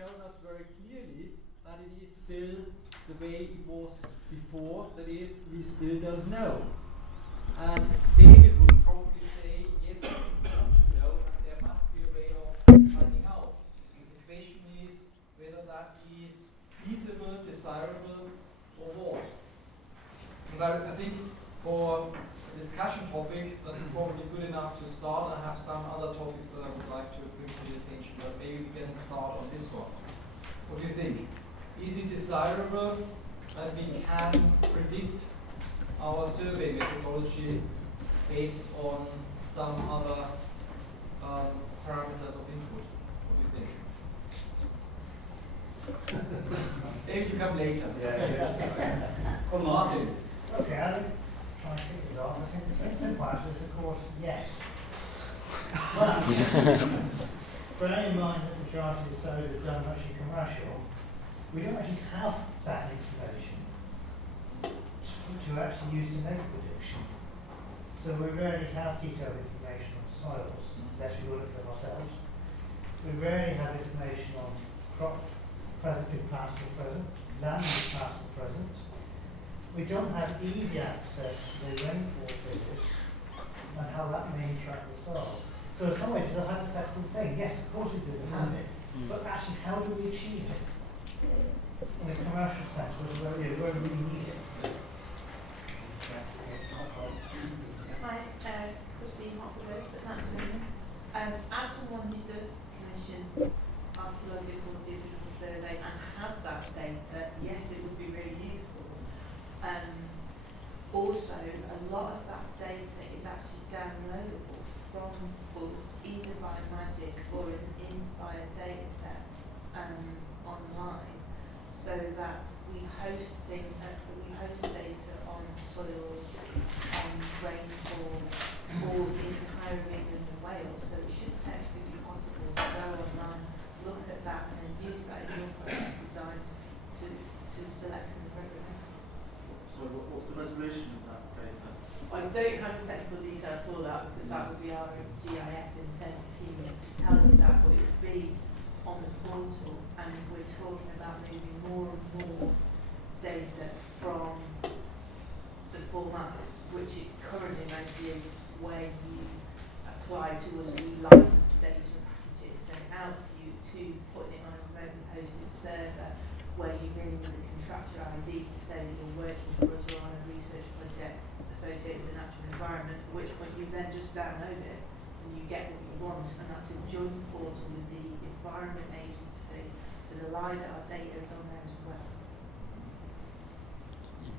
shown us very clearly that it is still the way it was before, that is, we still don't know. And David would probably say, yes, we want to know, and there must be a way of finding out. And the question is whether that is feasible, desirable, or what. And I think for a discussion topic, that's probably good enough to start. I have some other topics that I would like to bring to your attention, but maybe we can start on this one. What do you think? Is it desirable that we can predict our survey methodology based on some other parameters of input? What do you think? Maybe you come later. Yeah. Or Martin. Okay, I think trying to kick this off. I think the simple answer is, of course, yes. But bearing in mind that the majority of surveys are done actually commercial, we don't actually have that information to actually use to make a prediction. So we rarely have detailed information on soils, unless we look at them ourselves. We rarely have information on crop present in past or present, land in past or present. We don't have easy access to the rainfall figures and how that may interact with soil. So in some ways it's a hypothetical thing. Yes, of course we do have it, but actually how do we achieve it? In a commercial sense, where we really need it. Hi, Christine Hopperworth at National. As someone who does commission archaeological geophysical survey and has that data, yes, it would be really useful. Also, a lot of that data is actually downloadable from us either by Magic or as an inspired data set online, so that we host data on soils, on rainfall for the entire of England and Wales. So it should technically be possible to go online, look at that, and then use that in your project design to select an appropriate. So what's the resolution of that data? I don't have the technical details for that because that would be our GIS internal team telling you that, but it would be on the portal, and we're talking about moving more and more data from the format which it currently mostly is, where you apply to us and we license the data and package it, send it out to you, to putting it on a remotely hosted server where you bring in the contractor ID to say that you're working for us or on a research project associated with the natural environment, at which point you then just download it and you get what you want, and that's a joint portal with the Environment Agency, so the LiDAR data is on there as well.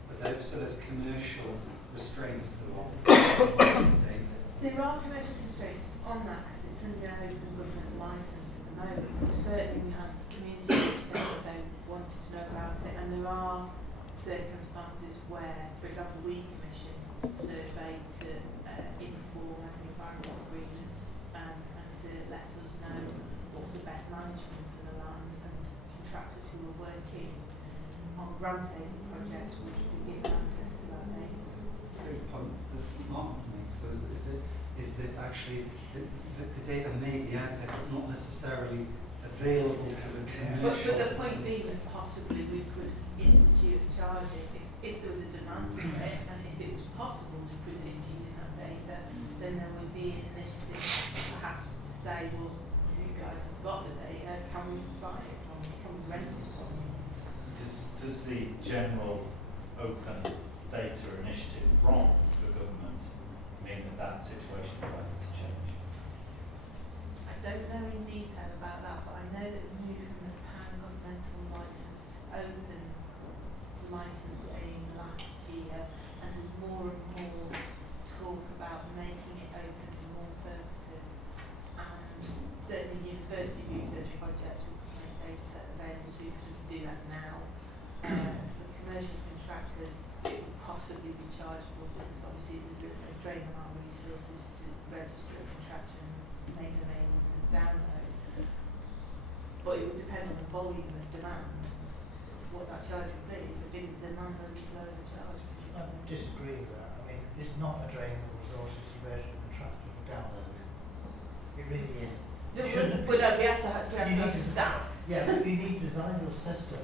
But so there's commercial restraints to what data? There are commercial constraints on that because it's under an open government licence at the moment, but certainly we had community groups saying that they wanted to know about it, and there are circumstances where, for example, we commission survey to inform environmental agreements and to let us know what's the best management for the land, and contractors who are working on grant aided projects would be given access to that data. Very point that Martin makes, so is that actually the data may be out there but not necessarily available to the commercial. But the point being that possibly we could institute a charge if there was a demand for it, and if it was possible to predict using that data, then there would be an initiative perhaps to say, well, you guys have got the data, can we buy it from you, can we rent it from you? Does the general open data initiative from the government mean that situation is likely to change? I don't know in detail about that, but I know that we moved from the pan-governmental licence to open licensing last year, and there's more and more talk about making it open for more purposes, and certainly university research projects we could make data set available to, because we can do that now. For commercial contractors, it would possibly be chargeable, because obviously there's a drain on our resources to register a contractor and make them able to download. But it would depend on the volume of demand, what that charge would be. If the demand is low, the charge would be I would disagree with that. I mean, it's not a drain of resources to register a contractor for download. It really isn't. No, but we have to have staff. Yeah, but you need to design your system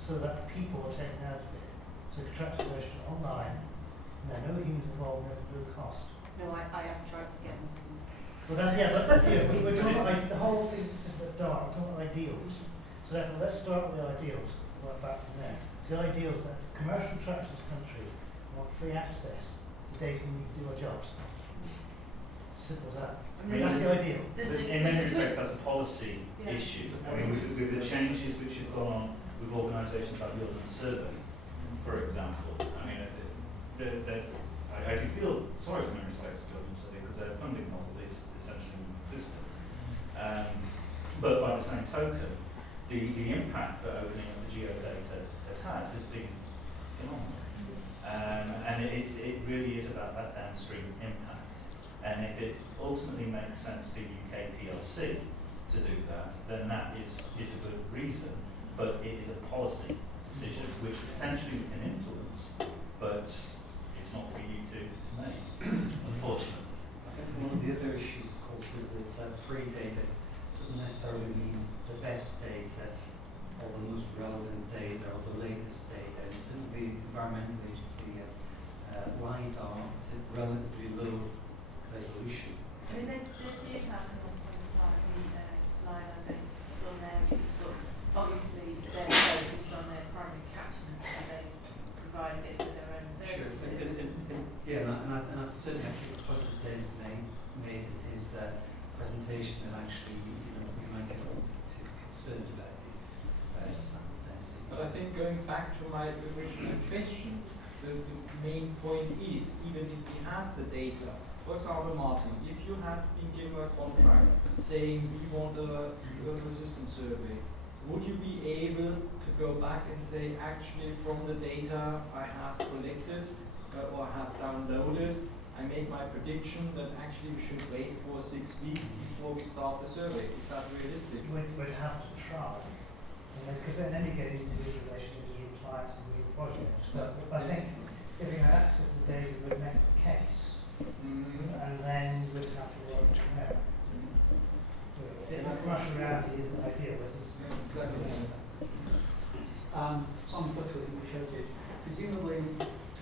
so that people are taken out of it. So contracts are registered online, and there are no humans involved, no cost. No, I have tried to get them to. Well, then, yeah, but we're talking about the whole thing is a bit dark. We're talking about ideals. So therefore, let's start with the ideals. Work back from there. The ideals that commercial contracts in this country want free access to data we need to do our jobs. Simple as that. That's the ideal. In many respects, that's a policy issue. I mean, with the changes which have gone on with organisations like the Ordnance Survey, for example, I mean, I do feel sorry for many respects of government survey because their funding model is essentially non-existent. But by the same token, the impact that opening up the geodata has had has been phenomenal. And it really is about that downstream impact. And if it ultimately makes sense for UK PLC to do that, then that is a good reason. But it is a policy decision which potentially we can influence, but it's not for you to make, unfortunately. I think one of the other issues, of course, is that free data doesn't necessarily mean the best data or the most relevant data or the latest data. And some of the environmental agency LiDAR, it's a relatively low resolution. I mean, they do have an awful lot of LiDAR data on their but obviously they're focused on their primary catchment, so they provide it for their own purposes. Yeah, and I certainly think the point that David made is that presentation that actually, we might get too concerned about the sample density. But I think going back to my original question, the main point is, even if we have the data, for example, Martin, if you have been given a contract saying we want a resistance survey, would you be able to go back and say, actually, from the data I have collected or have downloaded, I make my prediction that actually we should wait for 6 weeks before we start the survey? Is that realistic? We'd have to try, because then you get individualization, individual clients, individual projects. But I think giving access to data would make the case, and then we'd have to work from there. The commercial reality isn't ideal. This is Simon Butler indicated, presumably,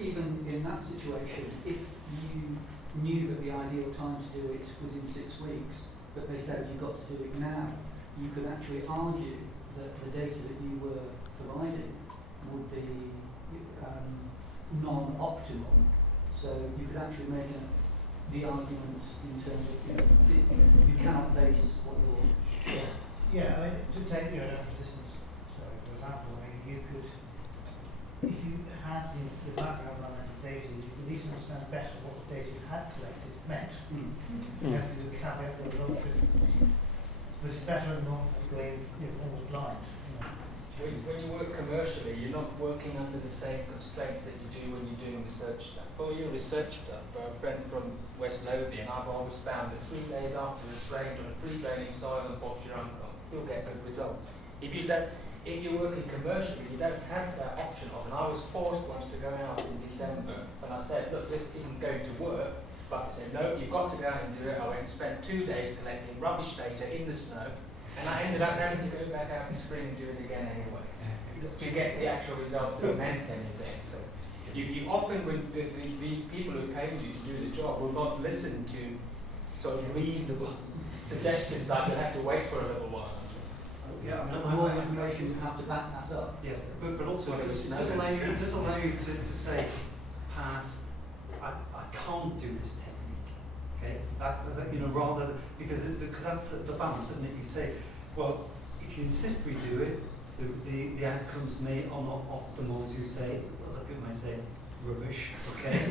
even in that situation, if you knew that the ideal time to do it was in 6 weeks, but they said you've got to do it now, you could actually argue that the data that you were providing would be non-optimal. So you could actually make the argument in terms of, you cannot base what you're... Yeah, I mean, to take resistance, so for example, I mean, you could, if you had the background on that data, you could at least understand better what the data you had collected meant. You have to do the caveat or the road trip. But it's better than not going almost blind. When you work commercially, you're not working under the same constraints that you do when you're doing research stuff. For your research stuff, for a friend from West Lothian, I've always found that 3 days after it's rained on a free draining soil and pops your uncle, you'll get good results. If you're working commercially, you don't have that option of, and I was forced once to go out in December, and I said, look, this isn't going to work, but I said, no, you've got to go out and do it. I went and spent 2 days collecting rubbish data in the snow, and I ended up having to go back out in spring and do it again anyway, to get the actual results that meant anything. So you often, with these people who pay you to do the job, will not listen to sort of reasonable suggestions like you'll have to wait for a little while. Yeah, I mean, more information you have to back that up. Yes, but also it does allow you to say, perhaps I can't do this technique. Okay, that rather than, because that's the balance, isn't it? You say, well, if you insist we do it, the outcomes are not optimal, as you say. Other people might say rubbish. Okay,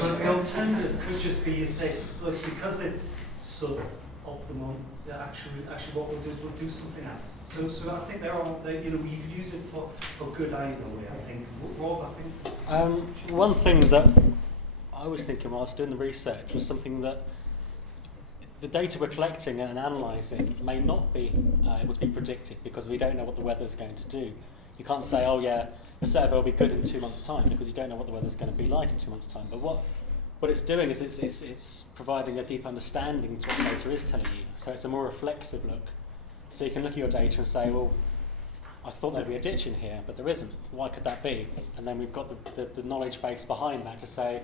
but the alternative could just be you say, look, because it's suboptimal, actually what we'll do is we'll do something else. So I think we could use it for good either way. I think. Rob, I think. One thing that I was thinking while I was doing the research was something that the data we're collecting and analysing may not be able to be predicted because we don't know what the weather's going to do. You can't say, oh yeah, the survey will be good in 2 months' time because you don't know what the weather's going to be like in 2 months' time. But what it's doing is it's providing a deep understanding to what data is telling you. So it's a more reflexive look So you can look at your data and say, well, I thought there'd be a ditch in here, but there isn't. Why could that be? And then we've got the knowledge base behind that to say,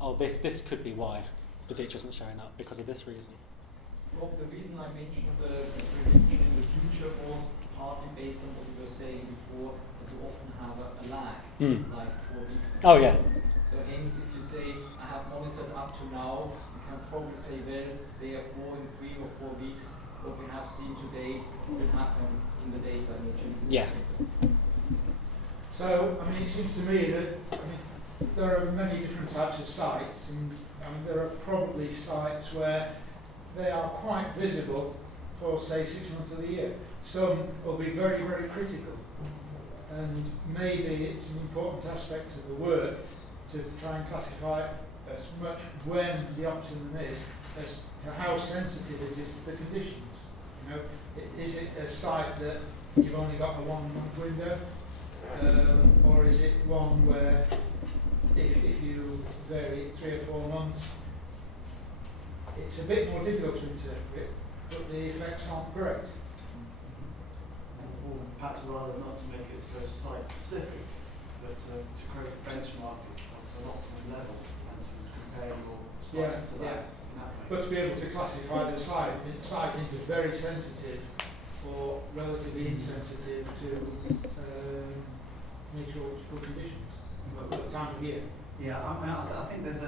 oh, this could be why the ditch isn't showing up, because of this reason. Rob, the reason I mentioned the prediction in the future was partly based on what you were saying before, that you often have a lag, like 4 weeks. Oh, yeah. So hence, if you say, I have monitored up to now, you can probably say, well, therefore in 3 or 4 weeks, what we have seen today will happen in the data. Yeah. So, I mean, it seems to me that there are many different types of sites, and there are probably sites where they are quite visible for, say, 6 months of the year. Some will be very, very critical, and maybe it's an important aspect of the work to try and classify as much when the optimum is as to how sensitive it is to the conditions. You know, is it a site that you've only got a 1 month window, or is it one where if you vary it 3 or 4 months, it's a bit more difficult to interpret, but the effects aren't great. Or perhaps rather not to make it so site specific, but to create a benchmark of an optimum level and to compare your site to that. But to be able to classify the site into very sensitive or relatively insensitive to meteorological conditions at the time of year. Yeah, I think there's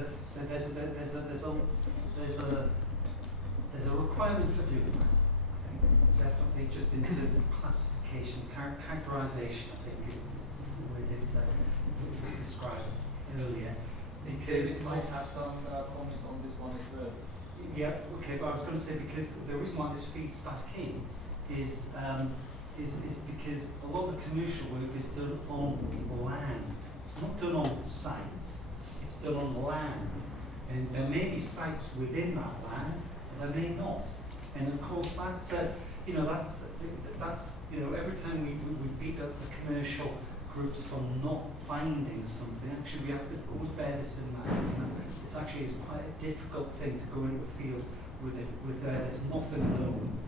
a requirement for doing that. I think definitely just in terms of classification, characterization. I think is the way that it was described earlier. Because you might have some comments on this one as well. Yeah, okay, but I was going to say, because the reason why this feeds back in is because a lot of the commercial work is done on land. It's not done on sites, it's done on land. And there may be sites within that land, and there may not. And of course, that's every time we beat up the commercial groups for not finding something, actually we have to always bear this in mind. It's quite a difficult thing to go into a field with there's nothing known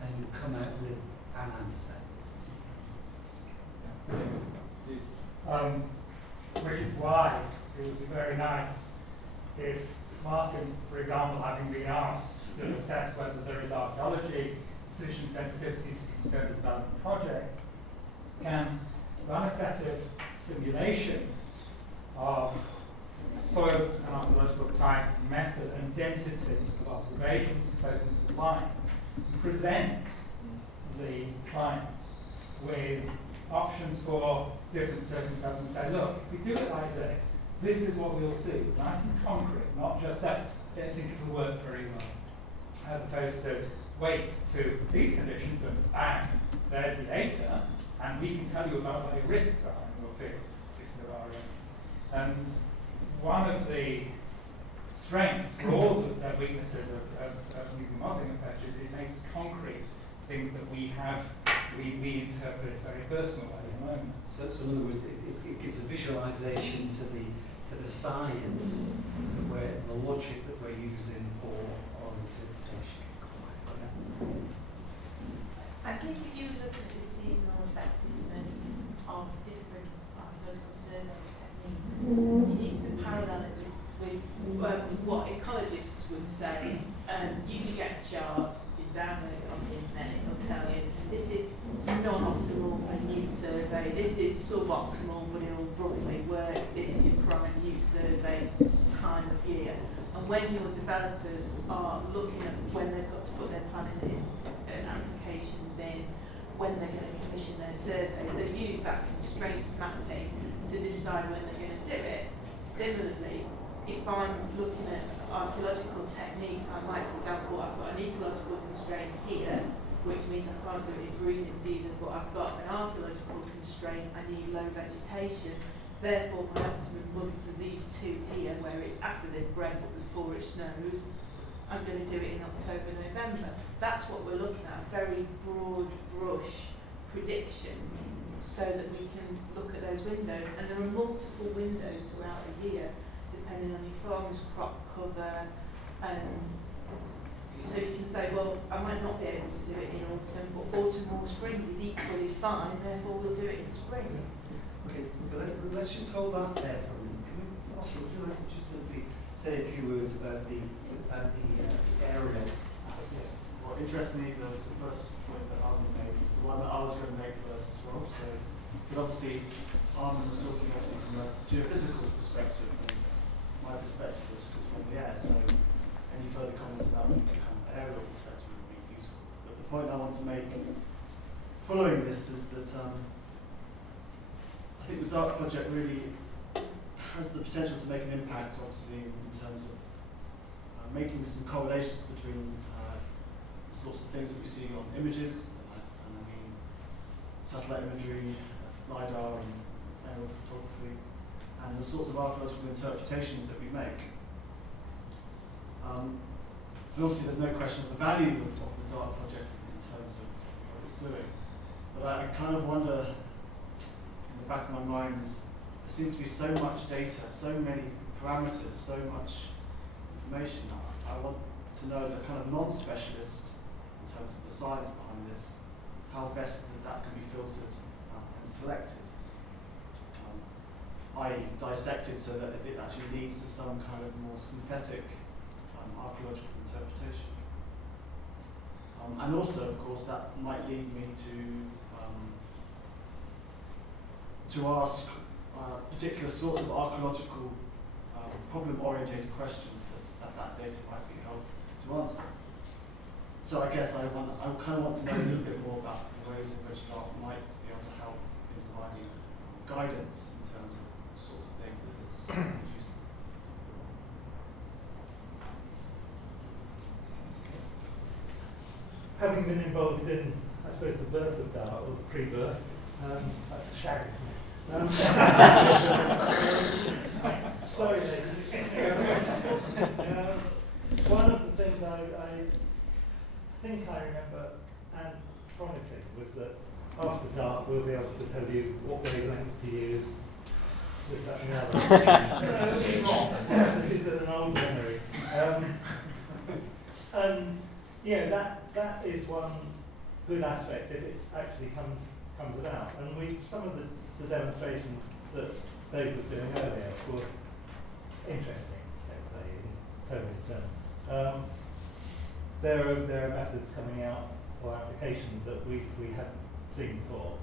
and come out with an answer. Which is why it would be very nice if Martin, for example, having been asked to assess whether there is archaeology, sufficient sensitivity to be concerned with the development project, can run a set of simulations of soil and archaeological type, method and density of observations, closeness of lines, and present the client with options for different circumstances and say, look, if we do it like this, this is what we'll see, nice and concrete, not just that, don't think it'll work very well, as opposed to wait to these conditions and bang, there's your data, and we can tell you about what the risks are in your field, if there are any. And one of the strengths for all the weaknesses of using modelling approaches, it makes concrete things that we interpret very personally at the moment. So in other words, it gives a visualization to the science that the logic that we're using for our interpretation. I think if you look at the seasonal effectiveness of different archaeological survey techniques, you need to parallel it with what ecologists would say. You can get a chart, you download it on the internet, it'll tell you this is non-optimal for a nuke survey, this is suboptimal but it'll roughly work, this is your prime nuke survey time of year. And when your developers are looking at when they've got to put their planning in and applications in, when they're going to commission their surveys, they use that constraints mapping to decide when they're going to do it. Similarly, if I'm looking at archaeological techniques, I might, for example, I've got an ecological constraint here, which means I can't do it in breeding season, but I've got an archaeological constraint, I need low vegetation. Therefore, my optimum months are these two here, where it's after they've bred but before it snows. I'm going to do it in October, November. That's what we're looking at, a very broad brush prediction, so that we can look at those windows. And there are multiple windows throughout the year, depending on your farm's crop cover, So you can say, well, I might not be able to do it in autumn, but autumn or spring is equally fine, therefore we'll do it in spring. Okay, let's just hold that there for a minute. Can we also, would you like to just simply say a few words about the area aspect? Well, interestingly, the first point that Armin made was the one that I was going to make first as well. So, but obviously, Armin was talking obviously from a geophysical perspective, and my perspective was from the air. So, any further comments about the kind of aerial perspective would be useful. But the point I want to make following this is that I think the DART project really has the potential to make an impact, obviously, in terms of making some correlations between the sorts of things that we see on images, and I mean satellite imagery, LiDAR and aerial photography, and the sorts of archaeological interpretations that we make. And obviously there's no question of the value of the DART project in terms of what it's doing. But I kind of wonder, in the back of my mind, is there seems to be so much data, so many parameters, so much information. I want to know, as a kind of non-specialist in terms of the science behind this, how best that can be filtered and selected, i.e. dissected so that it actually leads to some kind of more synthetic archaeological interpretation. And also, of course, that might lead me to ask particular sorts of archaeological problem-oriented questions that data might be helpful to answer. So I guess I kind of want to know a little bit more about the ways in which DART might be able to help in providing guidance in terms of the sorts of data that it's producing. Having been involved in, I suppose, the birth of DART, or the pre-birth, that's a shag, isn't it? Sorry, ladies. One of the things I think I remember and promising was that after DART we'll be able to tell you what wavelength to use, this, that and the other. This is an old memory. And that is one good aspect if it actually comes about. And some of the demonstrations that Dave was doing earlier were interesting, let's say, in Tony's terms. There are methods coming out or applications that we hadn't seen before.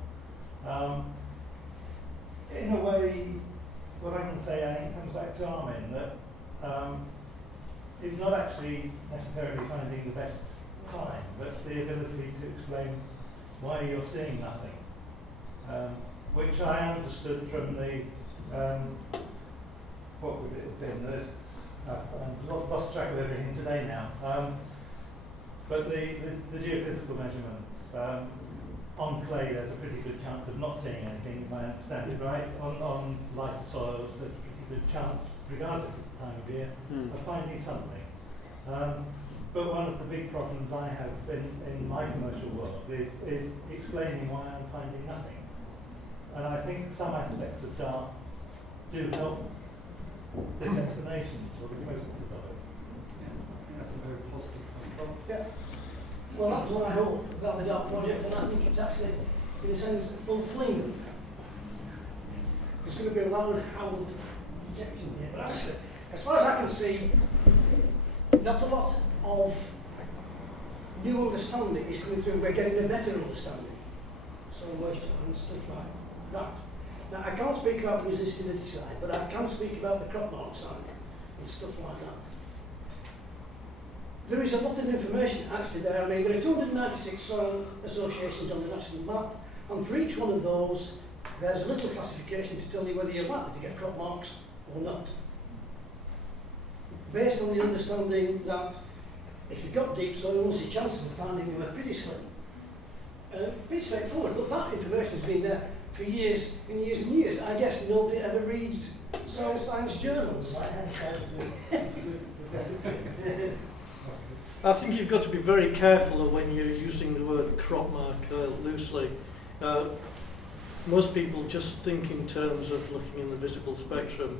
In a way, what I can say, I think, comes back to Armin, that it's not actually necessarily finding the best time, but the ability to explain why you're seeing nothing, which I understood from the, what would it have been, I've lost track of everything today now, but the geophysical measurements, on clay there's a pretty good chance of not seeing anything, if I understand it right. On lighter soils there's a pretty good chance, regardless of the time of year, of finding something. But one of the big problems I have in my commercial world is explaining why I'm finding nothing. And I think some aspects of DART do help this explanation, or the processes of it. Yeah, I think that's a very positive point. Yeah. Well, that's what I hope about the DART project, and I think it's actually, in a sense, fulfilling. It's going to be a loud howl projection here, but actually, as far as I can see, not a lot of new understanding is coming through. We're getting a better understanding. So moisture and stuff like that. Now, I can't speak about the resistivity side, but I can speak about the crop mark side and stuff like that. There is a lot of information actually there. I mean, there are 296 soil associations on the national map, and for each one of those, there's a little classification to tell you whether you're likely to get crop marks or not. Based on the understanding that if you've got deep soils, your chances of finding them are pretty slim. Pretty straightforward, but that information has been there for years and years and years. I guess nobody ever reads soil science journals. I think you've got to be very careful of when you're using the word crop mark loosely. Most people just think in terms of looking in the visible spectrum.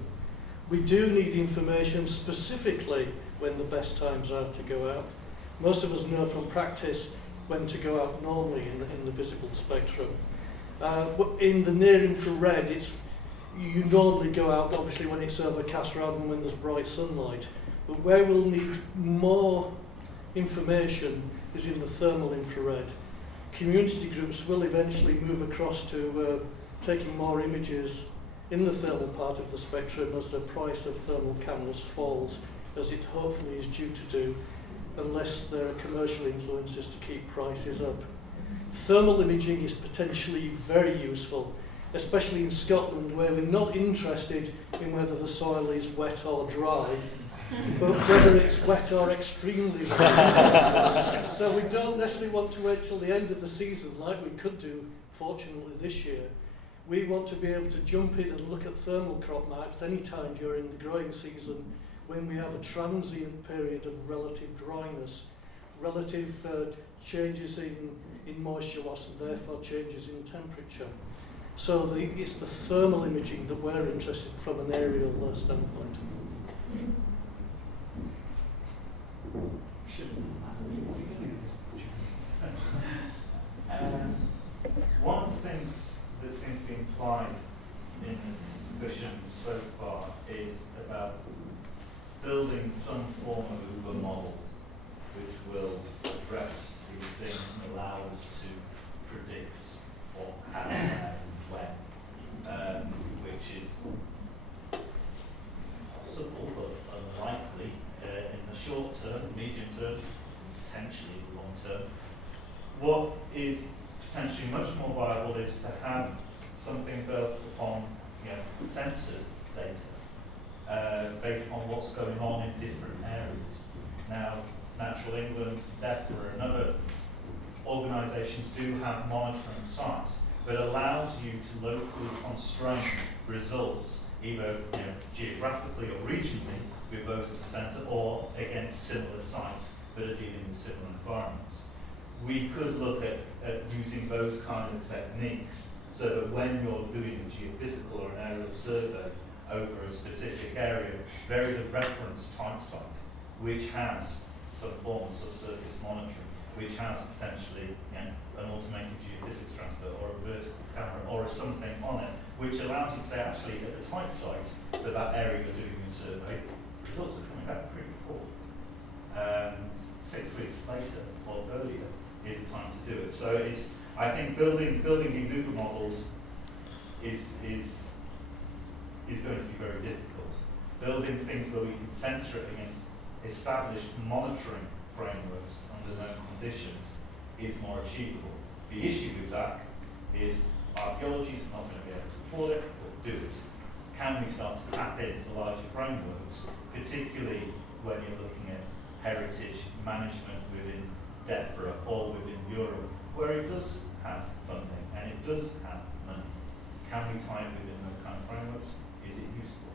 We do need information specifically when the best times are to go out. Most of us know from practice when to go out normally in the visible spectrum. In the near infrared, you normally go out obviously when it's overcast rather than when there's bright sunlight. But where we'll need more information is in the thermal infrared. Community groups will eventually move across to taking more images in the thermal part of the spectrum as the price of thermal cameras falls, as it hopefully is due to do, unless there are commercial influences to keep prices up. Thermal imaging is potentially very useful, especially in Scotland, where we're not interested in whether the soil is wet or dry, but whether it's wet or extremely wet. So we don't necessarily want to wait till the end of the season like we could do, fortunately, this year. We want to be able to jump in and look at thermal crop marks any time during the growing season when we have a transient period of relative dryness, relative changes in moisture loss and therefore changes in temperature. So it's the thermal imaging that we're interested in from an aerial standpoint. One of the things that seems to be implied in the discussion so far is about building some form of Uber model which will address these things and allow us to predict what, how, when, which is possible but unlikely in the short term, medium term, potentially the long term. What is potentially much more viable is to have something built upon censored data based on what's going on in different areas. Now, Natural England, DEFRA and other organisations do have monitoring sites, but allows you to locally constrain results, either geographically or regionally, with those as a centre, or against similar sites that are dealing with similar environments. We could look at using those kind of techniques so that when you're doing a geophysical or an aerial survey over a specific area, there is a reference type site which has some form of subsurface monitoring, which has potentially an automated geophysics transfer or a vertical camera or something on it, which allows you to say actually at the type site for that area you're doing the survey, results are coming back pretty poor. 6 weeks later or earlier is the time to do it. So it's, I think building these Uber models is going to be very difficult. Building things where we can censor it against established monitoring frameworks under known conditions is more achievable. The issue with that is archaeologists are not going to be able to afford it, but do it. Can we start to tap into the larger frameworks, particularly when you're looking at heritage management within DEFRA or within Europe, where it does have funding and it does have money? Can we tie it within those kind of frameworks? Is it useful?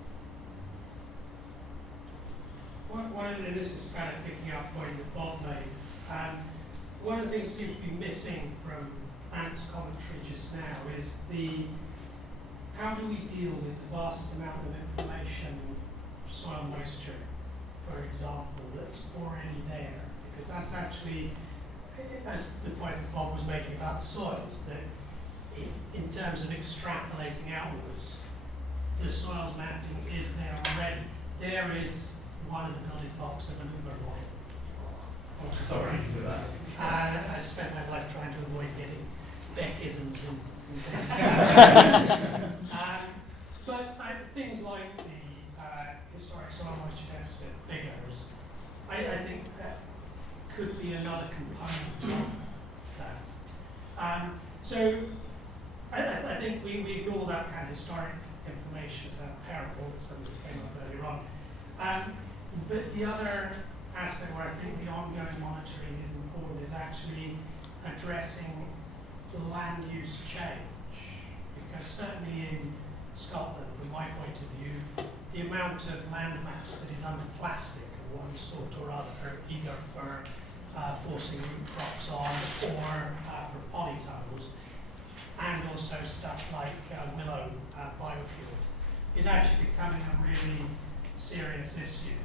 And this is kind of picking up what Bob made. One of the things that seems to be missing from Ant's commentary just now is how do we deal with the vast amount of information, soil moisture, for example, that's already there? Because that's actually, as the point that Bob was making about the soils, that in terms of extrapolating outwards, the soils mapping is there already. There is one of the building blocks of an Uber model. Sorry for that. I spent my life trying to avoid getting Beckisms and but things like the historic soil moisture deficit figures, I think that could be another component of that. So I think we ignore that kind of historic information as a parable that somebody came up earlier on. But the other aspect where I think the ongoing monitoring is important is actually addressing the land use change. Because certainly in Scotland, from my point of view, the amount of land mass that is under plastic of one sort or other, either for forcing root crops on or for polytunnels, and also stuff like willow biofuel, is actually becoming a really serious issue.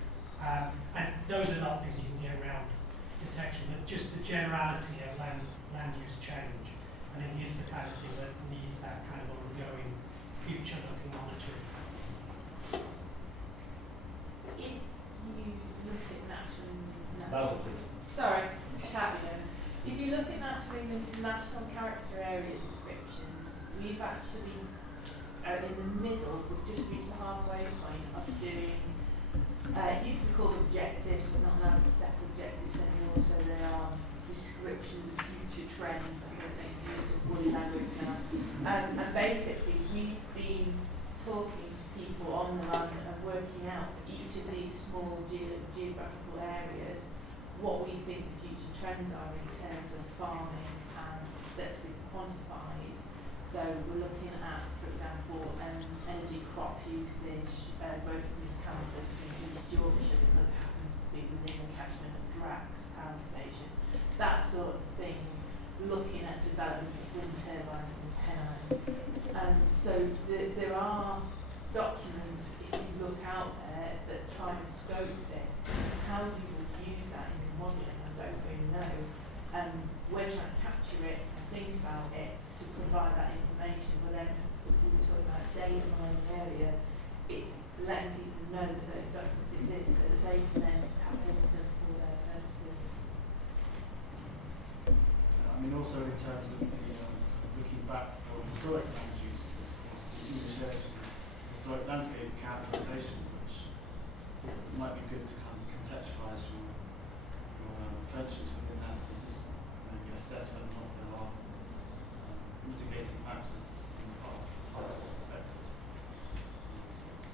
And those are not things you can get around detection, but just the generality of land use change. And it is the kind of thing that needs that kind of ongoing, future-looking monitoring. If you look at natural Level, please. sorry, Fabian. If you look at natural national character area descriptions, we've actually in the middle, we've just reached the halfway point of doing. It used to be called objectives, we're not allowed to set objectives anymore, so there are descriptions of future trends. I don't think use of woolly language now. And basically, we've been talking to people on the land and working out for each of these small geographical areas what we think the future trends are in terms of farming and that's been quantified. So we're looking at, for example, energy crop usage, both in this campus and East Yorkshire, because it happens to be within the catchment of Drax power station. That sort of thing, looking at development of wind turbines and pennines. So there are documents, if you look out there, that try to scope this. How you would use that in your modelling, I don't really know. We're trying to capture it and think about it to provide that information, but then we were talking about data mining earlier, it's letting people know that those documents exist so that they can then tap into them for their purposes. I mean, also in terms of the, looking back for historic land use, of course, the English heritage is historic landscape characterisation, which might be good to kind of contextualise your approaches within that, and just maybe assessment of what there are mitigating factors in the past that might have affected results.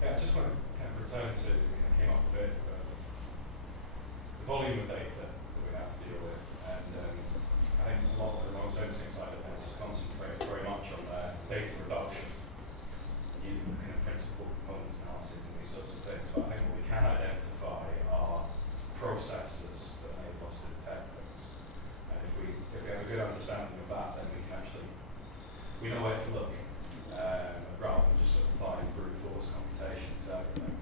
Yeah, I just want to kind of return to, it kind of came up a bit, the volume of data that we have to deal with, and I think a lot of the remote sensing side of things is concentrated very much on data reduction, using the kind of principal components analysis and these sorts of things. But I think what we can identify are processes that enable us to detect things. And if we have a good understanding of that, then we can actually, we know where to look, rather than just sort of applying brute force computation to everything.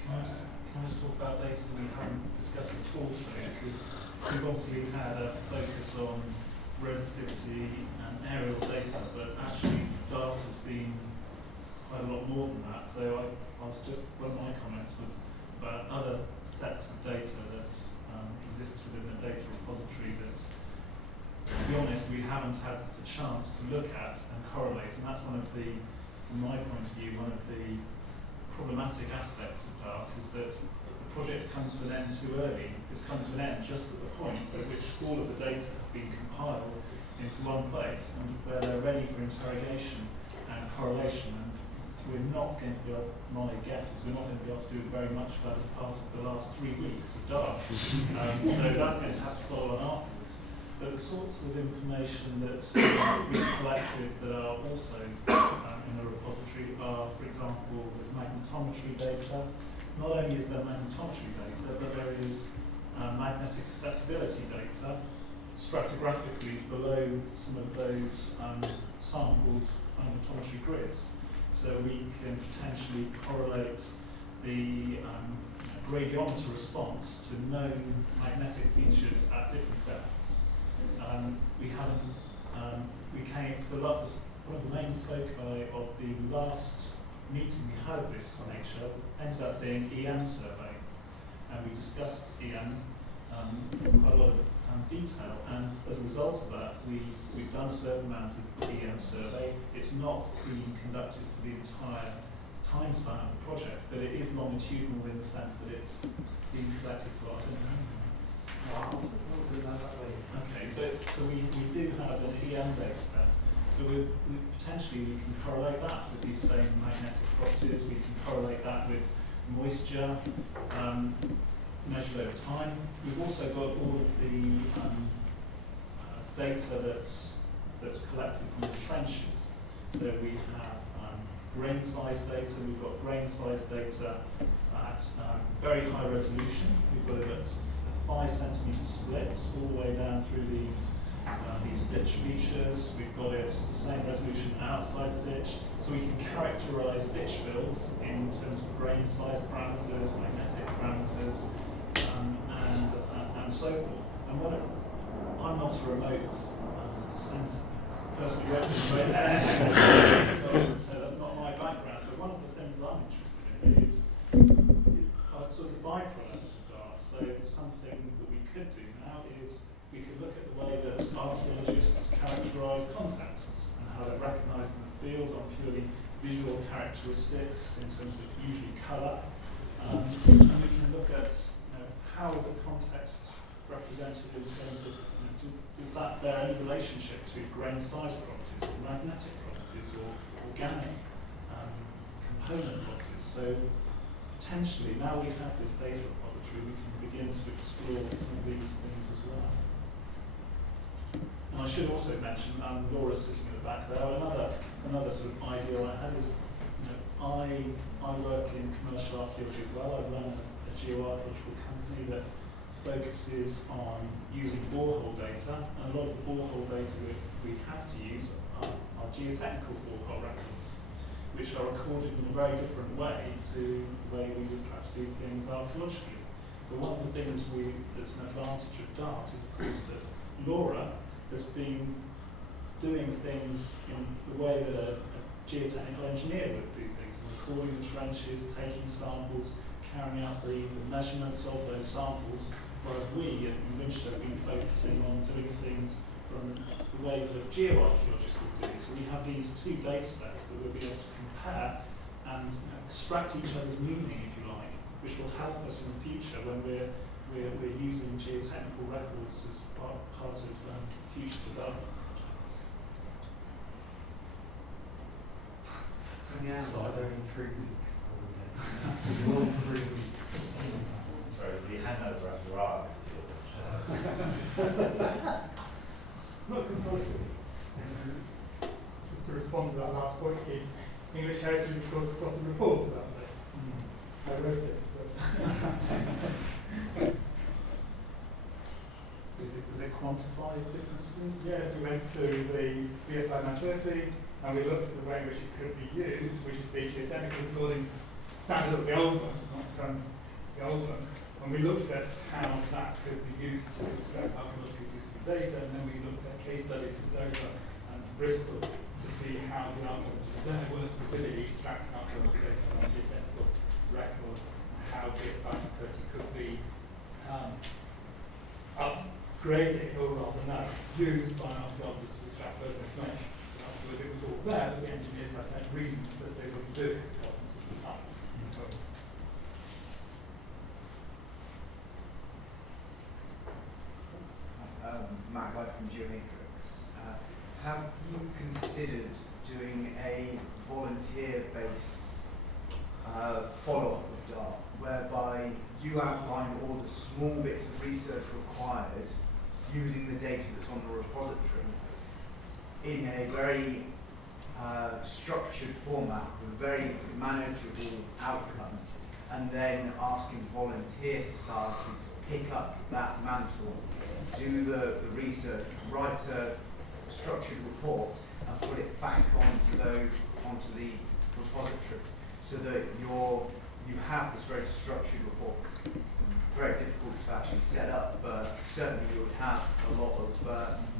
Can I just talk about data that we haven't discussed at all today? Because we've obviously had a focus on resistivity and aerial data, but actually data has been quite a lot more than that. So I was just, one of my comments was about other sets of data that exists within the data repository that, to be honest, we haven't had the chance to look at and correlate. And that's one of the, from my point of view, one of the problematic aspects of DART is that the project comes to an end too early. It's come to an end just at the point at which all of the data have been compiled into one place and where they're ready for interrogation and correlation. And we're not going to be able, my guess is we're not going to be able to do very much about as part of the last 3 weeks of DART. So that's going to have to follow on afterwards. But the sorts of information that we've collected that are also in the repository are, for example, there's magnetometry data. Not only is there magnetometry data, but there is magnetic susceptibility data stratigraphically below some of those sampled magnetometry grids. So we can potentially correlate the gradiometer response to known magnetic features at different depths. We haven't, one of the main foci of the last meeting we had of this nature ended up being EM survey. And we discussed EM in quite a lot of detail, and as a result of that, we've done a certain amount of EM survey. It's not being conducted for the entire time span of the project, but it is longitudinal in the sense that it's being collected for, I don't know, okay, so we do have an EM data set. So we potentially can correlate that with these same magnetic properties. We can correlate that with moisture measured over time. We've also got all of the data that's collected from the trenches. So we have grain size data. We've got grain size data at very high resolution. We've got it at 5 centimetre splits all the way down through these these ditch features. We've got it the same resolution outside the ditch, so we can characterise ditch fills in terms of grain size parameters, magnetic parameters, and so forth. And I'm not a remote person who works in remote sensing, so that's not my background. But one of the things I'm interested in is sort of the byproducts of DART. So something that we could do now is we could look at the way that archaeologists characterise contexts and how they're recognised in the field on purely visual characteristics in terms of usually colour. And we can look at how is a context represented in terms of does that bear any relationship to grain size properties or magnetic properties or organic component properties. So potentially, now we have this data repository, we can begin to explore some of these things as well. And I should also mention, Laura's sitting in the back there, another sort of idea I had is, I work in commercial archaeology as well. I run a geoarchaeological company that focuses on using borehole data, and a lot of the borehole data we have to use are geotechnical borehole records, which are recorded in a very different way to the way we would perhaps do things archaeologically. But one of the things that's an advantage of DART is, of course, that Laura has been doing things in the way that a geotechnical engineer would do things, recording the trenches, taking samples, carrying out the measurements of those samples, whereas we in Winchester have been focusing on doing things from the way that a geoarchaeologist would do. So we have these two data sets that we'll be able to compare and extract each other's meaning, if you like, which will help us in the future when we're using geotechnical records as part of future development projects. Yeah, so they're in 3 weeks. More than 3 weeks. Sorry, so you hand over after art to deal with. Not compulsory. Just to respond to that last point, Keith, English Heritage, of course, got a report about this. I wrote it, so. Does it quantify differences? Yes, we went to the BSI 930 and we looked at the way in which it could be used, which is the geotechnical recording standard of the old one, not the old one. And we looked at how that could be used to extract archaeological useful data, and then we looked at case studies of Dover and Bristol to see how the archaeologists there were specifically extracting archaeological data from geotechnical records, and how BSI 930 could be upgraded, or rather no, used by archaeologists to extract further information. So it was all there, but the engineers had reasons that they wouldn't do it because it wasn't enough. Matt Guy from Geomatrix. Have you considered doing a volunteer-based follow-up of DART, whereby you outline all the small bits of research required using the data that's on the repository in a very structured format with a very manageable outcome, and then asking volunteer societies to pick up that mantle, do the research, write a structured report, and put it back onto the repository, so that you have this very structured report. Very difficult to actually set up, but certainly you would have a lot of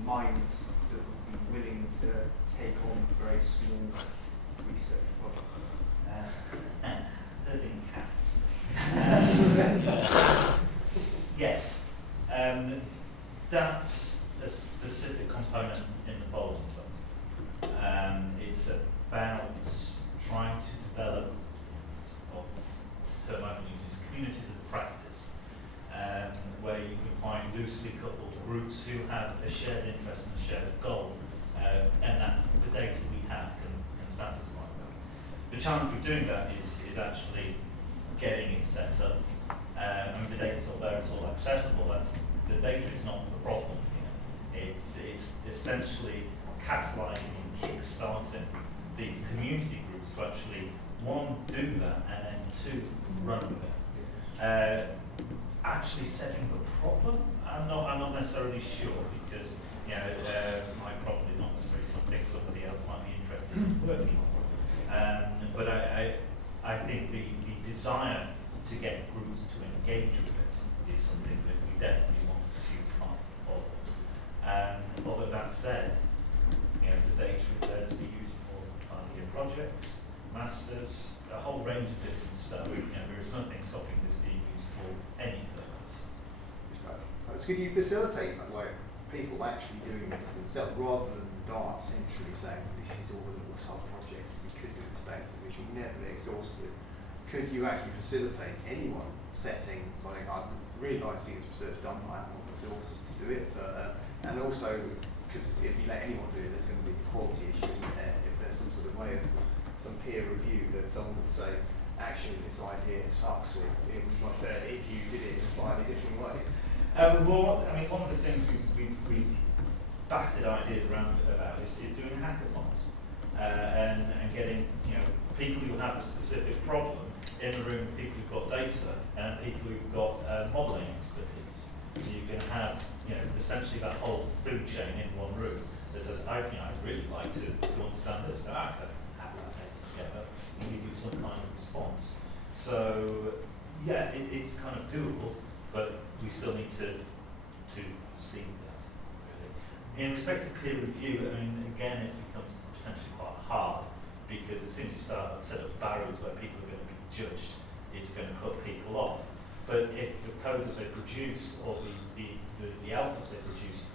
minds that would be willing to take on very small research projects. Herding cats. Yes. That's a specific component in the Bolton Fund. It's about trying to develop, or the term I'm using is communities of practice, where you can find loosely coupled groups who have a shared interest and a shared goal, and that the data we have can satisfy them. The challenge with doing that is actually getting it set up. The data's all there, it's all accessible. The data is not the problem. It's essentially catalysing and kick-starting these community groups to actually, one, do that, and then two, run with it. Actually setting the problem, I'm not necessarily sure, because my problem is not necessarily something somebody else might be interested in working on. But I think the desire to get groups to engage with it is something that we definitely want to pursue as part of the follow. Although that said, the data is there to be used for final year projects, masters, a whole range of different stuff. There is nothing stopping this being used for any purpose. Could you facilitate like people actually doing this themselves rather than Dart centrally saying this is all the little sub projects that we could do this data which will never be exhausted? Could you actually facilitate anyone setting, like, I'd really like to see this research done, but I haven't got the resources to do it, but and also, because if you let anyone do it, there's going to be quality issues in there. If there's some sort of way of some peer review that someone would say, actually this idea sucks, or it would be much better if you did it in a slightly different way. Well, I mean, one of the things we've batted ideas around about is doing hackathons and getting people who have a specific problem in a room with people who've got data and people who've got modelling expertise. So you can have essentially that whole food chain in one room that says, I'd really like to understand this. So I can have that data together and give you some kind of response. So yeah, it's kind of doable, but we still need to seed that, really. In respect to peer review, I mean, again, it becomes potentially quite hard because as soon as you start to set up barriers where people are going to be judged, it's going to put people off. But if the code that they produce or the outputs they produce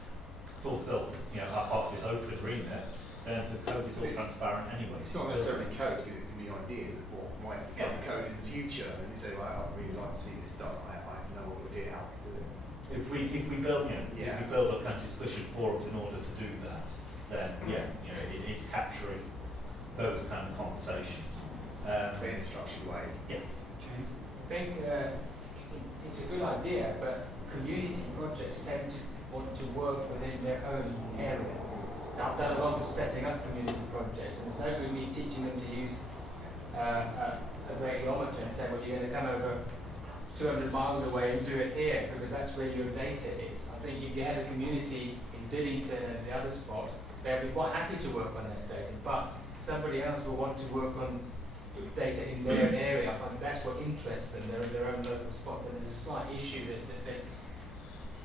fulfill, are part of this open remit, then the code is all transparent anyway. It's not necessarily code, because it can be ideas of what might become code in the future, and you say, well, I'd really like to see this done. I have no idea how to do it. If we build if we build up kind of discussion forums in order to do that, then it is capturing those kind of conversations. In a structured way. Yeah. James? I think it's a good idea, but community projects tend to want to work within their own area. Now, I've done a lot of setting up community projects, and it's no good me teaching them to use a radiometer and say, well, you're going to come over 200 miles away and do it here, because that's where your data is. I think if you had a community in Dillington and the other spot, they'd be quite happy to work on that data, but somebody else will want to work on data in their area. I think that's what interests them, their own local spots, and there's a slight issue that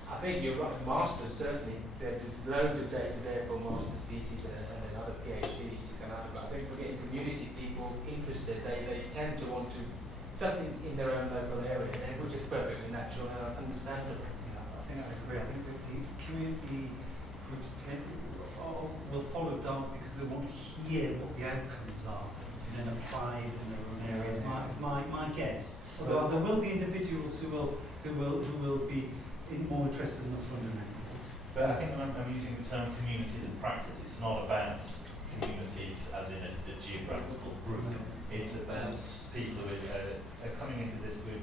I think you're right, masters certainly, there's loads of data there for master species and other PhDs to come out of, but I think we're getting community people interested, they tend to want to something in their own local area, which is perfectly natural and understandable. Yeah, I think I agree. I think that the community groups will follow Dart because they want to hear what the outcomes are and then apply it in their own areas. Is my guess. Although there will be individuals who will be more interested in the fundamentals. But I think when I'm using the term communities in practice, it's not about communities as in the geographical group. It's about people who are coming into this with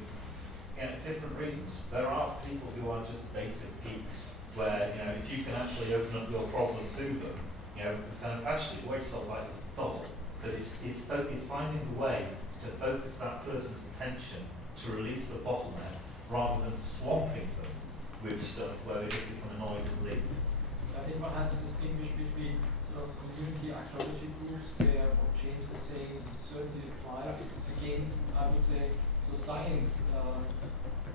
different reasons. There are people who are just data geeks, where if you can actually open up your problem to them, it's kind of actually the way to solve that is a double. But it's finding the way to focus that person's attention to release the bottleneck rather than swamping them with stuff where they just become annoyed and leave. I think one has to distinguish between sort of community archaeology groups where what James is saying certainly applies against, I would say, so science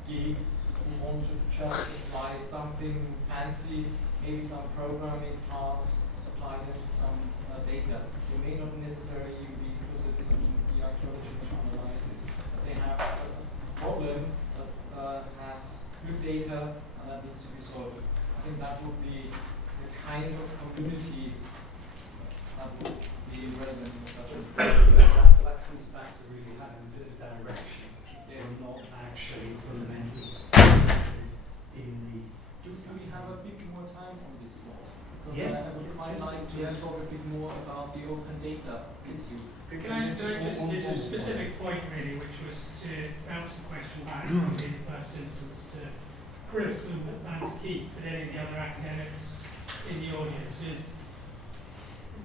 geeks who want to just apply something fancy, maybe some programming tasks, apply them to some data. They may not necessarily be interested in the archaeology to analyze this. They have a problem that has good data and that needs to be solved. I think that would be the kind of community that would be relevant in such a that comes back to really having a bit of direction. We're not actually fundamentally interested in the. Do we have a bit more time on this one? Because Yes. I would quite like to talk a bit more about the open data issue. Can I just use a specific point really, which was to bounce the question back in the first instance to Chris and Keith and any of the other academics in the audience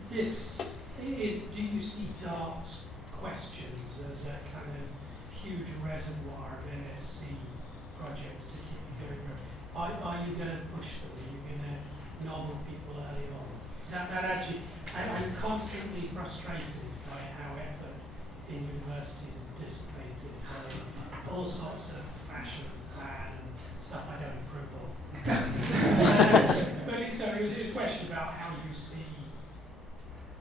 do you see Dart's questions as a kind of huge reservoir of MSc projects to keep you going? Are you going to push them? Are you going to novel people early on. That actually, I'm constantly frustrated by how effort in universities is dissipated by all sorts of fashion, fad, and stuff I don't approve of. But so it was a question about how you see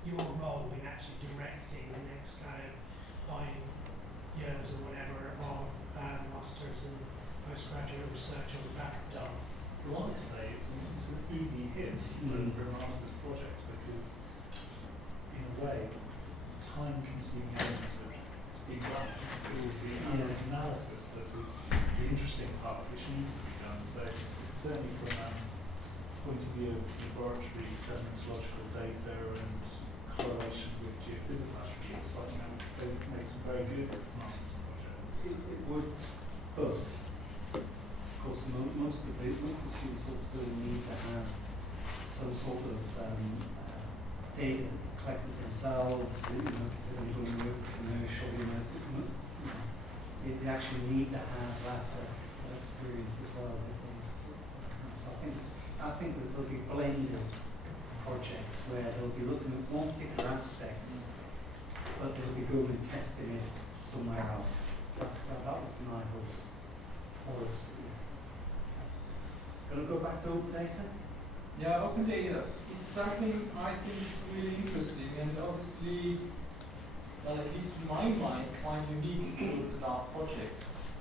your role in actually directing the next kind of 5 years or whatever of masters and postgraduate research on the back of DART. Well, I'd say it's an easy hit for a master's project because, in a way, time-consuming element of speed up is the analysis that is the interesting part, which needs to be done. So, certainly from a point of view of laboratory sedimentological data and correlation with geophysical attributes, I think they would make some very good master's projects. It would, but of course most of the students also need to have some sort of data collected themselves, if they're doing work commercial, they actually need to have that experience as well. So I think that there'll be blended projects where they'll be looking at one particular aspect, but they'll be going and testing it somewhere else. That would be my hope. Or it's going to go back to open data? Yeah, open data. It's something I think is really interesting, and obviously, well, at least in my mind, quite unique to the DART project.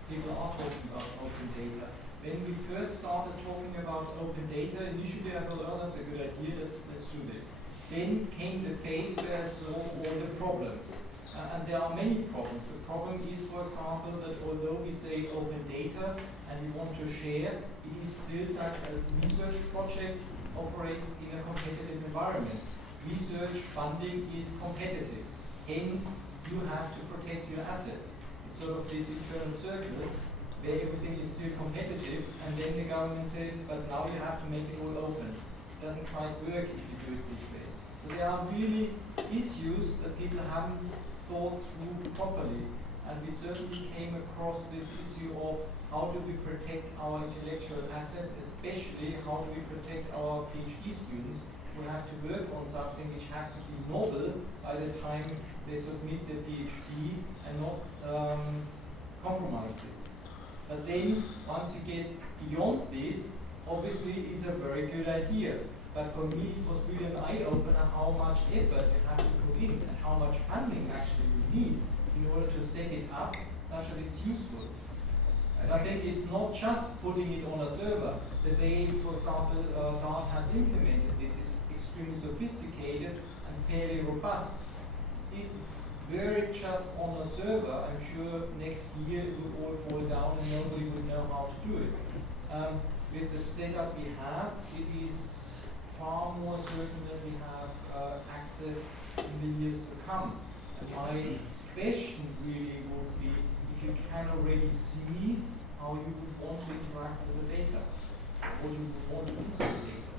People are talking about open data. When we first started talking about open data, initially I thought, oh, that's a good idea, let's do this. Then came the phase where I saw all the problems. And there are many problems. The problem is, for example, that although we say open data and we want to share, it is still such a research project operates in a competitive environment. Research funding is competitive. Hence, you have to protect your assets. It's sort of this internal circle where everything is still competitive, and then the government says, but now you have to make it all open. It doesn't quite work if you do it this way. So there are really issues that people haven't thought through properly, and we certainly came across this issue of how do we protect our intellectual assets, especially how do we protect our PhD students who have to work on something which has to be novel by the time they submit their PhD and not compromise this. But then, once you get beyond this, obviously it's a very good idea. But for me, it was really an eye-opener how much effort you have to put in and how much funding actually you need in order to set it up such that it's useful. And I think it's not just putting it on a server. The way, for example, DART has implemented this is extremely sophisticated and fairly robust. Were it just on a server, I'm sure next year it would all fall down and nobody would know how to do it. With the setup we have, it is far more certain that we have access in the years to come. And my question really would be if you can already see how you would want to interact with the data, or you would want to use the data.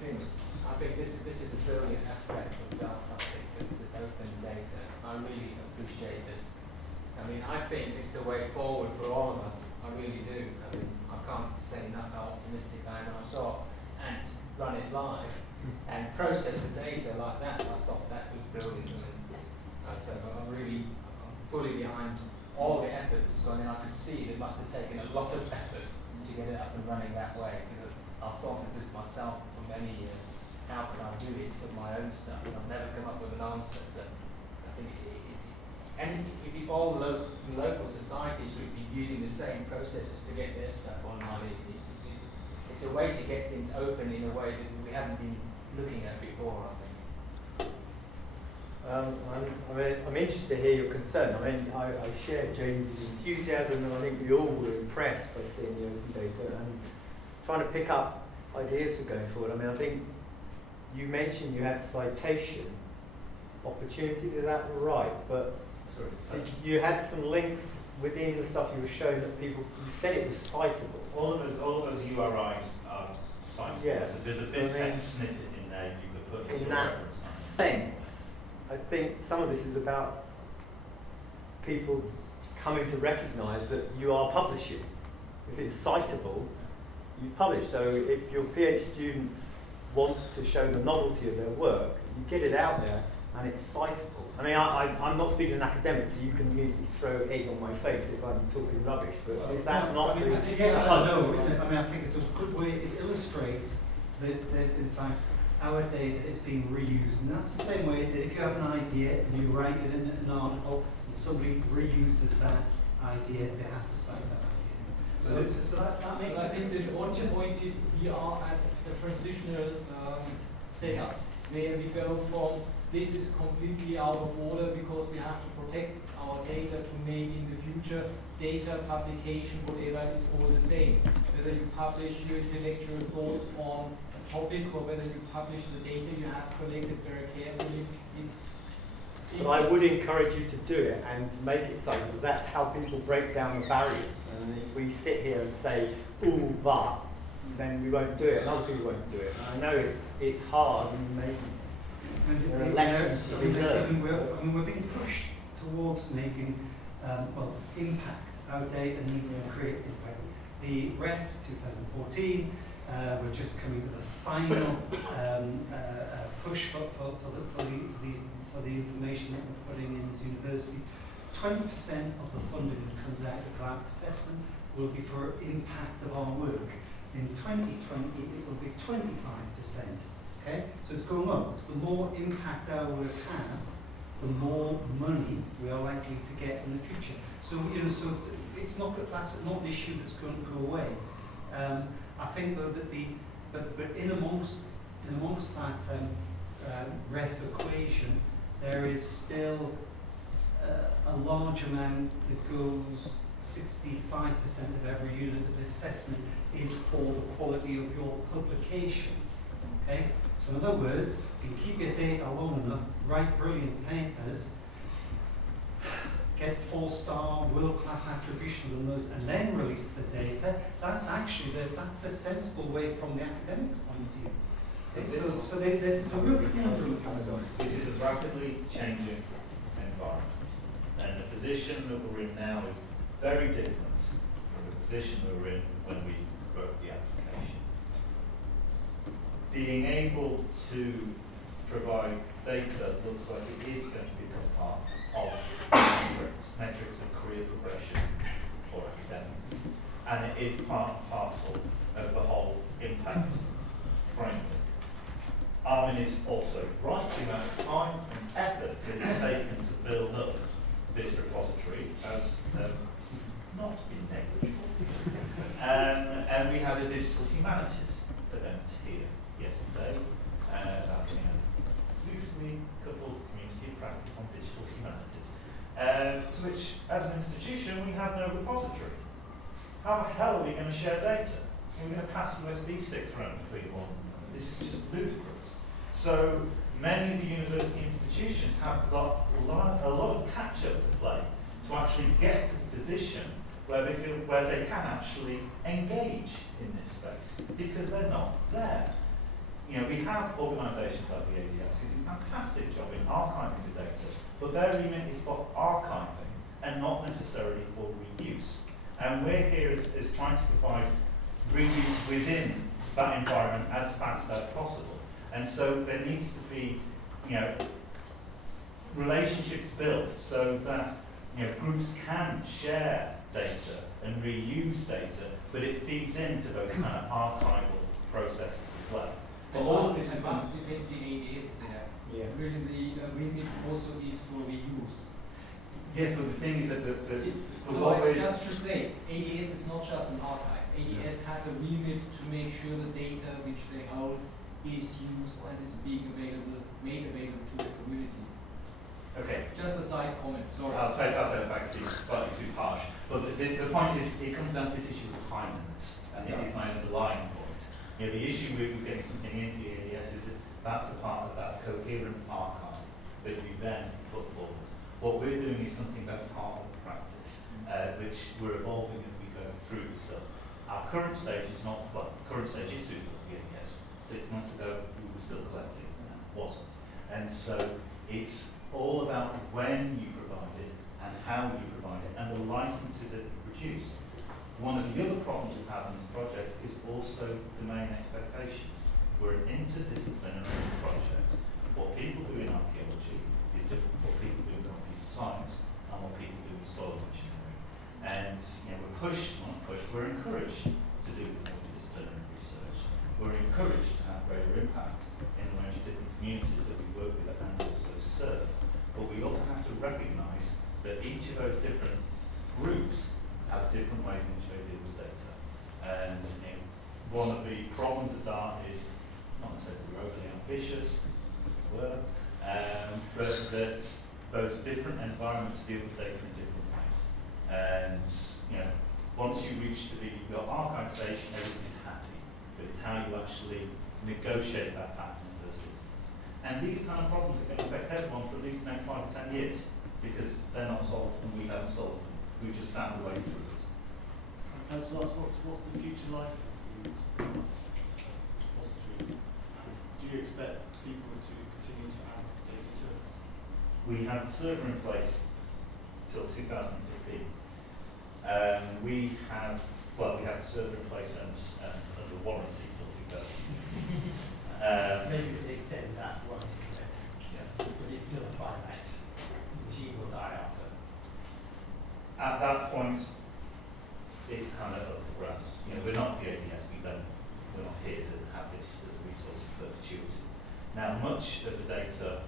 James. I think this is a brilliant aspect of DART, I think, this open data. I really appreciate this. I mean, I think it's the way forward for all of us. I really do. I mean, I can't say enough how optimistic I am. I saw Ant run it live and process the data like that. I thought that was brilliant. So I'm fully behind all the effort that's gone in. I could see it must have taken a lot of effort to get it up and running that way, because I've thought of this myself for many years. How can I do it with my own stuff? And I've never come up with an answer. So I think if all local societies would be using the same processes to get their stuff online, it's a way to get things open in a way that we haven't been looking at before, I think. I'm interested to hear your concern. I mean, I share James's enthusiasm, and I think we all were impressed by seeing the open data and trying to pick up ideas for going forward. I mean, I think you mentioned you had citation opportunities, is that right? But you had some links within the stuff you were showing that people, you said it was citable. All of those URIs are citable. Yeah. So there's a big text snippet in there you could put in as that reference. Sense, I think some of this is about people coming to recognise that you are publishing. If it's citable, you publish. So if your PhD students want to show the novelty of their work, you get it out there and it's citable. I mean, I'm not speaking as an academic, so you can immediately throw egg on my face if I'm talking rubbish, but is that not the... Yes, I know, isn't it? I mean, I think it's a good way, it illustrates that in fact, our data is being reused. And that's the same way that if you have an idea and you write it in an article and somebody reuses that idea, they have to cite that idea. So that makes I think the point is we are at a transitional setup where we go from this is completely out of order because we have to protect our data to make in the future data, publication, whatever, is all the same. Whether you publish your intellectual thoughts on a topic or whether you publish the data you have collected very carefully, But I would encourage you to do it and to make it so, because that's how people break down the barriers. And if we sit here and say, ooh, but, then we won't do it, and other people won't do it. And I know it's hard, and maybe there are lessons to be learned. We're being pushed towards making impact. Our data needs to create impact. The REF 2014, we're just coming to the final push for the information that we're putting in as universities. 20% of the funding that comes out of that assessment will be for impact of our work. In 2020, it will be 25%. Okay, so it's going up. The more impact our work has, the more money we are likely to get in the future. So so it's not that's not an issue that's going to go away. I think though that but in amongst that REF equation, there is still a large amount that goes. 65% of every unit of assessment is for the quality of your publications. Okay. So in other words, if you keep your data long enough, write brilliant papers, get 4-star world-class attributions on those, and then release the data, that's actually that's the sensible way from the academic point of view. Okay? So there's a real conundrum. This is a rapidly changing environment, and the position that we're in now is very different from the position we were in when we wrote the application. Being able to provide data looks like it is going to become part of metrics of career progression for academics. And it is part and parcel of the whole impact framework. Armin is also right. The amount of time and effort that it's taken to build up this repository has not been negligible. And we had a digital humanities event here yesterday. We had loosely coupled community practice on digital humanities, to which, as an institution, we have no repository. How the hell are we going to share data? We're going to pass USB sticks around to people. This is just ludicrous. So many of the university institutions have got a lot of catch-up to play to actually get to the position where they feel they can actually engage in this space, because they're not there. We have organisations like the ADS who do a fantastic job in archiving the data, but their remit is for archiving and not necessarily for reuse. And we're here as trying to provide reuse within that environment as fast as possible. And so there needs to be, relationships built so that groups can share data and reuse data, but it feeds into those kind of archival processes as well. But all of this is must defend the ADS there. Yeah. Really, the remit also is for reuse. Yes, but the thing is that just to say, ADS is not just an archive. ADS has a remit to make sure the data which they hold is used and is made available to the community. Okay. Just a side comment, sorry. I'll take it back to you, slightly too harsh. But the point is, it comes down to this issue of timeliness. I think it's my underlying point. The issue with getting something into the ADS is that that's a part of that coherent archive that you then put forward. What we're doing is something that's part of practice, which we're evolving as we go through the stuff. Our current stage is not, current stage is super for the ADS. 6 months ago, we were still collecting, and it wasn't. And so it's all about when you provide it and how you provide it and the licenses that you produce. One of the other problems we've had on this project is also domain expectations. We're an interdisciplinary project. What people do in archaeology is different from what people do in computer science and what people do in soil engineering. And we're encouraged to do multidisciplinary research. We're encouraged to have greater impact in the range of different communities that we work with and also serve. But we also have to recognise that each of those different groups has different ways in which they deal with data. And one of the problems of Dart is, not to say that we're overly ambitious, but that those different environments deal with data in different ways. And once you reach your archive stage, everybody's happy. But it's how you actually negotiate that back in the first instance. And these kind of problems are going to affect everyone for at least the next 5 to 10 years, because they're not solved and we haven't solved them. We've just found a way through it. And to ask, what's the future like? Do you expect people to continue to add data to it? We have the server in place till 2015. We have the server in place and under warranty till 2015. Maybe if they extend that warranty, but it's still a finite. The machine will die after. At that point, it's kind of up for grabs. We're not the ADS, we're not here to have this as a resource of perpetuity. Now, much of the data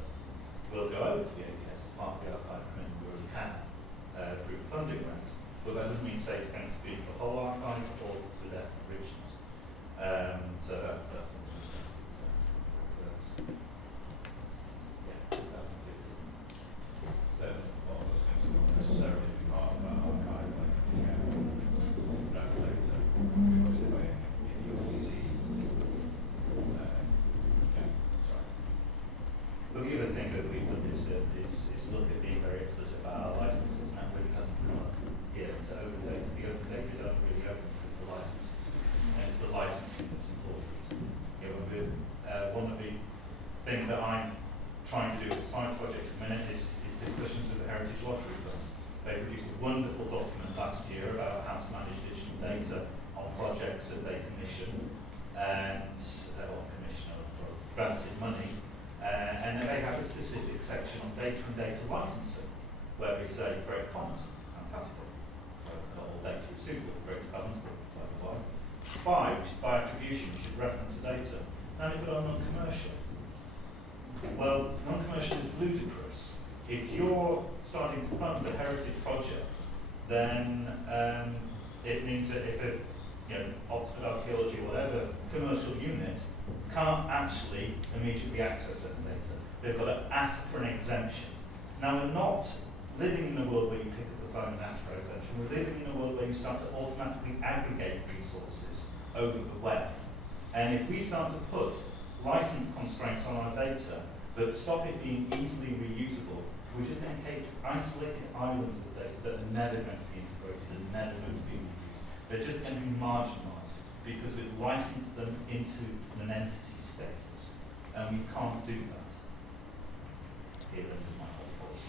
will go over to the ADS as part of the archive commitment we already have through the funding round, but that doesn't mean say it's going to be the whole archive or the depth originals. So that's something that's going to be for us. Yeah, 2015. Then what was going to not necessarily be part of that archive, like no data, because they're in the OTC. But the other thing that we've done is look at being very explicit about our licenses, and that really hasn't come up here. It's open data. The open data is only really open because of the licenses, and it's the licensing that's important. One of the things that I'm trying to do as a side project at the minute is discussions with the Heritage Lottery Fund. They produced a wonderful document last year about how to manage digital data on projects that they commission and or granted money. And they have a specific section on data and data licensing, where they say Creative Commons, fantastic. Not all data is suitable for Creative Commons, but blah, blah, blah. Which is by attribution, you should reference the data. Now they put on non-commercial. Well, non-commercial is ludicrous. If you're starting to fund a heritage project, then it means that if Oxford Archaeology or whatever commercial unit can't actually immediately access that data. They've got to ask for an exemption. Now we're not living in a world where you pick up the phone and ask for an exemption. We're living in a world where you start to automatically aggregate resources over the web. And if we start to put license constraints on our data that stop it being easily reusable, we're just going to create isolated islands of data that are never going to be integrated and never going to be reused. They're just going to be marginalised because we've licensed them into an entity status, and we can't do that. Here ends my whole point.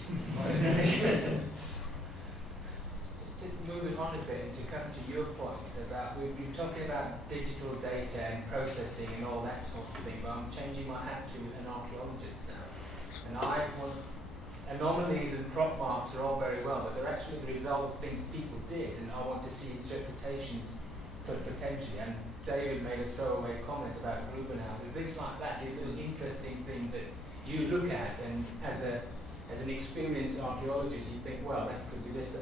Just to move it on a bit, to come to your point about, we've been talking about digital data and processing and all that sort of thing, but I'm changing my hat to an archaeologist now. And anomalies and prop marks are all very well, but they're actually the result of things people did, and I want to see interpretations potentially. And David made a throwaway comment about Grubenhaus and things like that. These little interesting things that you look at, and as an experienced archaeologist, you think, well, that could be this.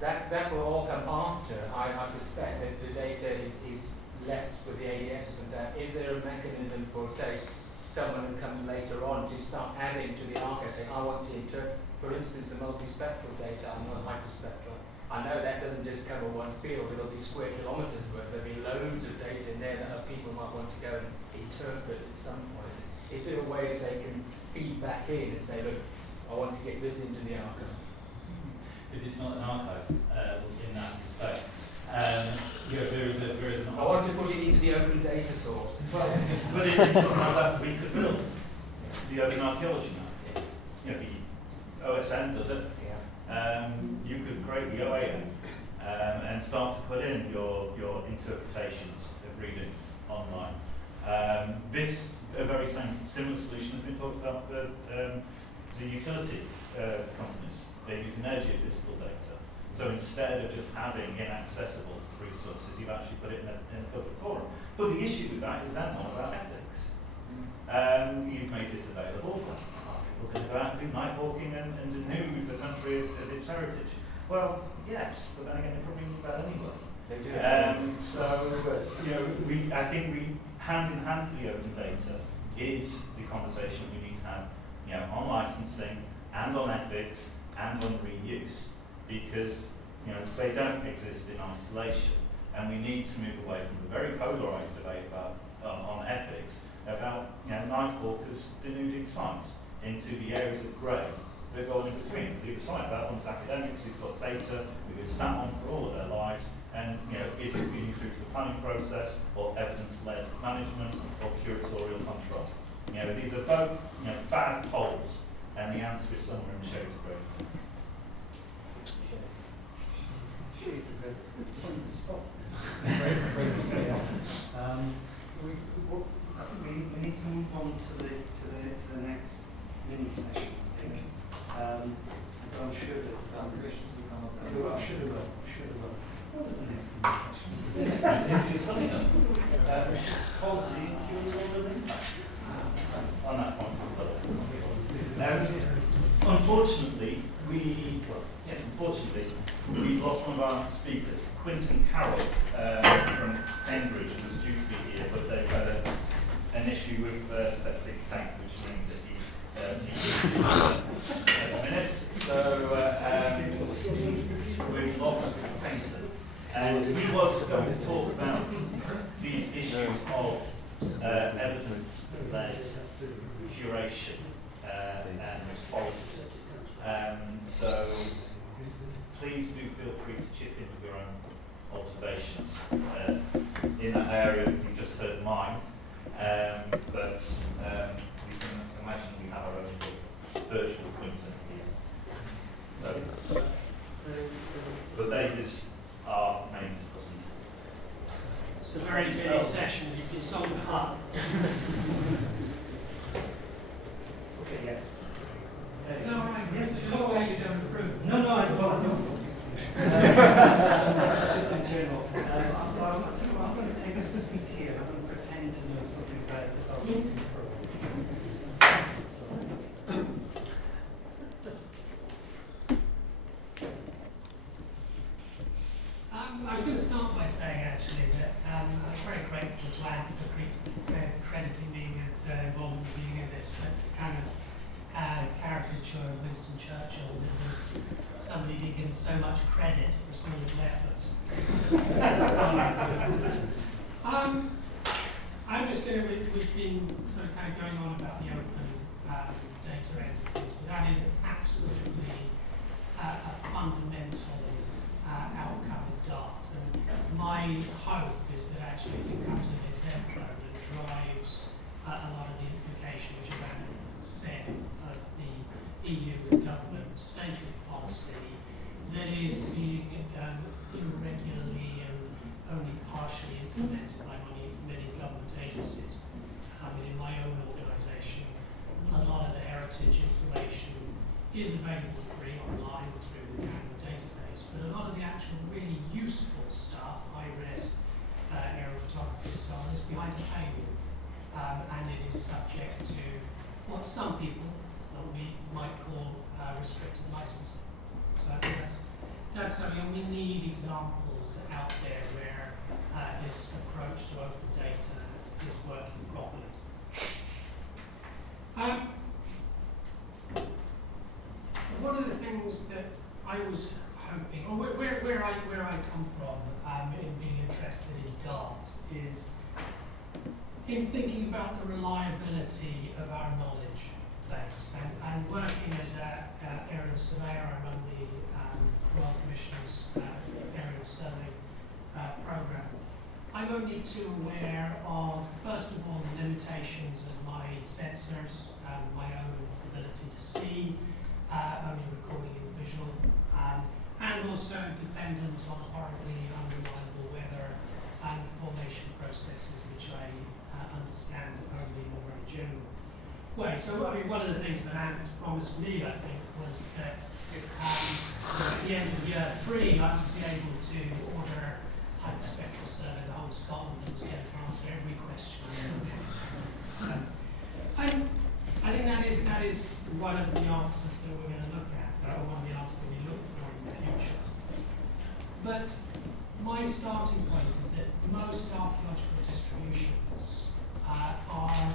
That will all come after. I suspect that the data is left with the ADS or something. Is there a mechanism for, say, someone who comes later on to start adding to the archive, saying, I want to interpret, for instance, the multispectral data and the hyperspectral. I know that doesn't just cover one field, it'll be square kilometres worth. There'll be loads of data in there that people might want to go and interpret at some point. Is there a way that they can feed back in and say, look, I want to get this into the archive? But it's not an archive in that respect. There is an I want to put it into the open data source. But it's not that we could build the open archaeology map. The OSN does it. You could create the OAM and start to put in your interpretations of readings online. This a very similar solution has been talked about for the utility companies. They're using their geophysical data. So instead of just having inaccessible resources, you've actually put it in a public forum. But the issue with that is then one about ethics. You've made this available. People can go out and do night walking and denude the country of its heritage. Well, yes, but then again, they probably knew that anyway. They do. So, I think hand in hand to the open data is the conversation we need to have, on licensing and on ethics and on reuse, because they don't exist in isolation, and we need to move away from the very polarised debate about on ethics about night walkers denuding sites into the areas of grey that go in between. Because either side of that one's academics who've got data, who've sat on for all of their lives, and is it feeding through to the planning process, or evidence-led management, or curatorial control? These are both bad poles, and the answer is somewhere in the shades of grey. Shades of grey, it's a good point to stop. I think we need to move on to the next mini session, I think. I'm sure that questions will come up. I'm sure they will. What is the next mini session? It's funny enough. Policy and curatorial impact. On that point. Unfortunately, we've lost one of our speakers, Quinton Carroll from Cambridge, who was due to be here, but they've had an issue with septic tank, which means that he's minutes. So we've lost Quinton. And he was going to talk about these issues of evidence-led curation and policy. So please do feel free to chip in with your own observations in that area. You just heard mine, but you can imagine we have our own virtual Quinton here. So, but Dave is our main discussant. It's a very busy session. You've been sold hard. Okay, yeah. Is that all right? Yes. You look like you don't approve. No, I don't. Just in general. I'm going to take a seat here. I'm going to pretend to know something about it if I'm looking for I was going to start by saying actually that I'm very grateful to Anne for crediting me with involvement in being in this, but to kind of caricature of Winston Churchill, that was somebody who gives so much credit for so little effort. I'm just going to, we've been sort of kind of going on about the open data end of things, but that is absolutely a fundamental outcome of DART. And my hope is that actually it becomes an exemplar that drives a lot of the implication, which is Anne said, of the EU and government stated policy that is being irregularly and only partially implemented by many government agencies. In my own organisation, a lot of the heritage information is available free online through the Canada database, but a lot of the actual really useful stuff, high-res aerial photography and so on, is behind a paywall, and it is subject to what some people, not me, might call restricted licensing. So I think that's something, and we need examples out there where this approach to open data is working properly. One of the things that I was hoping, or where I come from in being interested in DART, is in thinking about the reliability of our knowledge base. And working as an aerial surveyor, I run the Royal Commission's aerial survey programme. I'm only too aware of, first of all, the limitations of my sensors, my own ability to see, only recording in visual, and and also dependent on horribly unreliable weather and formation processes, which I understand only in a very general way. So, I mean, one of the things that Ant promised me, I think, was that at the end of year 3, I would be able to order hyperspectral survey the whole of Scotland and was going to answer every question. And I think that is one of the answers that we're going to look at, or one of the answers that we look for in the future. But my starting point is that most archaeological distributions are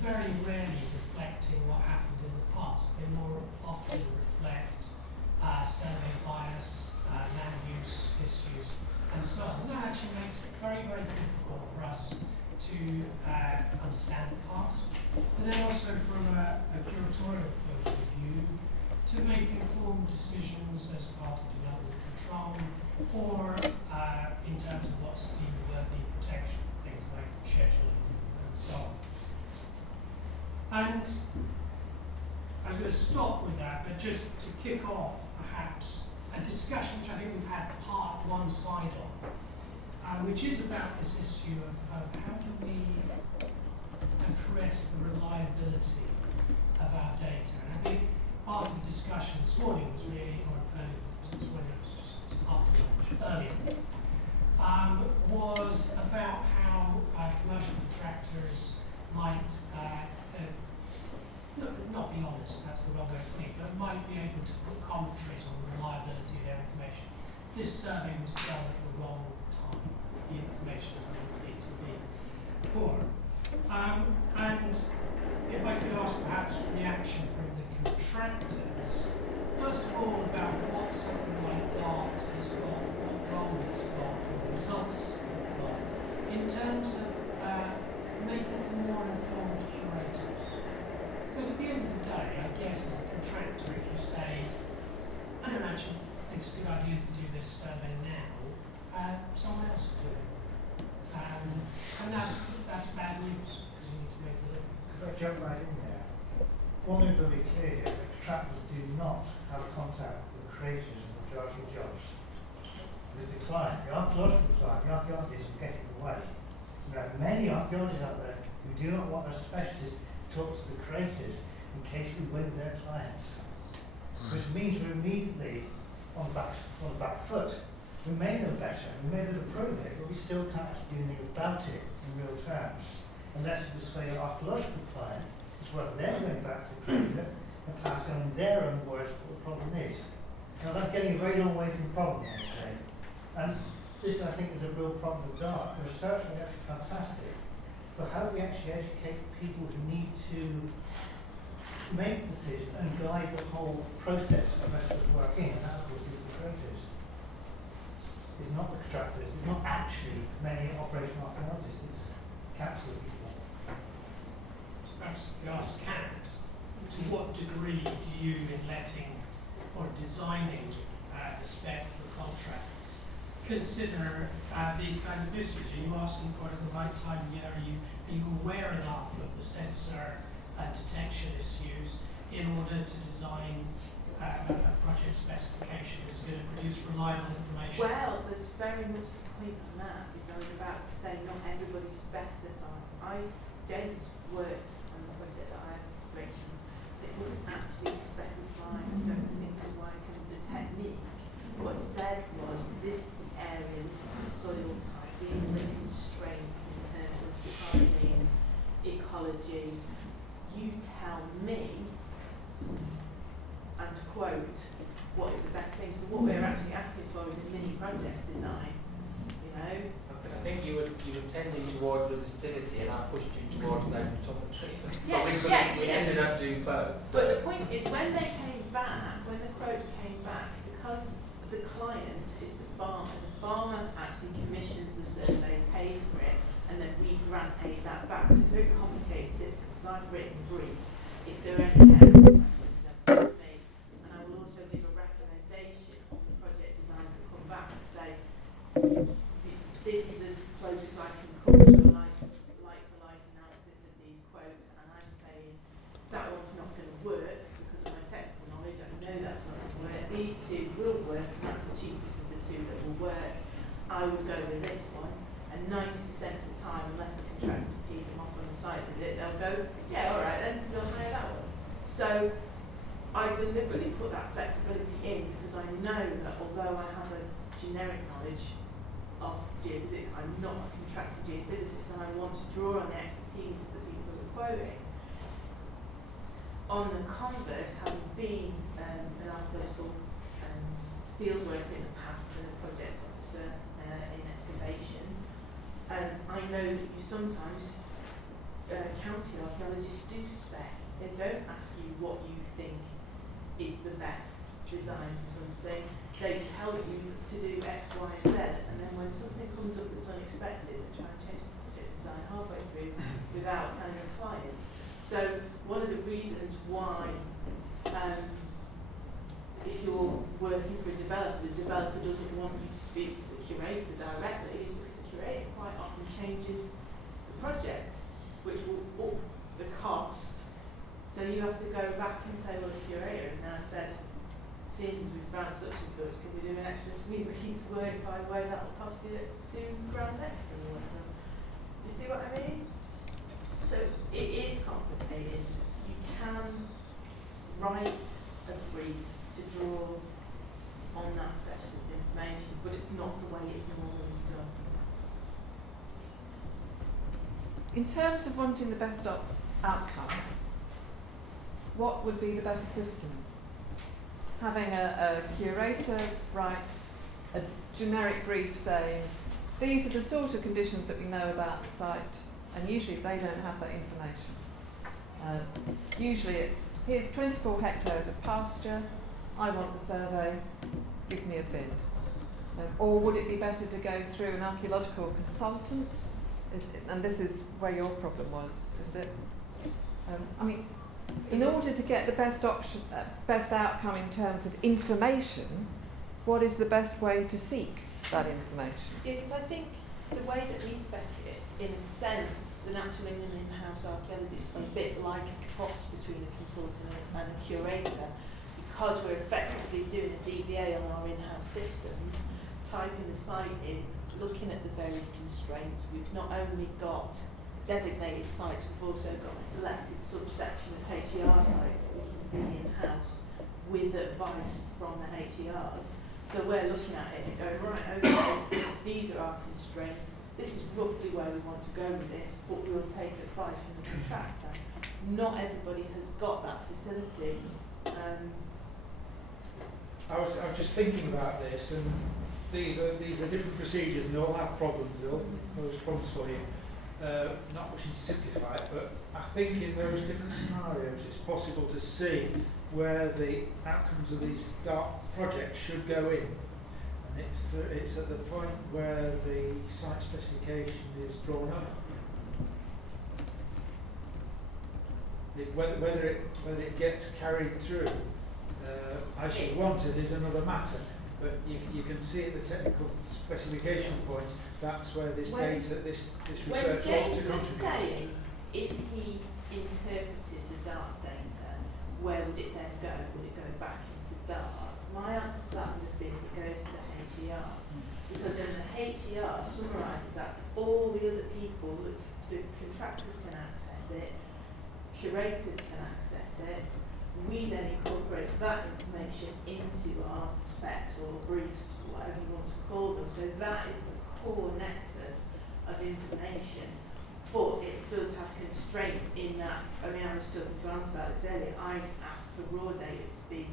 very rarely reflecting what happened in the past. They more often reflect survey bias, land use issues, and so on. And that actually makes it very, very difficult for us to understand the past, but then also from a curatorial point of view, to make informed decisions as part of development control, or in terms of what's deemed worthy protection, things like scheduling and so on. And I was going to stop with that, but just to kick off perhaps a discussion which I think we've had part one side of, which is about this issue of how do we address the reliability of our data. And I think part of the discussion this morning was really, or this morning it was just after lunch, earlier, was about how commercial contractors might not be honest, that's the wrong way to put it, but might be able to put commentaries on the reliability of their information. This survey was done at the wrong time. The information is unlikely to be poor. And if I could ask perhaps a reaction from the contractors, first of all about what something like DART has got, what role it's got, what the results have got, in terms of making for more informed curators. Because at the end of the day, I guess as a contractor, if you say, I don't actually think it's a good idea to do this survey now, someone else will do it. And that's bad news, because you need to make a living. Could I jump right in there? One thing to be clear is that contractors do not have contact with the creators of the majority of jobs. There's the client, the archaeological client, the archaeologist will get in the way. There are many archaeologists out there who do not want their specialists to talk to the creators in case we win their clients. Which means we're immediately on the back foot. We may know better, we may be able to prove it, but we still can't actually do anything about it in real terms. Unless we persuade an archaeological client, it's whether they're going back to the creator and passing on in their own words what the problem is. Now that's getting a very long way from the problem, okay? And this, I think, is a real problem with DART. The research is actually fantastic, but how do we actually educate people who need to make decisions and guide the whole process of us working? And that, of course, is the creators. It's not the contractors, it's not actually many operational archaeologists, it's council people. So perhaps if you ask Kat, to what degree do you, in letting or designing the spec for contracts, consider these kinds of issues? Are you asking for it at the right time of year? Are you aware enough of the sensor detection issues in order to design a project specification that's going to produce reliable information? Well, there's very much the point on that, because I was about to say not everybody specifies. James has worked on the project that I've written. It wouldn't actually specify, I don't think, the technique. What it said was, this is the area, this is the soil type, these are the constraints in terms of timing, ecology. You tell me, and quote, what is the best thing. So what we're actually asking for is a mini project design, you know. I think you were tending towards resistivity, and I pushed you towards magnetometry. Yeah, we ended up doing both. But the point is, when they came back, when the quotes came back, because the client is the farmer actually commissions the survey, pays for it, and then we grant aid that back. So it's a very complicated system, because I've written brief. If there are any technical questions, they'll ask me. And I will also give a recommendation on the project designs that come back and say, this is as close as I can come to a like-for-like analysis of these quotes, and I'm saying that one's not going to work because of my technical knowledge. I know that's not going to work. These two will work, and that's the I would go with this one. And 90% of the time, unless the contractor's peed them off on the site visit, they'll go, yeah, all right, then you'll hire that one. So I deliberately put that flexibility in because I know that although I have a generic knowledge of geophysics, I'm not a contracted geophysicist, and I want to draw on the expertise of the people who are quoting. On the converse, having been an archaeological field worker in the past and a project officer in excavation, I know that you sometimes, county archaeologists do spec. They don't ask you what you think is the best design for something. They tell you to do X, Y, and Z, and then when something comes up that's unexpected, they try and change the project design halfway through without telling the client. So one of the reasons why, if you're working for a developer, the developer doesn't want you to speak to the curator directly, is because the curator quite often changes the project, which will up the cost. So you have to go back and say, well, the curator has now said, seeing as we've found such and such, can we do an extra 3 weeks work, by the way, that will cost you £2 extra or whatever. Do you see what I mean? So it is complicated. You can write a brief to draw on that specialist information, but it's not the way it's normally done. In terms of wanting the best outcome, what would be the best system? Having a curator write a generic brief saying, these are the sort of conditions that we know about the site, and usually they don't have that information. Usually it's, here's 24 hectares of pasture, I want the survey, give me a bid. Or would it be better to go through an archaeological consultant? And this is where your problem was, isn't it? I mean, in order to get the best option, best outcome in terms of information, what is the best way to seek that information? Because I think the way that we spec it, in a sense, the Natural England in-house archaeologists are a bit like a cross between a consultant and a curator, because we're effectively doing a DBA on our in-house systems, typing the site in, looking at the various constraints. We've not only got designated sites, we've also got a selected subsection of HER sites that we can see in-house with advice from the HERs. So we're looking at it and going, right, okay, these are our constraints, this is roughly where we want to go with this, but we'll take advice from the contractor. Not everybody has got that facility. I was just thinking about this, and these are different procedures, and they all have problems. They all pose problems for you. Not wishing to simplify it, but I think in those different scenarios, it's possible to see where the outcomes of these dark projects should go in, and it's at the point where the site specification is drawn up. Whether it gets carried through as you wanted is another matter, but you can see at the technical specification point that's where this data, this research ought to James was contribute. saying, if he interpreted the dark data, where would it then go? Would it go back into DART? My answer to that would have been it goes to the HER, because then the HER summarises that to all the other people. The contractors can access it, curators can access it. We then incorporate that information into our specs or briefs, whatever you want to call them. So that is the core nexus of information. But it does have constraints in that. I mean, I was talking to Ant about this earlier. I asked for raw data to be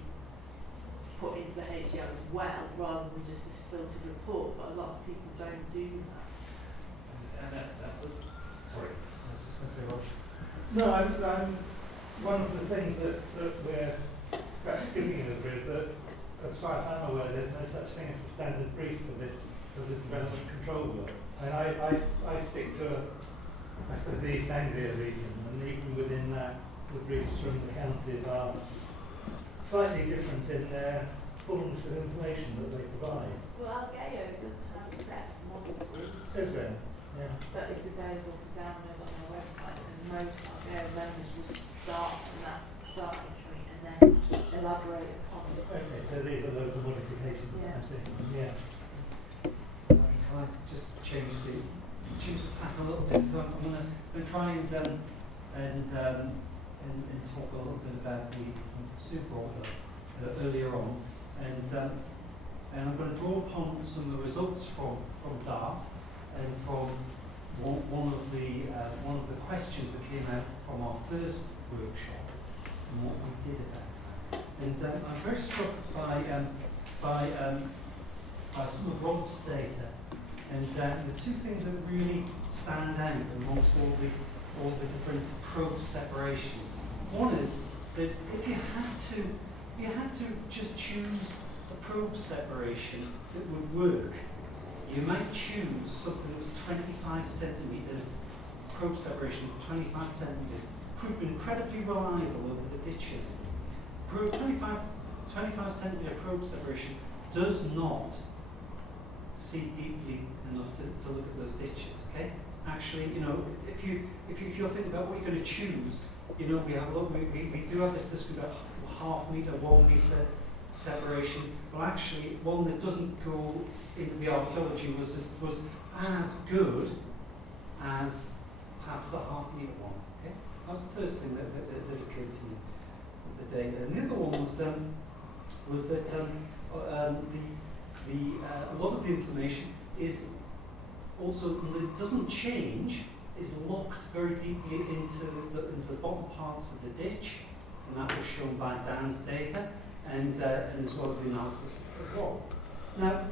put into the HCR as well, rather than just this filtered report. But a lot of people don't do that. And that does. Sorry. I was just going to say, Rob. No, one of the things that we're perhaps skipping over is that, as far as I'm aware, there's no such thing as a standard brief for this development control work. And I stick to, I suppose, the East Anglia region, and even within that, the briefs from the counties are slightly different in their fullness of information that they provide. Well, Algeo does have a set model brief. Is there? Yeah. That is available for download on our website, and most Algeo members will start from that starting point and then elaborate upon it. Okay, so these are local modifications. Yeah. I'm saying. Yeah. Can I I just change the track a little bit, because I'm going to try and talk a little bit about the super order earlier on, and I'm going to draw upon some of the results from DART and from one of the questions that came out from our first workshop and what we did about that. And I'm very struck by some of Rod's data, and the two things that really stand out amongst all the different probe separations. One is that if you had to just choose a probe separation that would work, you might choose something that was 25 centimetres, probe separation of 25 centimetres, proved incredibly reliable over the ditches. 25 centimetre probe separation does not see deeply enough to look at those ditches. Okay, actually, you know, if you're thinking about what you're going to choose, you know, we do have this discussion about half metre, 1 metre separations. Well, actually, one that doesn't go into the archaeology was as good as perhaps the half metre one. Okay, that was the first thing that occurred to me with the data. And the other one was that a lot of the information is also, it doesn't change, is locked very deeply into the bottom parts of the ditch, and that was shown by Dan's data, and as well as the analysis as well. Now,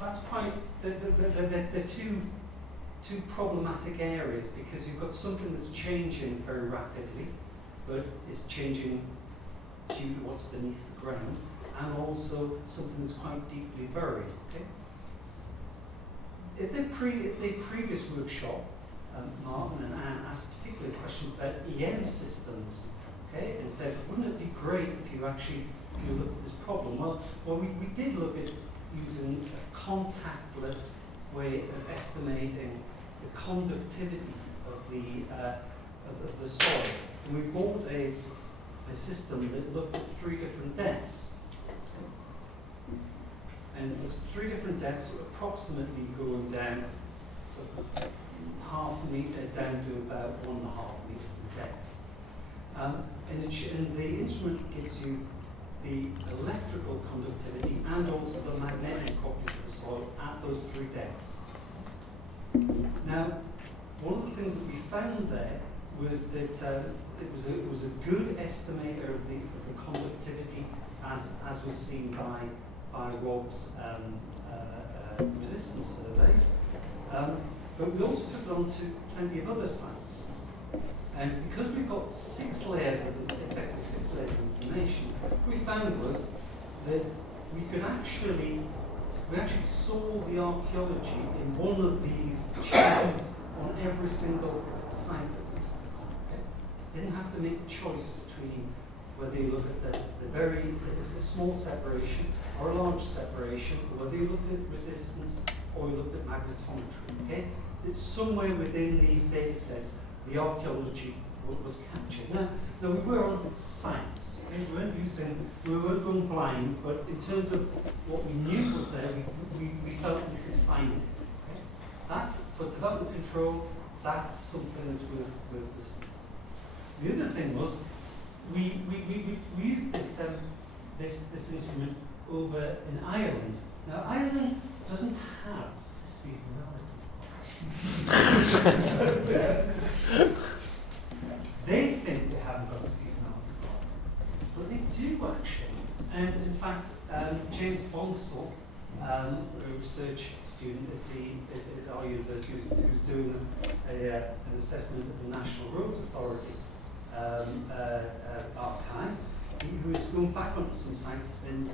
that's quite, they're two problematic areas, because you've got something that's changing very rapidly, but is changing due to what's beneath the ground, and also something that's quite deeply buried. Okay? At the previous workshop, Martin and Anne asked particular questions about EM systems, okay, and said, wouldn't it be great if you look at this problem? Well, we did look at using a contactless way of estimating the conductivity of the soil. And we bought a system that looked at 3 different depths. And it looks at 3 different depths, approximately going down sort of half metre down to about 1.5 metres in depth. And the instrument gives you the electrical conductivity and also the magnetic properties of the soil at those 3 depths. Now, one of the things that we found there was that it was a good estimator of the conductivity as was seen by Rob's resistance surveys, but we also took it on to plenty of other sites. And because we've got 6 layers of information, what we found was that we actually saw the archaeology in one of these chains on every single site that we took on. Okay? Didn't have to make a choice between whether you look at the very small separation or a large separation, or whether you looked at resistance or you looked at magnetometry. Okay? It's somewhere within these data sets the archaeology was captured. Now we were on sites. Okay? We weren't going blind, but in terms of what we knew was there, we felt we could find it. Okay? That's for development control. That's something that's worth listening to. The other thing was we used this instrument over in Ireland. Now Ireland doesn't have a seasonality. They think they haven't got a seasonality problem, but they do actually. And in fact, James Bonsall, a research student at our university, who's doing an assessment of the National Roads Authority archive, who is going back onto some sites and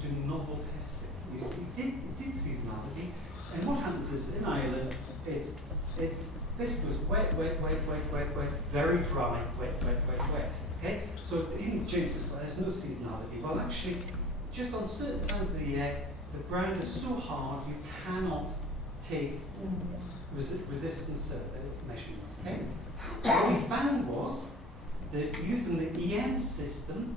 doing novel testing. He did seasonality, and what happens is that in Ireland, it's basically wet, very dry, wet. Okay, so even James says, well, there's no seasonality. Well, actually, just on certain times of the year, the ground is so hard you cannot take resistance measurements. Okay, what we found was that using the EM system,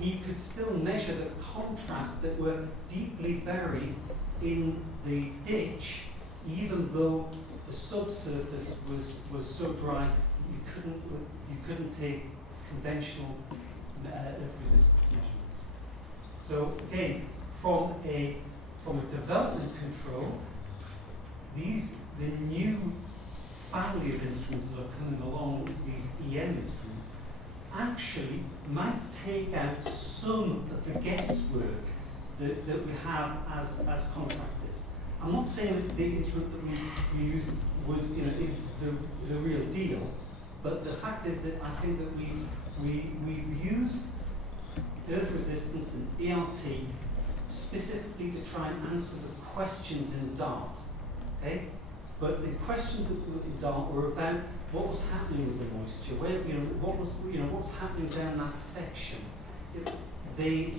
he could still measure the contrast that were deeply buried in the ditch, even though the subsurface was so dry you couldn't take conventional earth resistance measurements. So again, from a development control, the new family of instruments that are coming along, these EM instruments, actually might take out some of the guesswork that we have as contractors. I'm not saying that the instrument that we used was, is the real deal, but the fact is that I think that we've used earth resistance and ERT specifically to try and answer the questions in DART. Okay? But the questions that were in DART were about what was happening with the moisture, what was happening down that section. They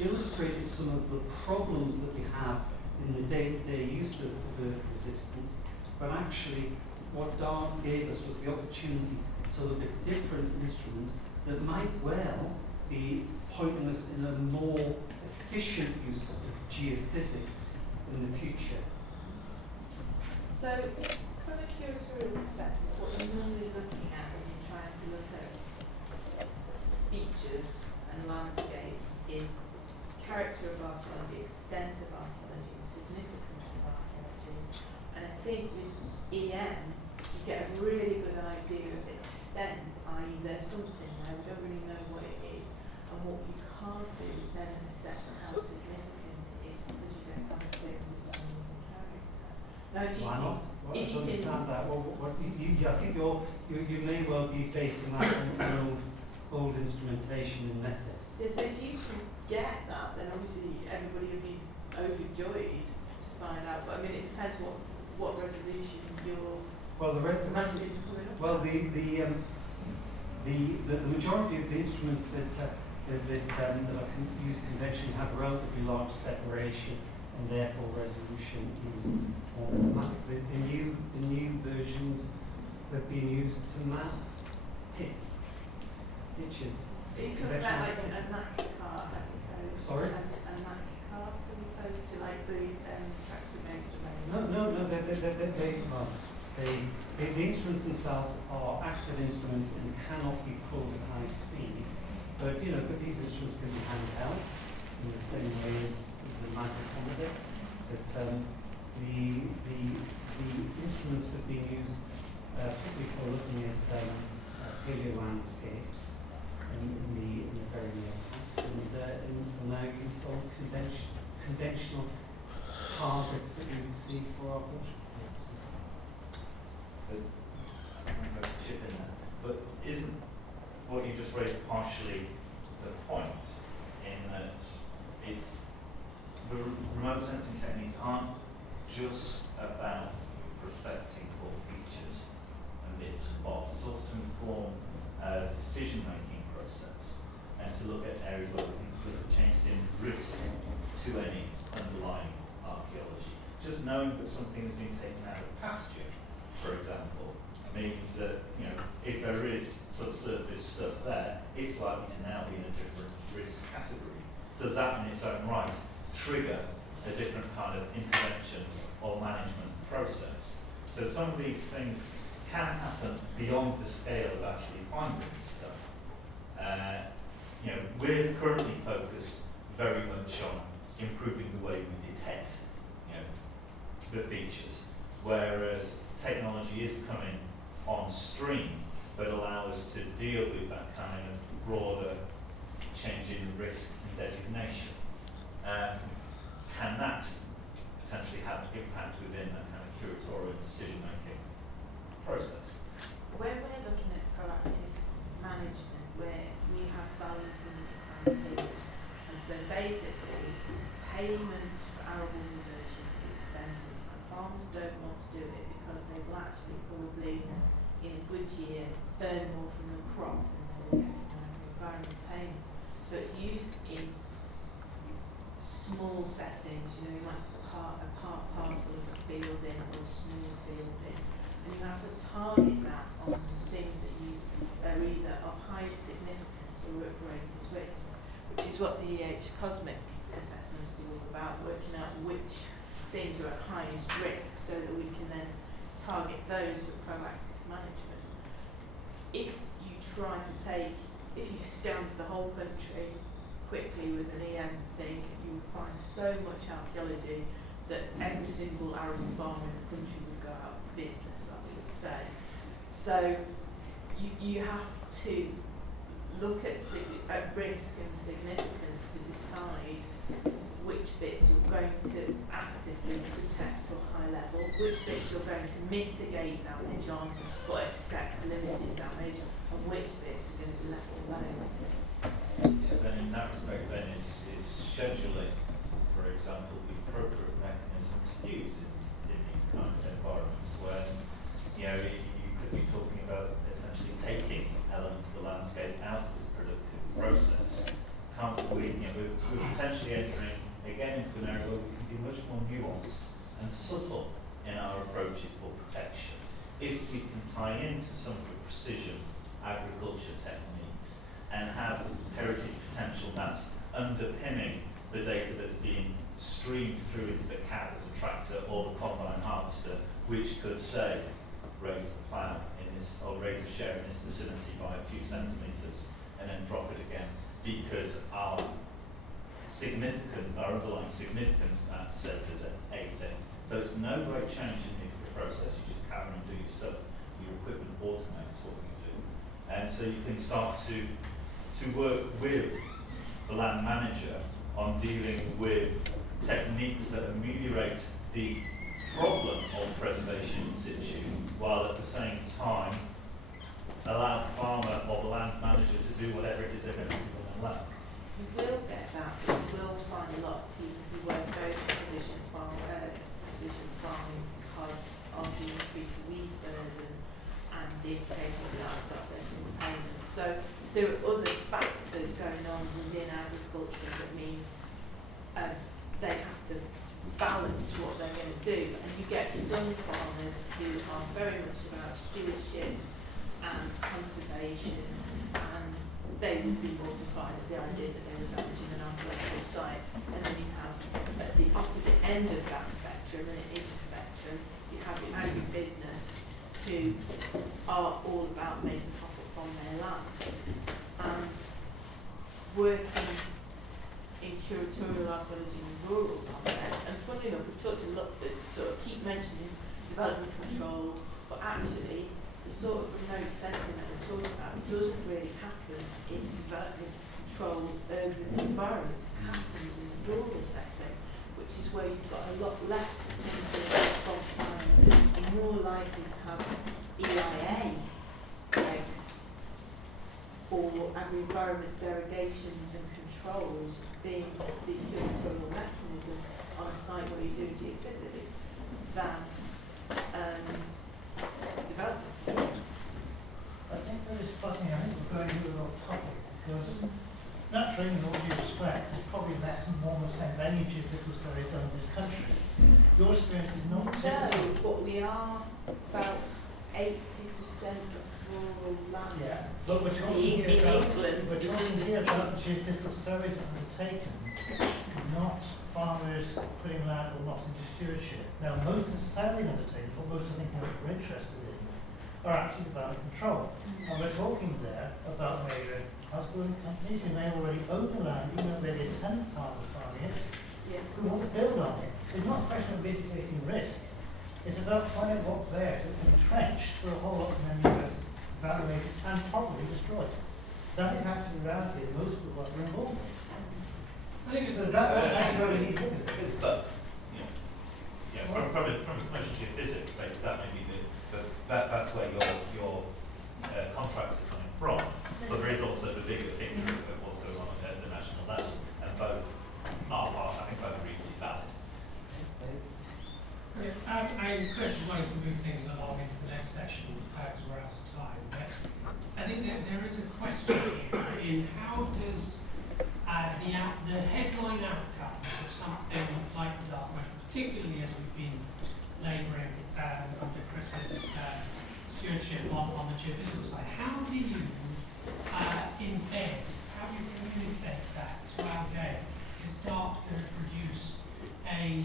illustrated some of the problems that we have in the day-to-day use of earth resistance, but actually what DART gave us was the opportunity to look at different instruments that might well be pointing us in a more efficient use of geophysics in the future. So, from a curatorial perspective, what you're normally looking at when you're trying to look at features and landscapes is character of archaeology, extent of archaeology, significance of archaeology. And I think with EM, you get a really good idea of extent, i.e. there's something there, we don't really know what it is. And what you can't do is then assess how significant it is because you don't have a clear understanding of the character. Now, if you Why not? Well, if I you understand that. Well, I think you may well be basing that on old instrumentation and methods. Yeah, so if you can get that, then obviously everybody will be overjoyed to find out. But I mean, it depends what resolution you're. Well, the majority of the instruments that are used conventionally have relatively large separation, and therefore resolution is automatic. The new versions have been used to map pits, ditches. Are you talking about like a MAC cart, I suppose? Sorry? A MAC cart as opposed to like the tractor-based domain? No. The instruments themselves are active instruments and cannot be pulled at high speed. But these instruments can be handheld in the same way as the microcommodate. But the instruments have been used particularly for looking at paleo landscapes in the very near past, and now used on conventional targets that you would see for our workshop purposes. I'm going to chip in there. But isn't what you just raised partially the point in that it's the remote sensing techniques aren't just about prospecting for features and bits and bobs. It's also to inform the decision-making process and to look at areas where we can look at changes in risk to any underlying archaeology. Just knowing that something has been taken out of pasture, for example, means that if there is subsurface stuff there, it's likely to now be in a different risk category. Does that in its own right trigger a different kind of intervention or management process? So some of these things can happen beyond the scale of actually finding stuff. We're currently focused very much on improving the way we detect the features, whereas technology is coming on stream that allow us to deal with that kind of broader change in risk and designation. Can that potentially have an impact within that kind of curatorial decision-making process? When we're looking at proactive management, where we have value from the table, and so basically payment for arable inversion is expensive, and farmers don't want to do it because they will actually probably, in a good year, burn more from the crop than they will get from the environment payment. So it's used in small settings, you might put a parcel of a field in or a small field in, and you have to target that on things that you are either of highest significance or at greatest risk. which is what the Cosmic assessments are all about, working out which things are at highest risk so that we can then target those with proactive management. If you try to if you scanned the whole country quickly with an EM thing, you would find so much archaeology that every single arable farm in the country would go out of business, I would say. So you have to look at risk and significance to decide which bits you're going to actively protect or high level, which bits you're going to mitigate damage on but accept limited damage, and which bits are going to be left alone. Yeah, then in that respect then is scheduling, for example, the appropriate mechanism to use in these kind of environments when, you know, you could be talking about essentially taking elements of the landscape out of its productive process. Can't we, you know, we're potentially entering again into an area where we can be much more nuanced and subtle in our approaches for protection. If we can tie into some of the precision agriculture techniques and have heritage potential maps underpinning the data that's being streamed through into the cab of the tractor or the combine harvester, which could say, raise the plough in this, or raise a share in this vicinity by a few centimetres, and then drop it again, because our underlying significance map says there's a thing. So it's no great change in the process, you just carry and do your stuff, your equipment automates what you do. And so you can start to work with the land manager on dealing with techniques that ameliorate the problem of preservation in situ, while at the same time allow the farmer or the land manager to do whatever it is they're going to do on their land. You will get that, but you will find a lot of people who won't go to precision farming because of the increased weed burden and the implications that that's got their single payments. So there are other factors going on within agriculture that mean they have to balance what they're going to do, and you get some farmers who are very much about stewardship and conservation, and they would be mortified at the idea that they were damaging an archaeological site. And then you have at the opposite end of that spectrum, and it is a spectrum, you have the agribusiness who are all about making profit from their land and working in curatorial archaeology and rural context. And funny enough, we've talked a lot, sort of keep mentioning development control, but actually the sort of remote sensing that we're talking about, it doesn't really happen in development control urban environments. It happens in the rural setting, which is where you've got a lot less influence from planning. You're more likely to have EIA regs or agri-environment derogations and controls being the curatorial mechanism on a site where you're doing geophysics than development. I think there is fussing. I think we're going a little off topic because naturally, in all due respect, there's probably less than 1% of any geophysical survey done in this country. Your experience is not typical. No, but we are about 80% of rural land. Yeah, but we're talking here about geophysical surveys that are undertaken, not farmers putting land or not into stewardship. Now, most of the surveys undertaken, what most of the things we're interested in, are actually development control. And we're talking there about maybe housebuilding companies who may already own the land, even though they're the tenant farmers farming it, who want to build on it. It's not a question of mitigating risk. It's about finding out what's there so it can be entrenched for a whole lot and then evaluated and probably destroyed. That is actually the reality of most of what we're involved in. I think it's that's actually where we need to look at it. It's both. From a commercial geophysics basis, that may be that's where your contracts are coming from. But there is also the bigger picture of what's going on at the national level, and both are, I think, both are equally valid. Chris is wanting to move things along into the next section because we're out of time. But I think that there is a question here in how does the headline outcomes of something like the dark matter, particularly as we've been labouring under Chris's stewardship on the geophysical side, how do you embed how do you communicate that to our game? Is DART going to produce a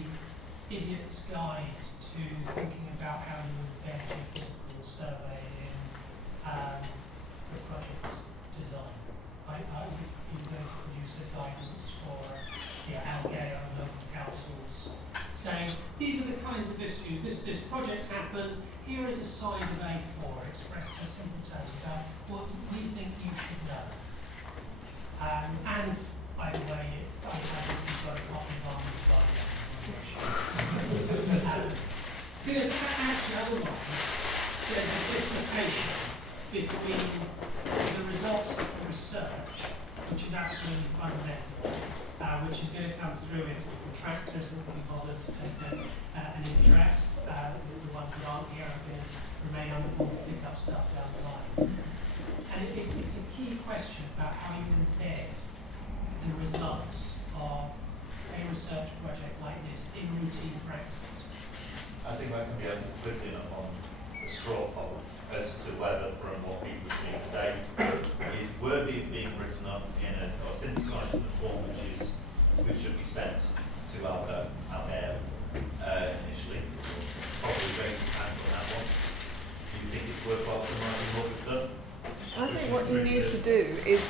idiot's guide to thinking about how you embed your physical survey in the project design? Are you going to produce a guidance for our GAO and local councils saying, these are the kinds of issues, this project's happened, here is a side of A4 expressed in simple terms about what we think you should know. And, by the way, I think you've got a copy of Armin's guidelines. Because actually otherwise, there's a dislocation between the results of the research, which is absolutely fundamental, which is going to come through into the contractors that will be bothered to take an interest. The ones that aren't here are going to remain on the board to pick up stuff down the line. And it's a key question about how you embed the results of a research project like this in routine practice. I think that can be answered quickly enough on the straw poll as to whether, from what people see today, is worthy of being written up in or synthesised in a form which should be sent to Aldo initially. Probably very hands on that one. Do you think it's worthwhile summarising what we've done? I think what you need to do is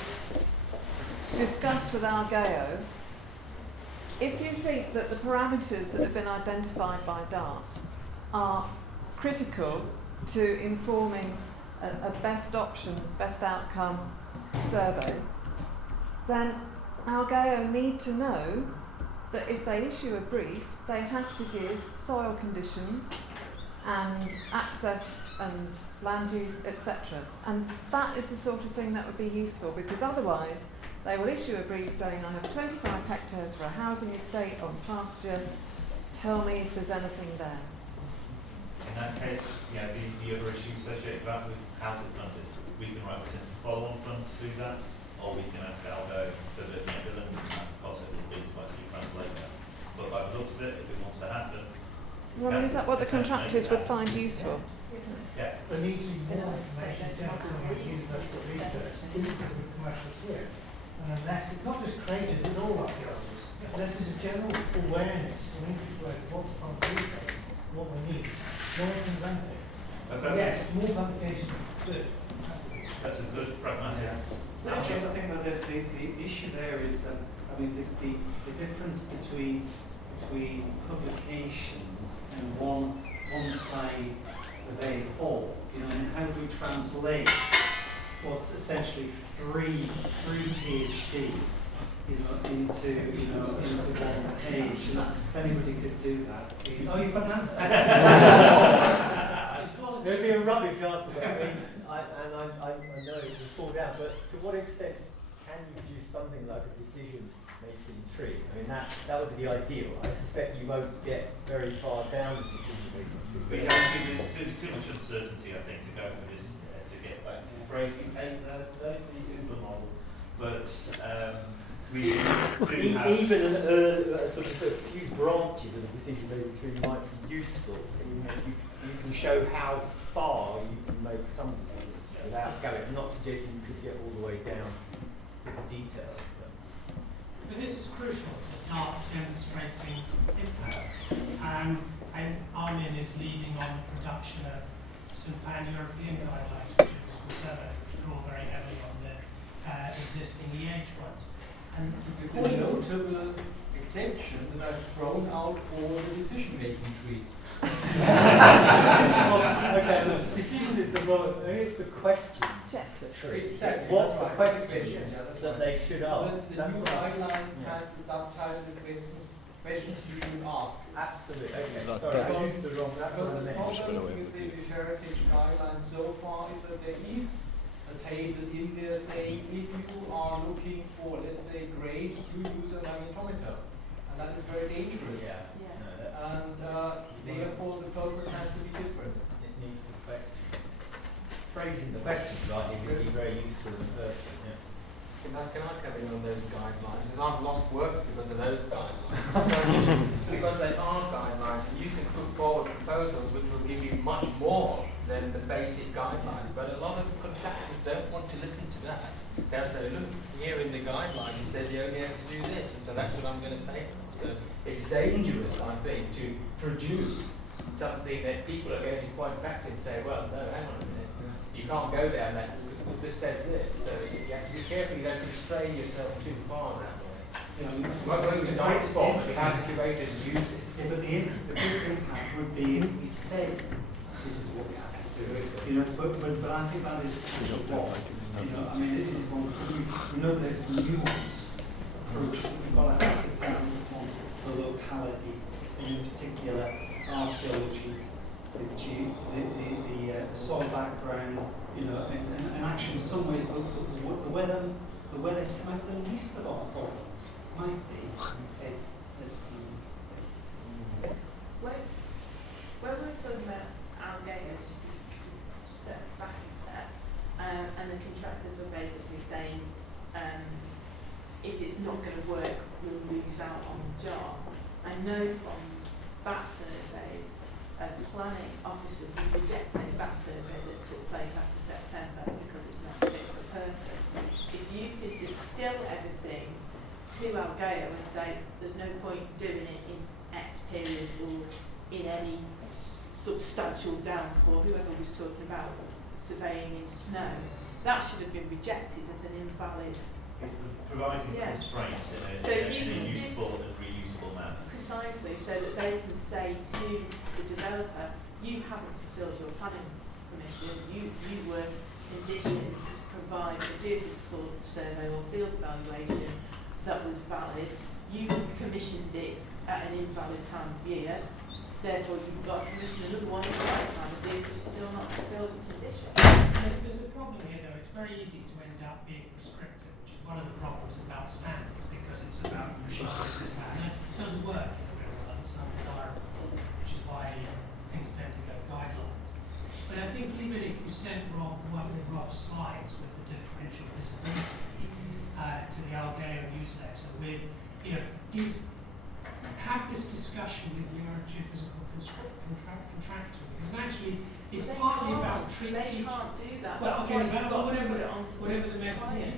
discuss with our GAO if you think that the parameters that have been identified by DART are critical to informing a best option, best outcome survey, then our GAO need to know that if they issue a brief, they have to give soil conditions and access and land use, etc. And that is the sort of thing that would be useful, because otherwise they will issue a brief saying, I have 25 hectares for a housing estate on pasture, tell me if there's anything there. In that case, the other issue associated with that was how's it funded. We can write this into the follow-on fund to do that, or we can ask Aldo for the bill, and that cost it will be to actually translate that. But by the looks of it, if it wants to happen, well, is that what the contractors would find useful? Yeah. There needs to be more information to use that for research into the commercial sphere. And unless it's not just creators, it's all archaeologists. Unless there's a general awareness and interest with what's on research, what we need, no one can run it. Yes, more publications do. That's a good pragmatic. I think that the issue there is, I mean, the difference between publications and one side of A4, and how do we translate what's essentially three PhDs, into one page. And if anybody could do that, you've got an answer. It would be a rubbish answer. I know it will fall down, but to what extent can you produce something like a decision-making tree? I mean, that would be the ideal. I suspect you won't get very far down the decision-making tree. But there's too much uncertainty, I think, to go for this, to get back to the phrase you hate the Uber model. But we do have... Even a sort of a few branches of a decision-making tree might be useful. You can show how far you can make some decisions without going. I'm not suggesting you could get all the way down to the detail. But this is crucial to DART demonstrating impact. And Armin is leading on the production of some pan-European guidelines for physical survey, which draw very heavily on the existing EH ones. And the point, a notable exception that I've thrown out for the decision-making trees. Okay, look, decision is the wrong. It's the question. Checklist. Exactly. What's the question that they should ask? So the new guidelines has the subtitle, the questions you should ask. Absolutely. Okay. Sorry, I used the wrong. Because the problem with the heritage guidelines so far is that there is a table in there saying if you are looking for, let's say, graves, you use a magnetometer. And that is very dangerous. Yeah. And therefore the focus has to be different. It needs the question. Phrasing the question right would be very useful and perfect. Can I come in on those guidelines? Because I've lost work because of those guidelines. because they are guidelines, and you can put forward proposals which will give you much more than the basic guidelines. But a lot of contractors don't want to listen to that. They'll say, look, here in the guidelines it says you only have to do this, and so that's what I'm going to pay them. So it's dangerous, I think, to produce something that people are going to point back to and say, well, no, hang on a minute, you can't go down that because this says this. So you have to be careful you don't constrain yourself too far that way. Yeah, I mean, Well, the dark spot, but how the curators use it. yeah, but the biggest impact would be if we said this is what we have to do. You know, but I think that is a lot. You know, I mean, it is one. We know there's nuanced approach. We've got to have to depend on the locality, and in particular archaeology, the soil background. You know, and actually in some ways where the least of our problems might be. When we're talking about Algea, just to step back a step, and the contractors were basically saying, if it's not going to work, we'll lose out on the job. I know from bat surveys, a planning officer would reject any bat survey that took place after September because it's not fit for purpose. If you could distill everything to Algea and say there's no point doing it in X period or in any substantial downpour, whoever was talking about surveying in snow, that should have been rejected as an invalid. It's providing constraints in a useful and reusable manner. Precisely, so that they can say to the developer, you haven't fulfilled your planning permission, you were conditioned to provide a geophysical survey or field evaluation that was valid, you commissioned it at an invalid time of year, therefore you've got to commission another one at the right time of year because you've still not fulfilled your condition. There's a problem here though, it's very easy to end up being prescriptive, which is one of the problems about standards, because it's about machine standards. It doesn't work in the real world, it's undesirable, which is why things tend to go guidelines. But I think even if you sent one of Rob's slides with the differential visibility to the Algea newsletter with, have this discussion with your geophysical contractor, because actually it's they partly can't. about treating. They can't do that. Well, That's okay, why you've got to whatever, put it onto whatever the client.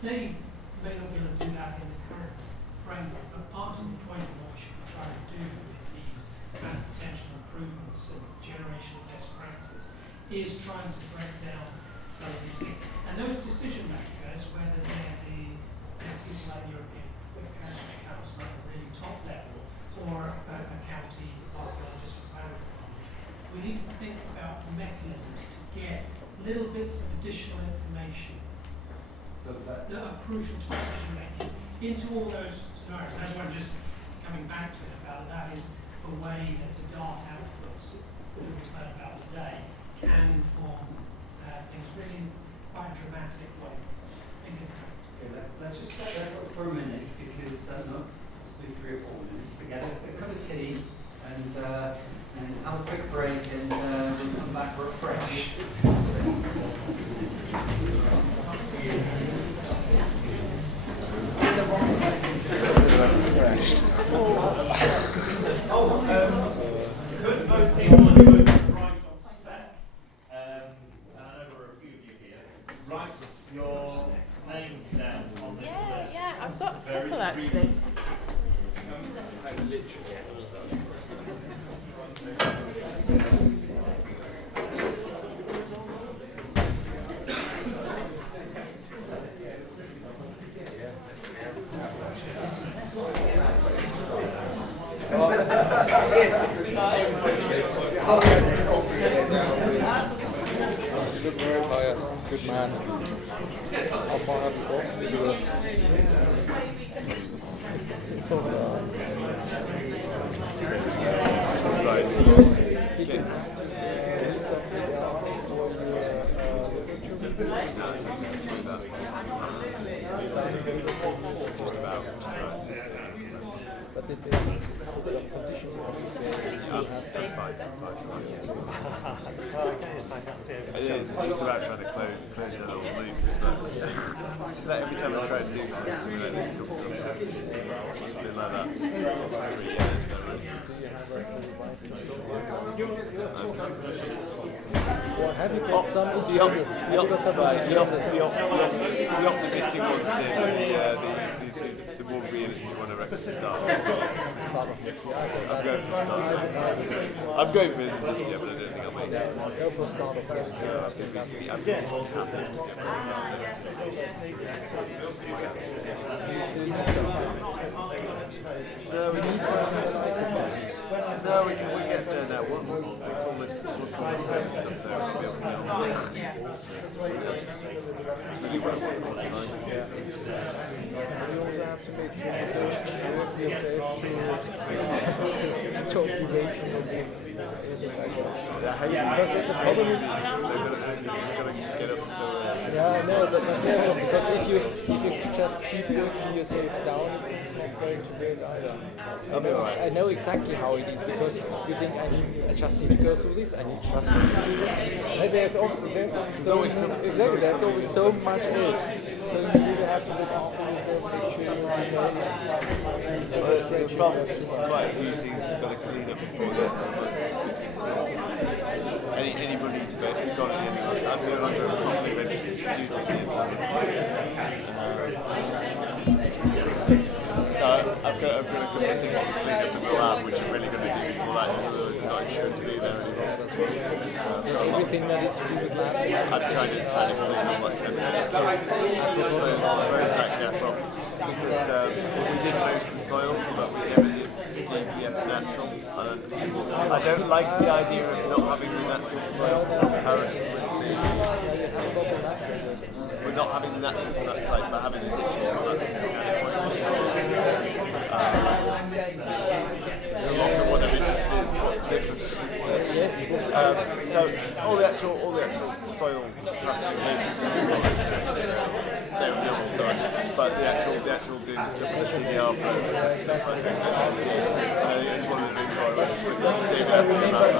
they may not be able to do that in the current framework, but part of the point of what we should be trying to do with these kind of potential improvements and generation of best practice is trying to break down some of these things. And those decision makers, whether they're the people like the European Heritage Council at a really top level or a county archaeologist or planning department, we need to think about mechanisms to get little bits of additional information that are crucial to decision making into all those scenarios. That's what I'm just coming back to it about. That is a way that the data outputs that we've heard about today can inform things really in quite a dramatic way. Okay, let's just stop there for a minute, because possibly 3 or 4 minutes to get a cup of tea and have a quick break, and we'll come back refreshed. Could most people who have arrived on spec, and I know there are a few of you here, write your names down on this list? Yeah, I've got a There is couple actually. reason. You look very tired. Good man. How far have you got? This is right. but did they put some conditions because it's you have to It's just about trying to close the little loops, but it's just like every time I try to do something like this comes up, it's been like that for 3 years now. Well, have you got some the optimistic ones did, the more realistic one I reckon to start. I'm going for start. I'm going for this year, but I don't think I'll make it. Go for start of next year. I'm reasonably happy to get for start next year. No, we need no, we get there now. What's all this kind of stuff, so we'll be able to it's really what I want all the time. Yeah. But you also have to make sure that you have yourself to calculation of the because the problem is I've got to get up so yeah, I know, but because if you just keep working yourself down, it's not going to work either. I'll be alright. I know exactly how it is because you think I just need to go through this, I need just to do this. And there's always so much else. So you really have to look after yourself, make sure you're there's quite a few things you've got to clean up before that. Anybody who's got it, I'm no longer a properly registered student at the end of so I've got a couple of things to clean up in the lab, which I'm really going to do before that, otherwise I'm not sure to be there anymore. So everything that is to do with lab, I'm trying to clean all that kind of stuff. Close that gap up. Because we did most of the soils, but we never did DPF natural. I don't like the idea of not having the natural soil for comparison with we're not having the natural from that site, but having the additional, so that seems kind of pointless. A lot of what I'm interested in is what's the difference. So all the actual soil classification tests they're all done, but the actual doing the stuff with the CDR probes and stuff like that, it's one of the big priorities with Dave asking about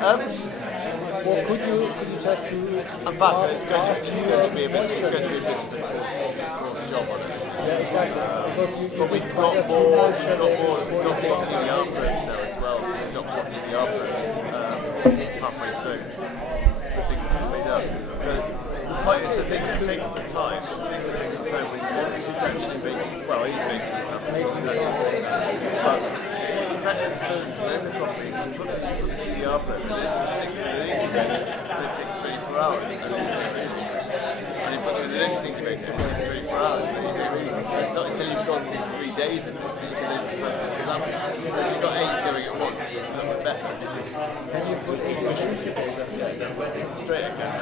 that. Or could you just do? I'm fast. It's going to be a bit of a course job on it. Yeah, exactly. But we've got more CDR probes now as well. We've got more CDR probes halfway through, so things are speed up. So the point is the thing that takes the time. The thing that takes the time when he's actually making. Well, he's making the samples. But so then the property, you put the CDR probe in it, you stick it in the incubator, and it takes 24 hours. And you put it in the next incubator, and it takes 24 hours. And you do it. It's not until you've gone through 3 days of this that you can then just measure the sample. So if you've got 8 going at once, it's a little bit better. Can you put it in the incubator? Straight again.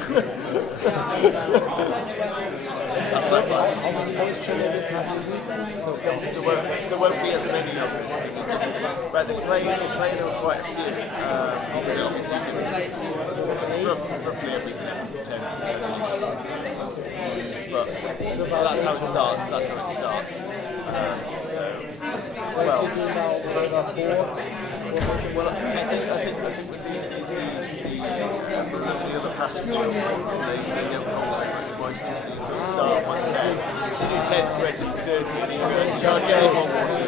That's like that. How many moisture have you used? So there won't be as many of us because it doesn't. But the clay there are quite a few. Because obviously it's roughly every 10%. But that's how it starts. So well, I think with the other pasture ones, they don't hold that much moisture, so you sort of start at 110. So you do 10, 20, 30, and you can't get any more water.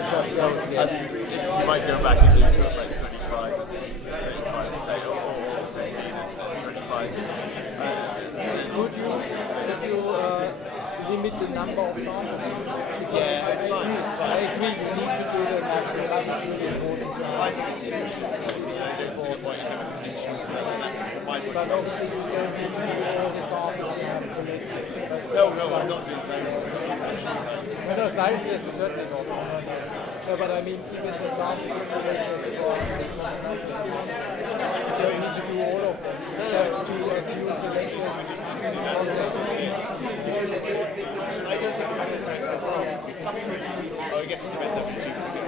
You might go back and do something like 25 and 35 and say, or 15 and 25 and something. Could you limit the number of samples? Yeah, it's fine. I agree, you need to do the natural, that is really important. I think it's huge. I don't see the point in having conditions for that. But obviously you don't need to do all the samples you have to make. No, I'm not doing sciences. No, sciences is certainly not. No, but I mean, even the samples you don't need to do all of them. You just do a few selected. I don't think it's going to take that long. I guess it depends on what you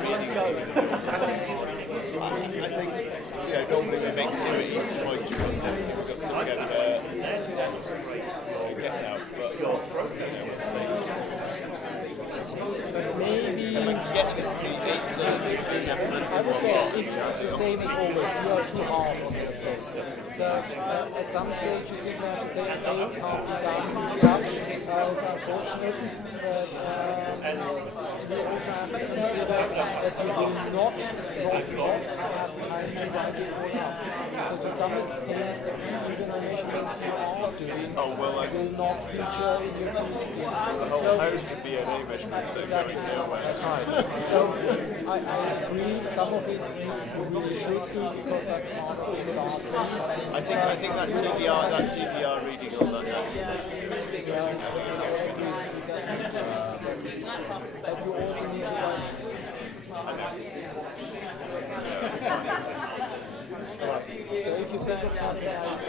really go. I think, normally we make 2 at each moisture content, so we've got some kind of get out, but your process, I would say. I would say it's the same as always. You are too hard on yourself. So at some stage you simply have to say, okay, can't be done. It's unfortunate, but we also have to consider that we will not have time to write it all out. So to some extent, the organizations you are doing will not feature in your community. There's a whole host of DNA measurements that are going nowhere. That's right. So I agree, some of it we should do because that's part of the data. I think that TBR reading on that. But you also need to so if you think of something else,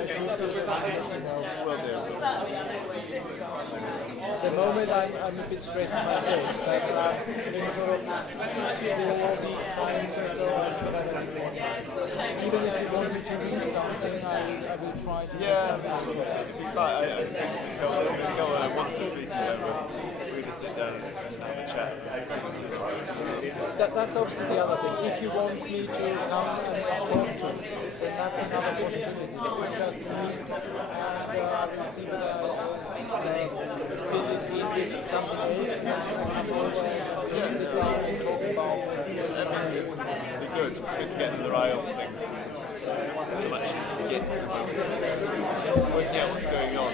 the moment I'm a bit stressed myself, but sort of will all be explained, so even if you want me to read something, I will try to once this meeting is over, we're going to sit down and have a chat. That's obviously the other thing. If you want me to come and talk to you, then that's another possibility. Just meet and see whether I feel it is something else and come over and sit down and talk about It'd be good to get in the eye on things. So much hints and working out what's going on.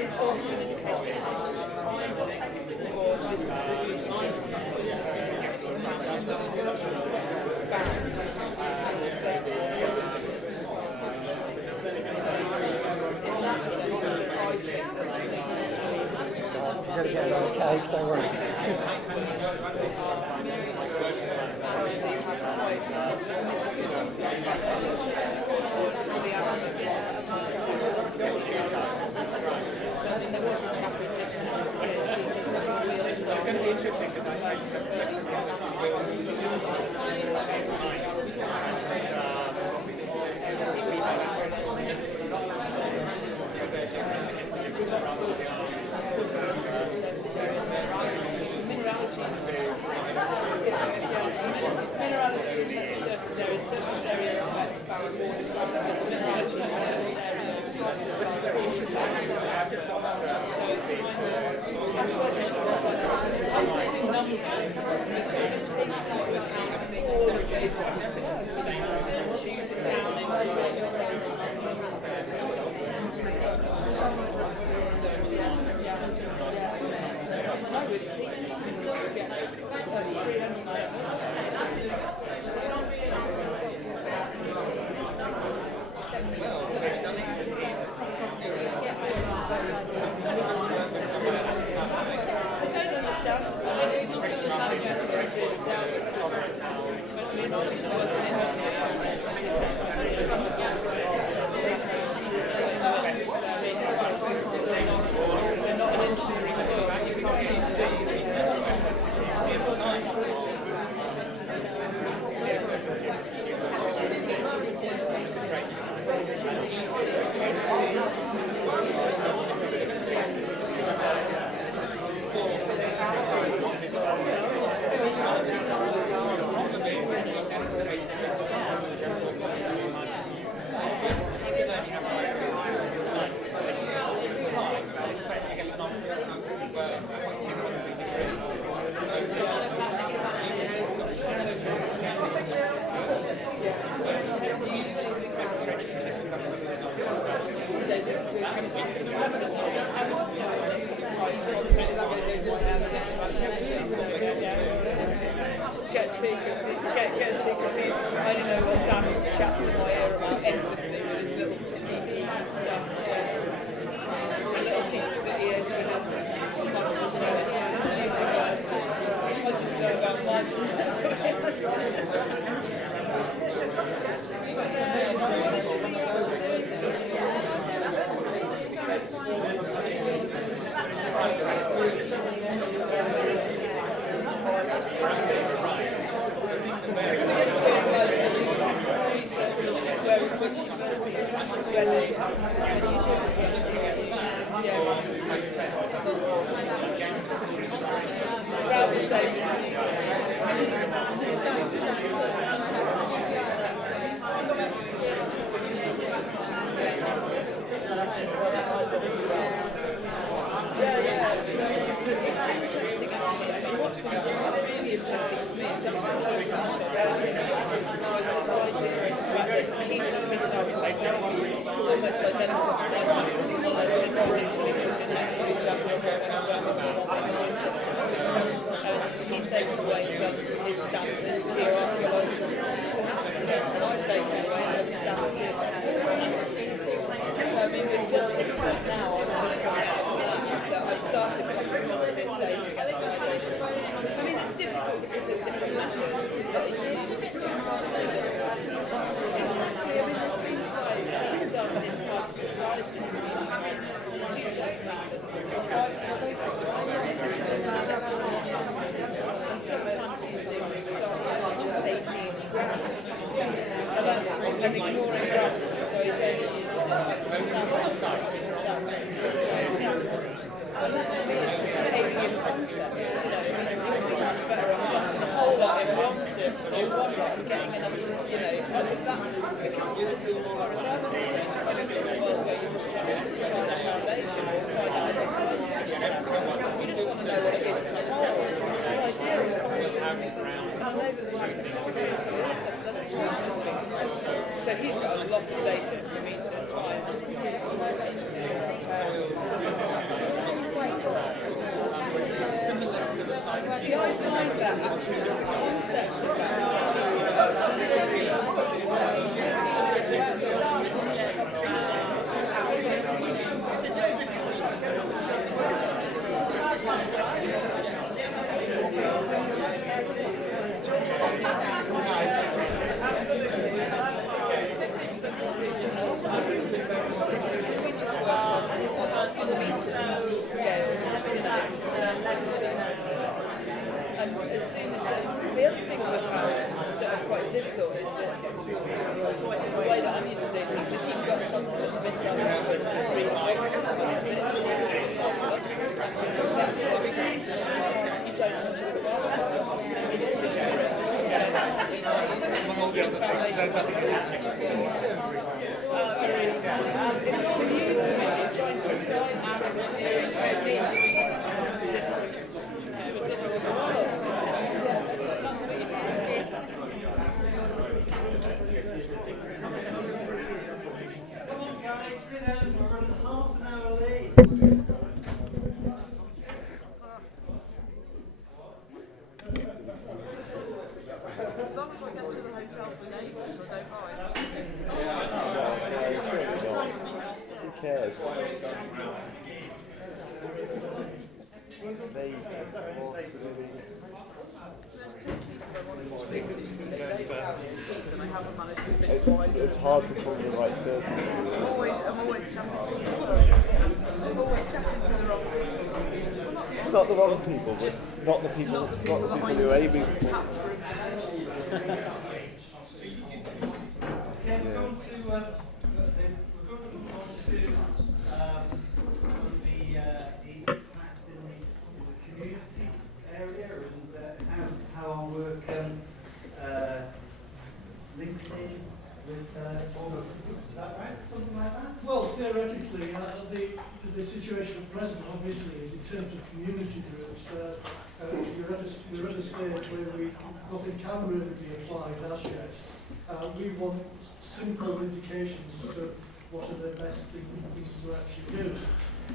It's also You're going to get another cake, don't worry. So I mean, there was a chap with this it's going to be interesting because I like minerality surface area affects barren water, minerality surface area. Gets too confused. I only know what Dan chats in my ear about endlessly with his little geeky stuff. I think that he is with his confusing words. I just know about mine, that's what it's interesting actually. I mean, what's been really interesting for me is some of the podcasts that recognised this idea of the fact that he took me samples and almost identical to my samples and originally put it next to each other and time testers. And he's taken away and done his standard geoarchaeological. So I've taken away and done standard geotechnical. I mean, we're just thinking that now, I'm just coming out of that I've started collecting some of this data against validation. I mean, it's difficult because there's different methods that are used to see that. Exactly, I mean, there's things like he's done this particle size distribution, 2 centimetres, 5 centimetres, and sometimes using samples of just 18 grams, and ignoring gravity, so he's only and that to me is just an alien concept, you know, it would be much better on what it wants it, or what it's getting enough, you know, and it's that, because as far as I'm concerned, I don't feel the world where you're just trying to find a foundation or find out a science, you just want to know what it is. This idea of competency, I know that like, it's not really some of this stuff, because I think it's so he's got a lot of data for me to try and see, I find that actually the concepts of and as soon as the other thing that I found sort of quite difficult is that the way that I'm used to doing things, if you've got something that's been done over a really high it's psychological. You don't touch it about you just ignore it. It's all new to me. You're trying to apply new techniques to a different world. Come on guys, sit down, we're running half an hour late. As long as I get to the hotel for neighbours, I don't mind. Who cares? It's hard to call the right person. I'm always chatting to the wrong people. Not the wrong people, just not the people who are able to. Okay, we're going to move on to the impact in the community area and how our work links in with all of the groups. Is that right? Something like that? Well, theoretically, the situation at present, obviously, is in terms of community groups, we're at a stage where nothing can really be applied as yet. We want simple indications as to what are the best things to actually do.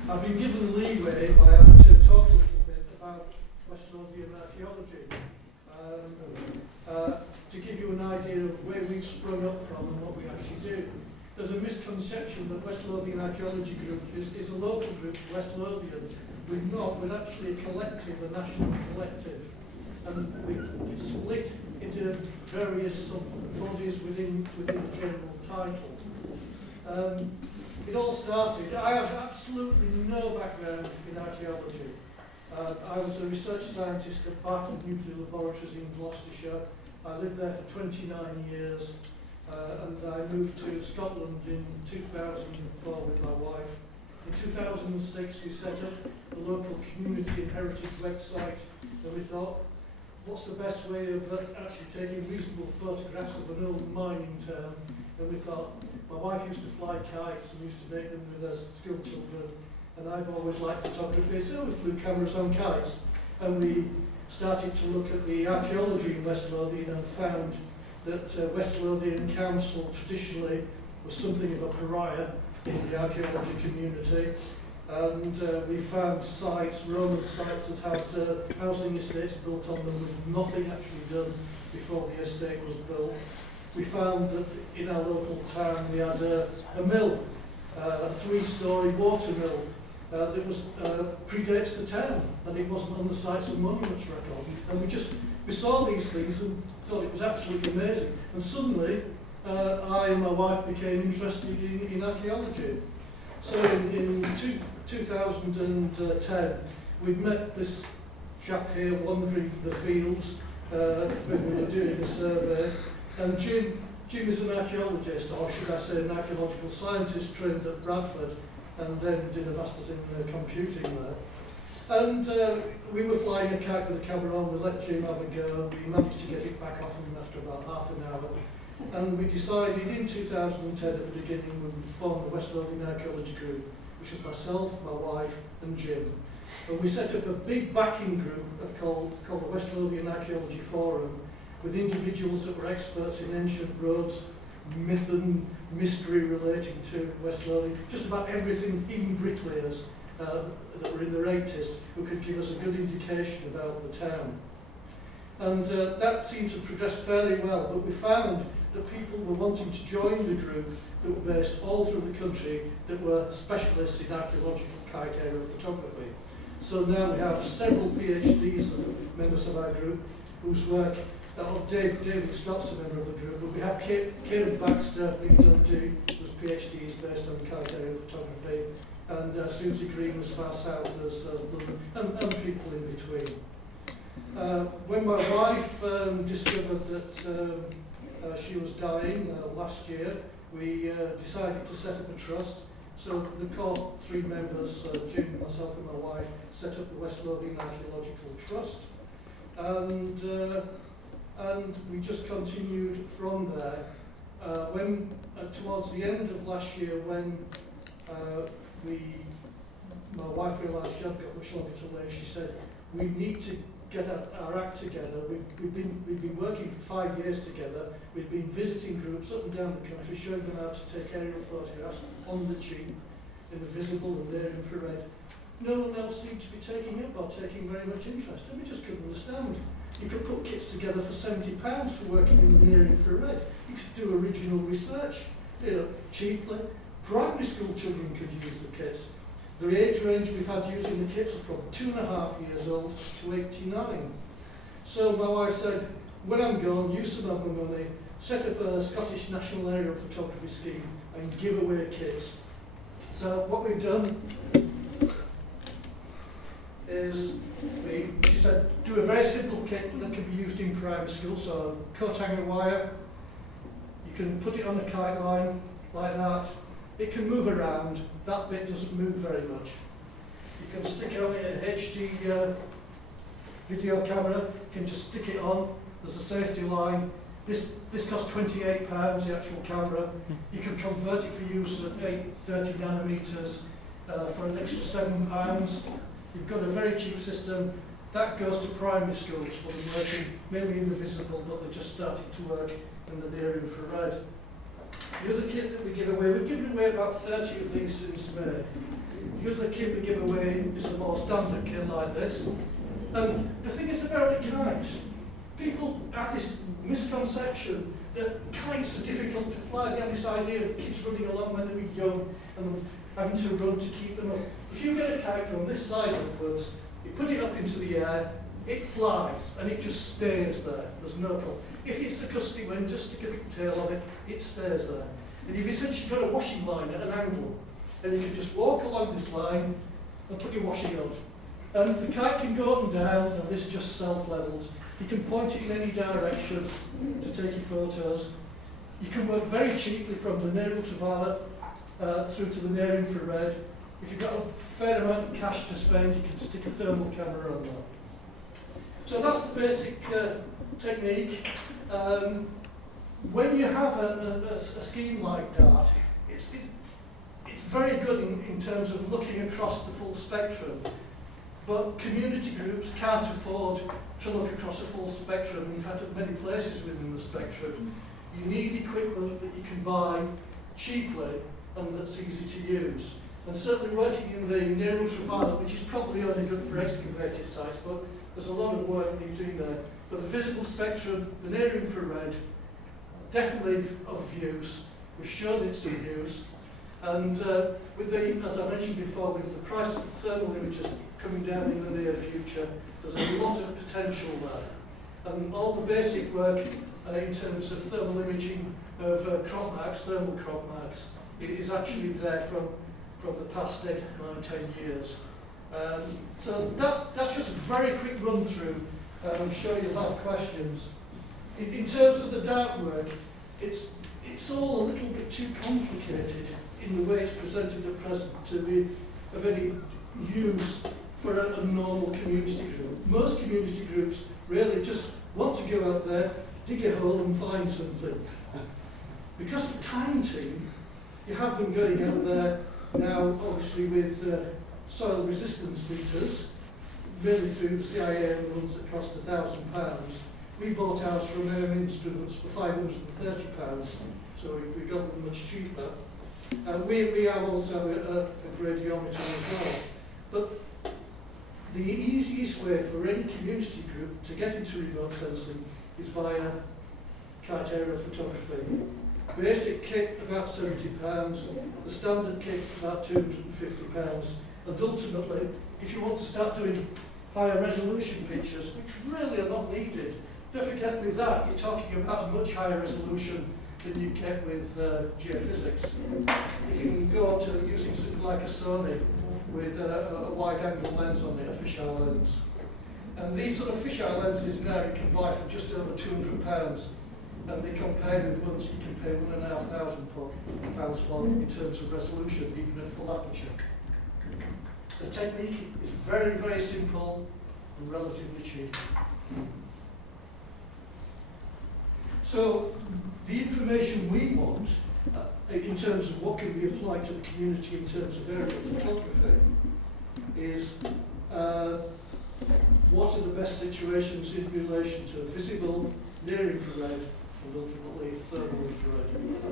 I've been given leeway by having to talk a little bit about West Lothian archaeology. To give you an idea of where we've sprung up from and what we actually do. There's a misconception that West Lothian Archaeology Group is a local group to West Lothian. We're not, we're actually a collective, a national collective. And we split into various sub-bodies within the general title. It all started, I have absolutely no background in archaeology. I was a research scientist at Bartlett Nuclear Laboratories in Gloucestershire. I lived there for 29 years and I moved to Scotland in 2004 with my wife. In 2006 we set up the local community and heritage website and we thought, what's the best way of actually taking reasonable photographs of an old mining town? And we thought, my wife used to fly kites and used to make them with her school children. And I've always liked photography, so we flew cameras on kites. And we started to look at the archaeology in West Lothian and found that West Lothian Council traditionally was something of a pariah in the archaeology community. And we found sites, Roman sites that had housing estates built on them with nothing actually done before the estate was built. We found that in our local town we had a mill, a 3-storey water mill that was predates the town, and it wasn't on the sites and monuments record. And we saw these things and thought it was absolutely amazing. And suddenly, I and my wife became interested in archaeology. So in 2010, we met this chap here wandering the fields when we were doing a survey. And Jim is an archaeologist, or should I say an archaeological scientist trained at Bradford, and then did a master's in computing there. And we were flying a kite with the camera on, we let Jim have a go, we managed to get it back off him after about half an hour. And we decided in 2010 at the beginning we would form the West Lothian Archaeology Group, which was myself, my wife and Jim. And we set up a big backing group called the West Lothian Archaeology Forum, with individuals that were experts in ancient roads, myth and mystery relating to West Lothian, just about everything, even bricklayers that were in their 80s, who could give us a good indication about the town. And that seemed to progress fairly well, but we found that people were wanting to join the group that were based all through the country that were specialists in archaeological kite aerial photography. So now we have several PhDs that are members of our group whose work, David Scott's a member of the group, but we have Kieran Baxter, Dundee, whose PhD is based on kite aerial photography, and Susie Green as far south as London, and people in between. When my wife discovered that she was dying last year, we decided to set up a trust. So the core three members, Jim, myself and my wife, set up the West Lothian Archaeological Trust. And we just continued from there. When towards the end of last year, when my wife realised she hadn't got much longer to live, she said, we need to get our act together. We've been working for 5 years together. We've been visiting groups up and down the country, showing them how to take aerial photographs on the cheap, in the visible and near infrared. No one else seemed to be taking it or taking very much interest, and we just couldn't understand. You could put kits together for £70 for working in the near infrared. You could do original research, cheaply. Primary school children could use the kits. The age range we've had using the kits are from 2.5 years old to 89. So my wife said, when I'm gone, use some of my money, set up a Scottish National Aerial Photography Scheme and give away kits. So what we've done is, she said, do a very simple kit that can be used in primary school. So coat hanger wire, you can put it on a kite line like that. It can move around. That bit doesn't move very much. You can stick it on in an HD video camera. You can just stick it on. There's a safety line. This costs £28, the actual camera. You can convert it for use at 30 nanometers for an extra £7. You've got a very cheap system. That goes to primary schools for them working mainly in the visible, but they're just starting to work in the near infrared. The other kit that we give away, we've given away about 30 of these since May. The other kit we give away is a more standard kit like this. And the thing is about a kite, people have this misconception that kites are difficult to fly. They have this idea of kids running along when they were young and having to run to keep them up. If you get a kite from this side upwards, you put it up into the air, it flies and it just stays there. There's no problem. If it's a gusty wind, just stick a big tail on it, it stays there. And you've essentially got a washing line at an angle, and you can just walk along this line and put your washing on. And the kite can go up and down, and this just self-levels. You can point it in any direction to take your photos. You can work very cheaply from the near ultraviolet through to the near infrared. If you've got a fair amount of cash to spend, you can stick a thermal camera on there. So that's the basic technique. When you have a scheme like that, it's very good in terms of looking across the full spectrum. But community groups can't afford to look across a full spectrum. In fact, at many places within the spectrum, you need equipment that you can buy cheaply and that's easy to use. And certainly working in the near ultraviolet, which is probably only good for excavated sites, but there's a lot of work needed there. But the visible spectrum, the near infrared, definitely of use. We've shown it's of use. And with the, as I mentioned before, with the price of thermal images coming down in the near future, there's a lot of potential there. And all the basic work in terms of thermal imaging of crop marks, thermal crop marks, is actually there from the past 8, 9, 10 years. So that's just a very quick run through. I'm sure you'll have questions. In terms of the dark work, it's all a little bit too complicated in the way it's presented at present to be of any use for a normal community group. Most community groups really just want to go out there, dig a hole and find something. Because of Time Team, you have them going out there now, obviously with soil resistance meters, really through the CIA ones that cost £1,000. We bought ours from Instruments for £530, so we got them much cheaper. We have also a gradiometer as well. But the easiest way for any community group to get into remote sensing is via kite aerial photography. Basic kit about £70, the standard kit about £250, and ultimately, if you want to start doing higher resolution pictures, which really are not needed, don't forget with that, you're talking about a much higher resolution than you get with geophysics. You can go to using something like a Sony with a wide-angle lens on it, a fisheye lens. And these sort of fisheye lenses now you can buy for just over £200, and they compare with ones you can pay £1,500 for in terms of resolution, even at full aperture. The technique is very, very simple and relatively cheap. So the information we want, in terms of what can be applied to the community in terms of aerial photography, is what are the best situations in relation to visible, near infrared, and ultimately thermal infrared.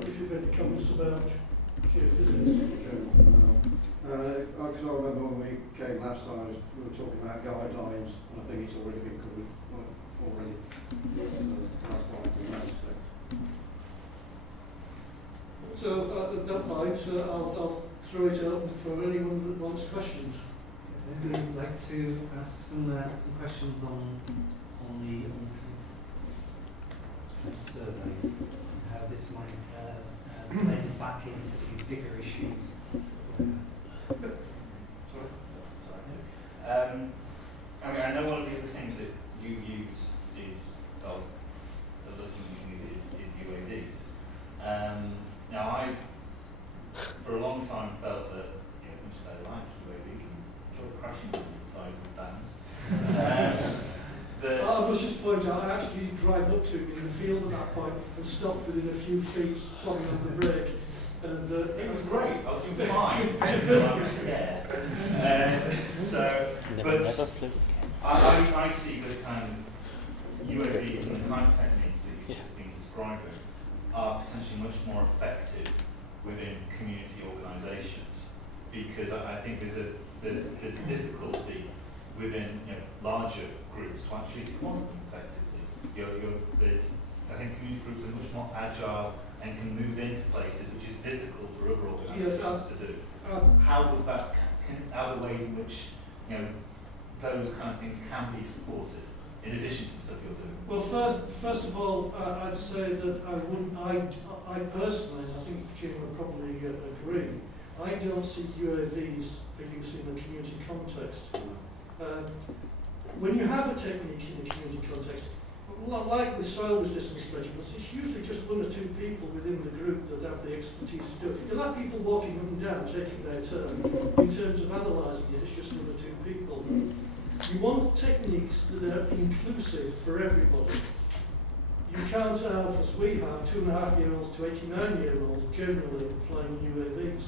If you've any comments about geophysics. Because I remember when we came last time, we were talking about guidelines, and I think it's already been covered already. That's why we noticed it. So at that point, I'll throw it open for anyone that wants questions. Would you like to ask some questions on the surveys, how this might blend back into these bigger issues? I mean, I know one of the other things that you use is, or are looking using is UAVs. Now I've, for a long time, felt that, as much as I like UAVs and enjoy crashing them to the size of vans, I must just point out, I actually did drive up to it in the field at that point and stopped within a few feet, stopping on the brake. And it was great. I was doing fine until I was scared. But I see the kind of UAVs and the kind of techniques that you've just been describing are potentially much more effective within community organisations, because I think there's difficulty within larger groups to actually deploy them effectively. I think community groups are much more agile and can move into places which is difficult for other organisations to do. How would that? Are there ways in which those kind of things can be supported in addition to the stuff you're doing? Well, first of all, I'd say that I personally, I think Jim would probably agree, I don't see UAVs for use in a community context. When you have a technique in a community context, like with soil resistance measurements, it's usually just one or two people within the group that have the expertise to do it. You'll have people walking up and down, taking their turn. In terms of analysing it, it's just one or two people. You want techniques that are inclusive for everybody. You can't have, as we have, 2.5-year-olds to 89-year-olds generally flying UAVs,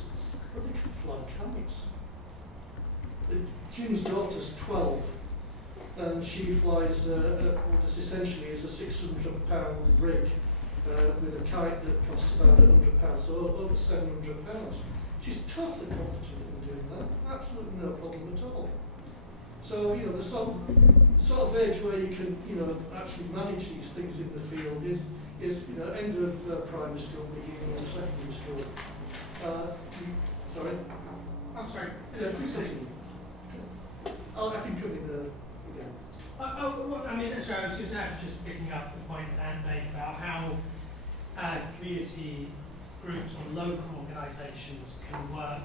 but they can fly kites. Jim's daughter's 12. And she flies what is essentially is a £600 rig with a kite that costs about £100, so over £700. She's totally competent in doing that, absolutely no problem at all. So the sort of age where you can actually manage these things in the field is end of primary school, beginning of secondary school. Sorry. I'm sorry. Yeah, do something. I can come in there. Well, I mean, so I was just picking up the point that Anne made about how community groups or local organisations can work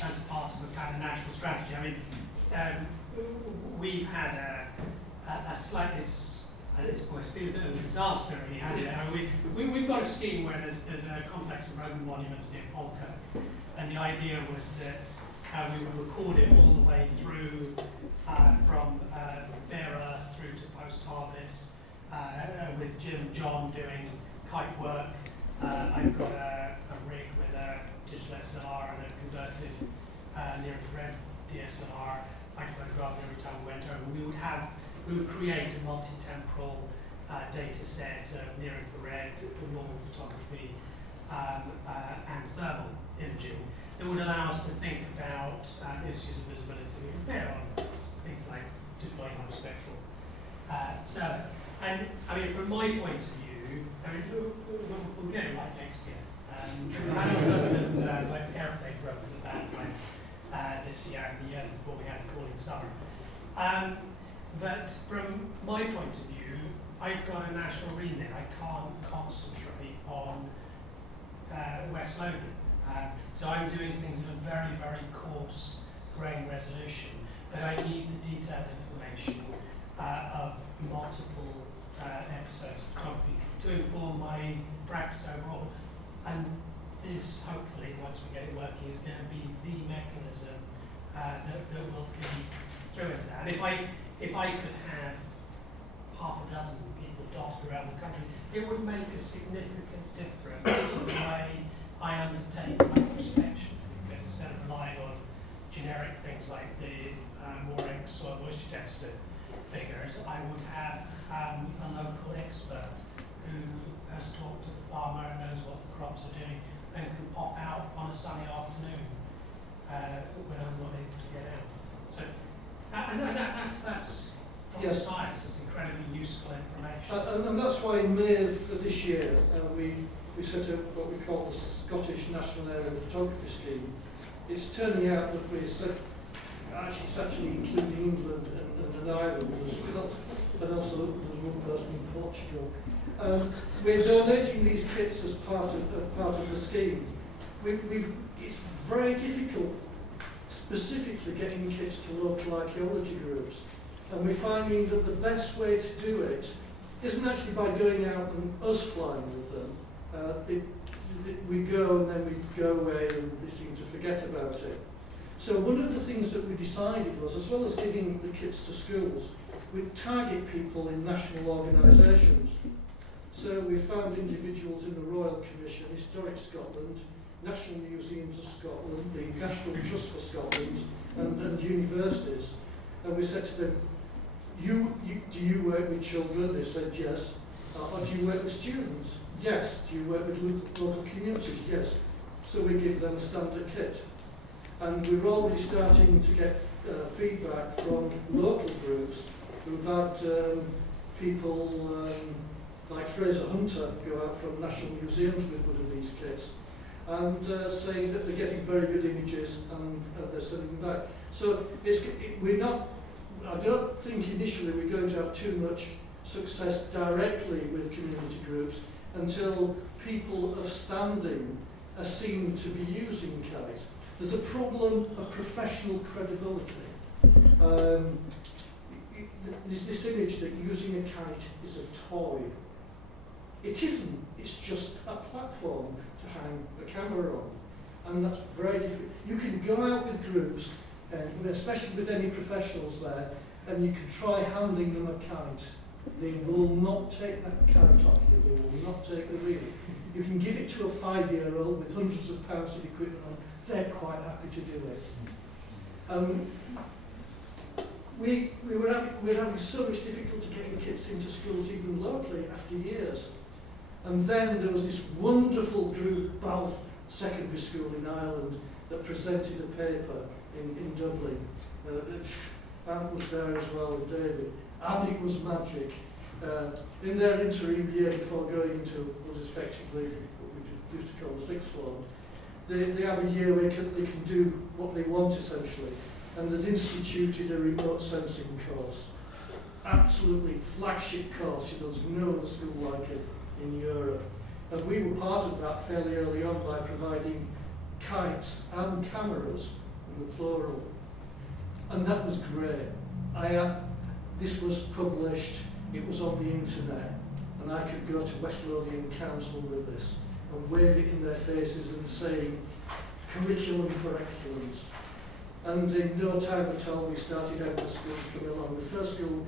as part of a kind of national strategy. I mean, we've had a slightly, it's been a bit of a disaster, really, hasn't it? I mean, we've got a scheme where there's a complex of Roman monuments near Falkirk, and the idea was that we would record it all the way through I've got a rig with a digital SLR and a converted near-infrared DSLR. I photographed every time we went over. We would create a multi-temporal data set of near-infrared, normal photography, and thermal imaging that would allow us to think about issues of visibility. We compare on things like deploying spectral. And I mean, from my point of view, I mean, we'll get it right next year. And all sorts of like airplane broke at the bad time this year and the year before we had the cooling summer. But from my point of view, I've got a national remit. I can't concentrate on West Lothian. So I'm doing things at a very, very coarse grain resolution, but I need the detailed information of multiple episodes of photography to inform my practice overall. And this, hopefully, once we get it working, is going to be the mechanism that will feed through into that. And if I could have half a dozen people dotted around the country, it would make a significant difference to the way I undertake my prospection, because instead of relying on generic things like the Morex soil moisture deficit figures, I would have a local expert who has talked to the farmer and knows what the crops are doing and can pop out on a sunny afternoon when I'm not able to get out. So, and that's Yes. science. It's incredibly useful information. And that's why in May of this year we set up what we call the Scottish National Area Photography Scheme. It's turning out that it's actually including England and Ireland as well, but also there's one person in Portugal. We're donating these kits as part of the scheme. It's very difficult, specifically getting kits to local archaeology groups, and we're finding that the best way to do it isn't actually by going out and us flying with them. We go and then we go away and they seem to forget about it. So one of the things that we decided was, as well as giving the kits to schools, we'd target people in national organisations. So we found individuals in the Royal Commission, Historic Scotland, National Museums of Scotland, the National Trust for Scotland, and universities. And we said to them, do you work with children? They said yes. Or do you work with students? Yes. Do you work with local communities? Yes. So we give them a standard kit. And we're already starting to get feedback from local groups who've had people like Fraser Hunter go out from national museums with one of these kits and saying that they're getting very good images and they're sending them back. So I don't think initially we're going to have too much success directly with community groups until people of standing are seen to be using kite. There's a problem of professional credibility. There's this image that using a kite is a toy. It isn't. It's just a platform to hang a camera on. And that's very difficult. You can go out with groups, especially with any professionals there, and you can try handing them a kite. They will not take that kite off you. They will not take the reel. You can give it to a 5-year-old with hundreds of pounds of equipment on. They're quite happy to do it. We're having so much difficulty getting kids into schools even locally after years. And then there was this wonderful group, Balf Secondary School in Ireland, that presented a paper in Dublin. Anne was there as well, and David. And it was magic. In their interim year before going to what was effectively what we used to call the sixth form, they have a year where they can do what they want essentially. And they'd instituted a remote sensing course. Absolutely flagship course. There's no other school like it in Europe. And we were part of that fairly early on by providing kites and cameras, in the plural. And that was great. This was published, it was on the internet, and I could go to West Lothian Council with this and wave it in their faces and say, curriculum for excellence. And in no time at all, we started having the schools coming along. The first school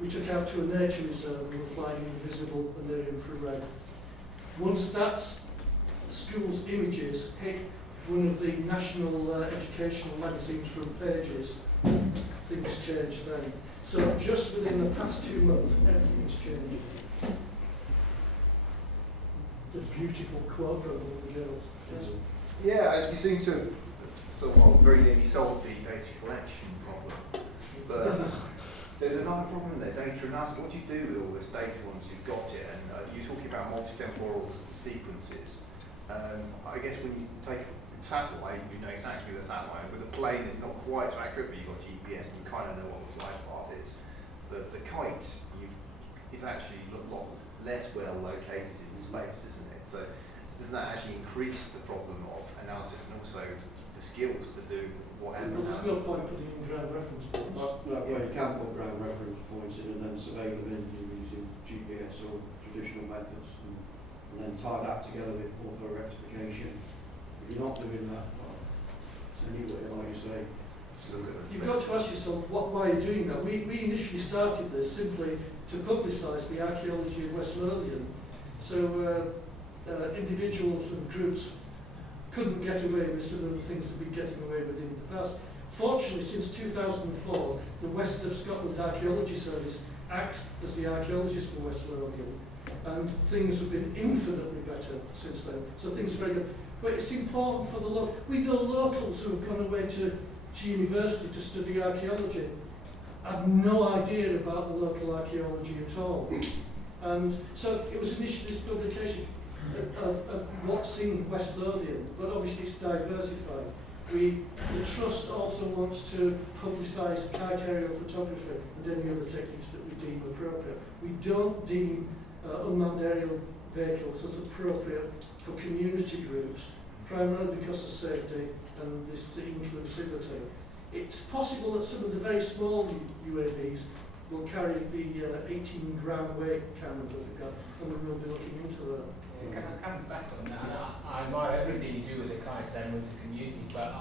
we took out to a nature reserve and were flying invisible and near infrared. Once that's school's images hit one of the national educational magazines front pages, things changed then. So just within the past 2 months, everything's changed. The beautiful quote from one of the girls. Yes. Yeah, you seem to have somewhat very nearly solved the data collection problem. But there's another problem there, data analysis. What do you do with all this data once you've got it? And you're talking about multi-temporal sequences. I guess when you take satellite, you know exactly the satellite. With a plane, it's not quite so accurate, but you've got GPS and you kind of know what the flight path is. The kite is actually a lot less well located in space, isn't it? So does that actually increase the problem of analysis and also the skills to do whatever? Well, there's no point putting in ground reference points. Well, you can put ground reference points in and then survey them in using GPS or traditional methods, and then tie that together with auto rectification. If you're not doing that, well, it's anyway, like you say. You've got to ask yourself, why are you doing that? We initially started this simply to publicise the archaeology of West Lothian. So individuals and groups couldn't get away with some of the things they've been getting away with in the past. Fortunately, since 2004, the West of Scotland Archaeology Service acts as the archaeologist for West Lothian, and things have been infinitely better since then. So things are very good. But it's important for the local. We know locals who have gone away to university to study archaeology. Had no idea about the local archaeology at all. And so it was initially this publication of what's in West Lothian, but obviously it's diversified. The Trust also wants to publicise kite aerial photography and any other techniques that we deem appropriate. We don't deem unmanned aerial vehicles as appropriate for community groups, primarily because of safety and this inclusivity. It's possible that some of the very small UAVs will carry the 18-gram weight camera that we've got, and we will be looking into that. Yeah, can I come back on that? I admire everything you do with the kites and with the communities, but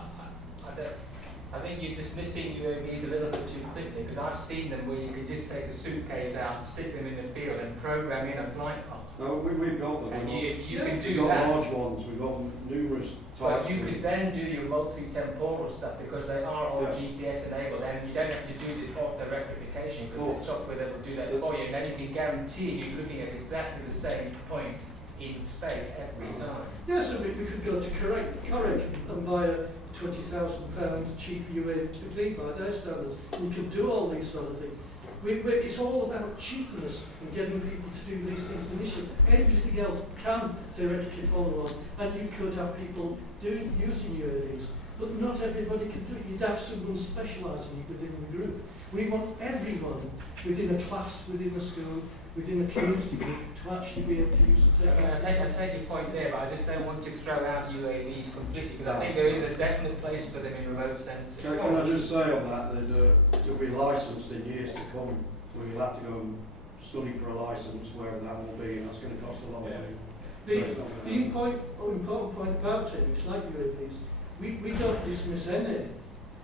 I think you're dismissing UAVs a little bit too quickly, because I've seen them where you could just take a suitcase out, stick them in the field and program in a flight path. No, we've got them. And you can do we've got that. large ones, we've got numerous types. But you could then do your multi-temporal stuff because they are all GPS enabled, and you don't have to do the auto rectification because there's software that will do that for you, and then you can guarantee you're looking at exactly the same point in space every time. Yes, so we could go to Corrick and buy a £20,000 cheap UAV by their standards. And you could do all these sort of things. It's all about cheapness and getting people to do these things initially. Everything else can theoretically follow on, and you could have people using UAVs, but not everybody can do it. You'd have someone specialising within the group. We want everyone within a class, within a school, within a community group to actually be able to use the technology. I take your point there, but I just don't want to throw out UAVs completely, because I think there is a definite place for them in remote sensing. Can I just say on that, it'll be licensed in years to come, where you'll have to go and study for a licence, wherever that will be, and that's going to cost a lot of money. The important point about techniques like UAVs, we don't dismiss any.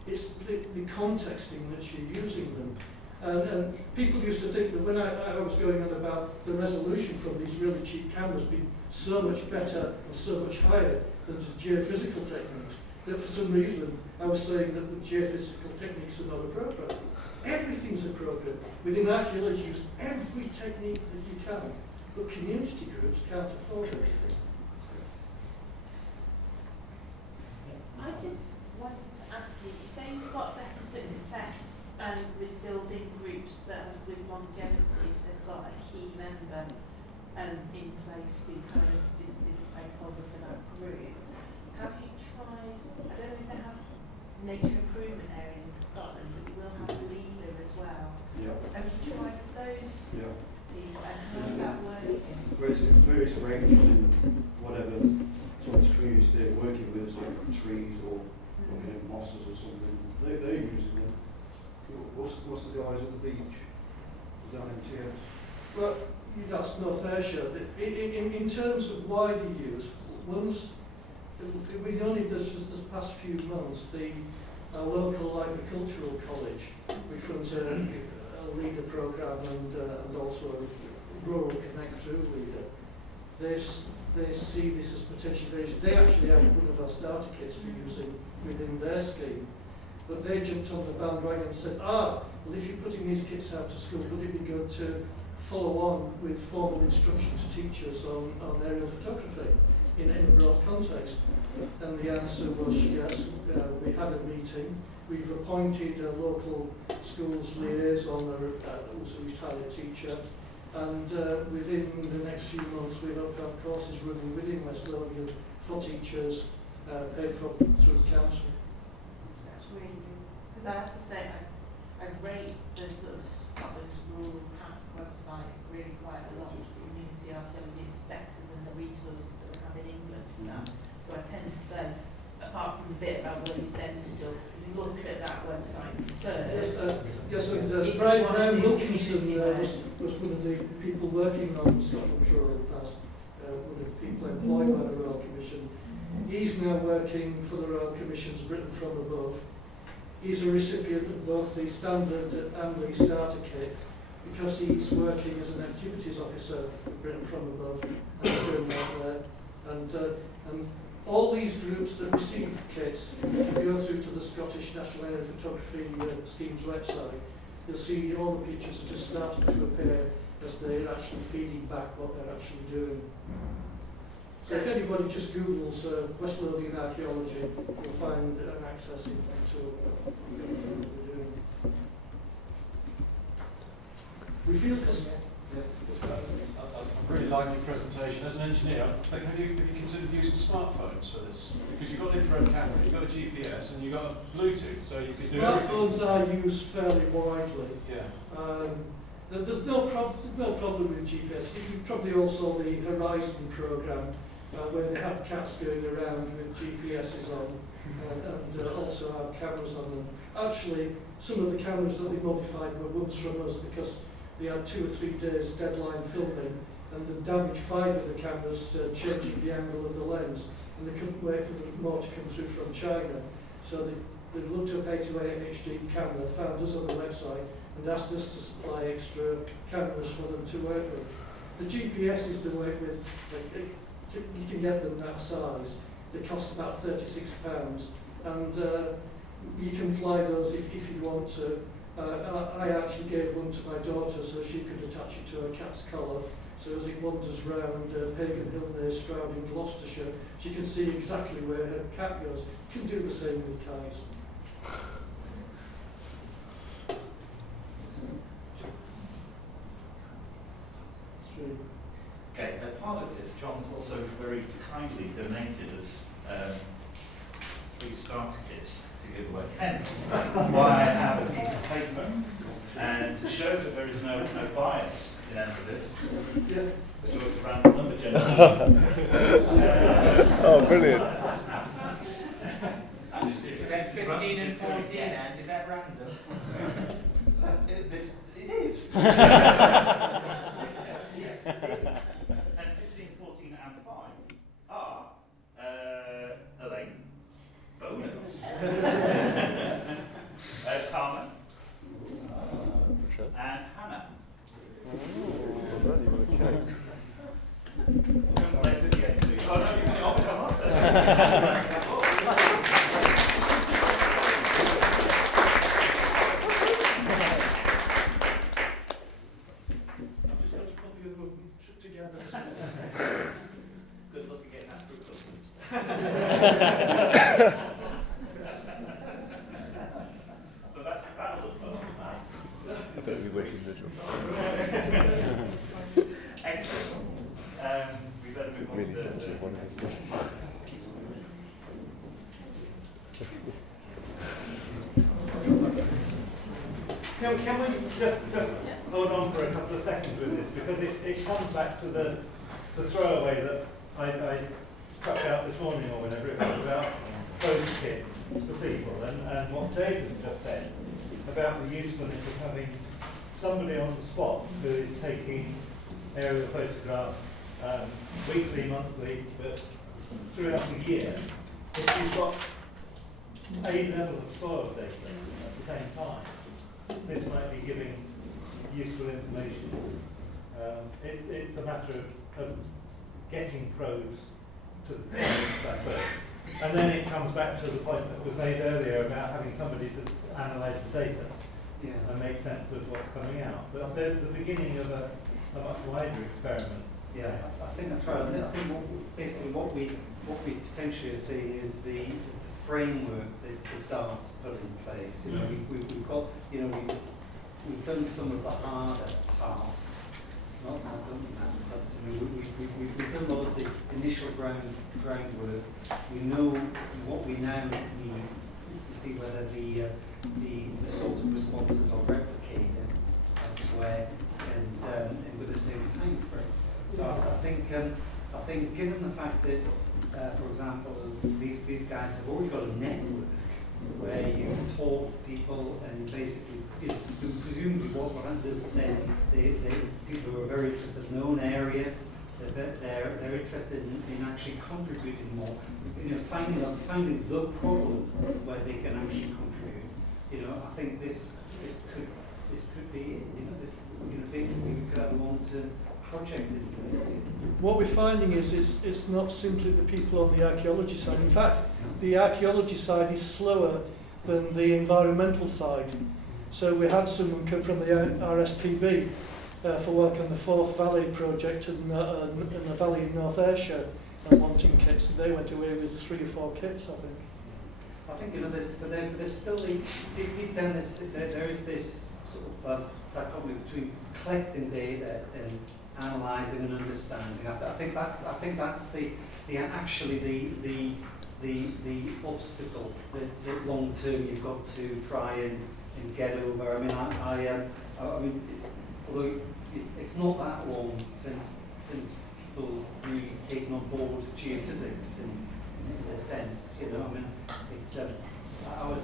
It's the context in which you're using them. And people used to think that when I was going on about the resolution from these really cheap cameras being so much better and so much higher than geophysical techniques, that for some reason I was saying that the geophysical techniques are not appropriate. Everything's appropriate. Within archaeology, use every technique that you can, but community groups can't afford everything. I just wanted to ask you, you say you've got better success with building groups that with longevity, if they've got a key member in place who kind of is a placeholder for that group. Have you tried, I don't know if they have nature improvement areas in Scotland, but you will have a leader as well. Yeah. Have you tried those people, and how is that working? Various ranges in whatever sort of communities they're working with, like trees or looking at mosses or something. They're using them. What's the guys at the beach? Is that MTS? Well, that's North Ayrshire. In terms of wider use, once we only just this past few months, the local agricultural college, which runs a leader program and also a rural connect through leader, they see this as potentially very useful. They actually have one of our starter kits for using within their scheme. But they jumped on the bandwagon and said, well, if you're putting these kits out to school, would it be good to follow on with formal instruction to teachers on aerial photography in a broad context? And the answer was yes. We had a meeting. We've appointed a local schools liaison, who's a retired teacher, and within the next few months we hope to have courses running within West Lothian for teachers paid for through council. That's really good. Because I have to say, I rate the sort of Scotland Rural Council website really quite a lot for community archaeology. It's better than the resources that we have in England for that. So I tend to say, apart from the bit about where you send stuff, if you look at that website first. Yes, and Brian Wilkinson was one of the people working on Scotland's Rural Past, one of the people employed by the Royal Commission. He's now working for the Royal Commission's Britain from Above. He's a recipient of both the Standard and the Starter Kit because he's working as an activities officer at Britain from Above and doing that there. And all these groups that receive kits, if you go through to the Scottish National Aerial Photography Scheme's website, you'll see all the pictures are just starting to appear as they're actually feeding back what they're actually doing. So if anybody just Googles West Lothian archaeology, you'll find an access into what we're doing. We feel this. I really like your presentation. As an engineer, have you considered using smartphones for this? Because you've got an infrared camera, you've got a GPS, and you've got a Bluetooth, so you can do everything. Smartphones are used fairly widely. Yeah. There's no problem with GPS. You probably all saw the Horizon programme where they had cats going around with GPSs on and also had cameras on them. Actually, some of the cameras that they modified were ones from us because they had 2 or 3 days deadline filming and they damaged 5 of the cameras changing the angle of the lens, and they couldn't wait for the more to come through from China. So they looked up 828 HD camera, found us on the website and asked us to supply extra cameras for them to work with. The GPS is to work with, you can get them that size. They cost about £36 and you can fly those if you want to. I actually gave one to my daughter so she could attach it to her cat's collar. So as it wanders round Pagan Hill near Stroud in Gloucestershire, she can see exactly where her cat goes. You can do the same with kites. Okay, as part of this, John's also very kindly donated us 3 starter kits to give away. Hence, why I have a piece of paper, and to show that there is no bias in any of this, the George Random number generator. Oh, brilliant. That's 15 and 14, and is that random? It is. Yes, and 15, 14 and 5 are Elaine, bonus, Carmen, and Hannah. Come late at the end, please. Oh no, you can all come up there. Good luck at getting that through customs. But that's a battle of fun. It's going to be wicked visual. Excellent. We better move on Really to don't you want to Can we just hold on for a couple of seconds with this, because it comes back to the throwaway that I struck out this morning or whenever it was about post kits for people, and what David just said about the usefulness of having somebody on the spot who is taking aerial photographs weekly, monthly, but throughout the year. If you've got a level of soil data at the same time, this might be giving useful information. It's a matter of getting probes to the that first. And then it comes back to the point that was made earlier about having somebody to analyse the data and make sense of what's coming out. But there's the beginning of a much wider experiment. Yeah, I think that's right. I think basically what we potentially are seeing is the framework that DART's put in place. You know, we've got, you know, we've done some of the harder parts. Not done that, but I mean, we've done a lot of the initial groundwork. We know what we now need is to see whether the sorts of responses are replicated elsewhere and with the same time frame. So I think given the fact that, for example, these guys have already got a network where you talk to people and basically, you know, presumably what happens is that then they people who are very interested in known areas, they're interested in actually contributing more, you know, finding the problem where they can actually contribute. You know, I think this could be, you know, basically we could have a long-term project in place. What we're finding is it's not simply the people on the archaeology side. In fact, the archaeology side is slower than the environmental side. So we had someone come from the RSPB for work on the Forth Valley project in the valley in North Ayrshire and wanting kits, and they went away with 3 or 4 kits, I think. I think, you know, there's still deep down there is this sort of dichotomy between collecting data and analysing and understanding. I think that's actually the obstacle that long term you've got to try and get over. I mean, I mean, although it's not that long since people really taken on board geophysics in a sense, you know. I mean, it's I was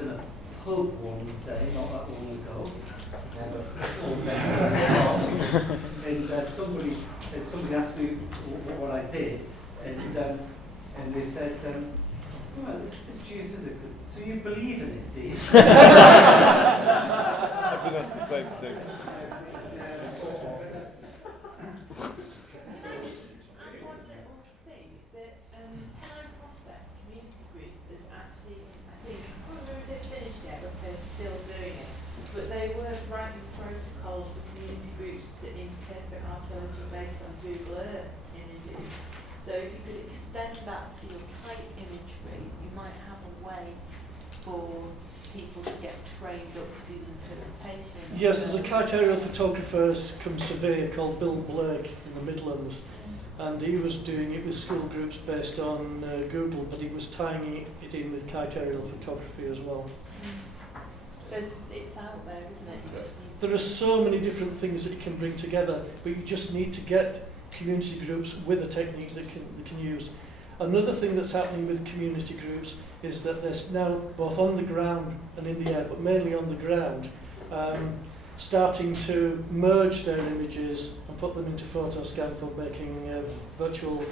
in a pub one day not that long ago. And somebody asked me what I did, and they said, well, it's geophysics. So you believe in it, do you? I think that's the same thing. But they were writing protocols for community groups to interpret archaeology based on Google Earth images. So if you could extend that to your kite imagery, you might have a way for people to get trained up to do the interpretation. Yes, there's a kite aerial photographer come surveyor called Bill Blake in the Midlands, and he was doing it with school groups based on Google, but he was tying it in with kite aerial photography as well. So it's out there, isn't it? You just need there are so many different things that you can bring together, but you just need to get community groups with a technique that can use. Another thing that's happening with community groups is that they're now both on the ground and in the air, but mainly on the ground, starting to merge their images and put them into photoscan for making virtual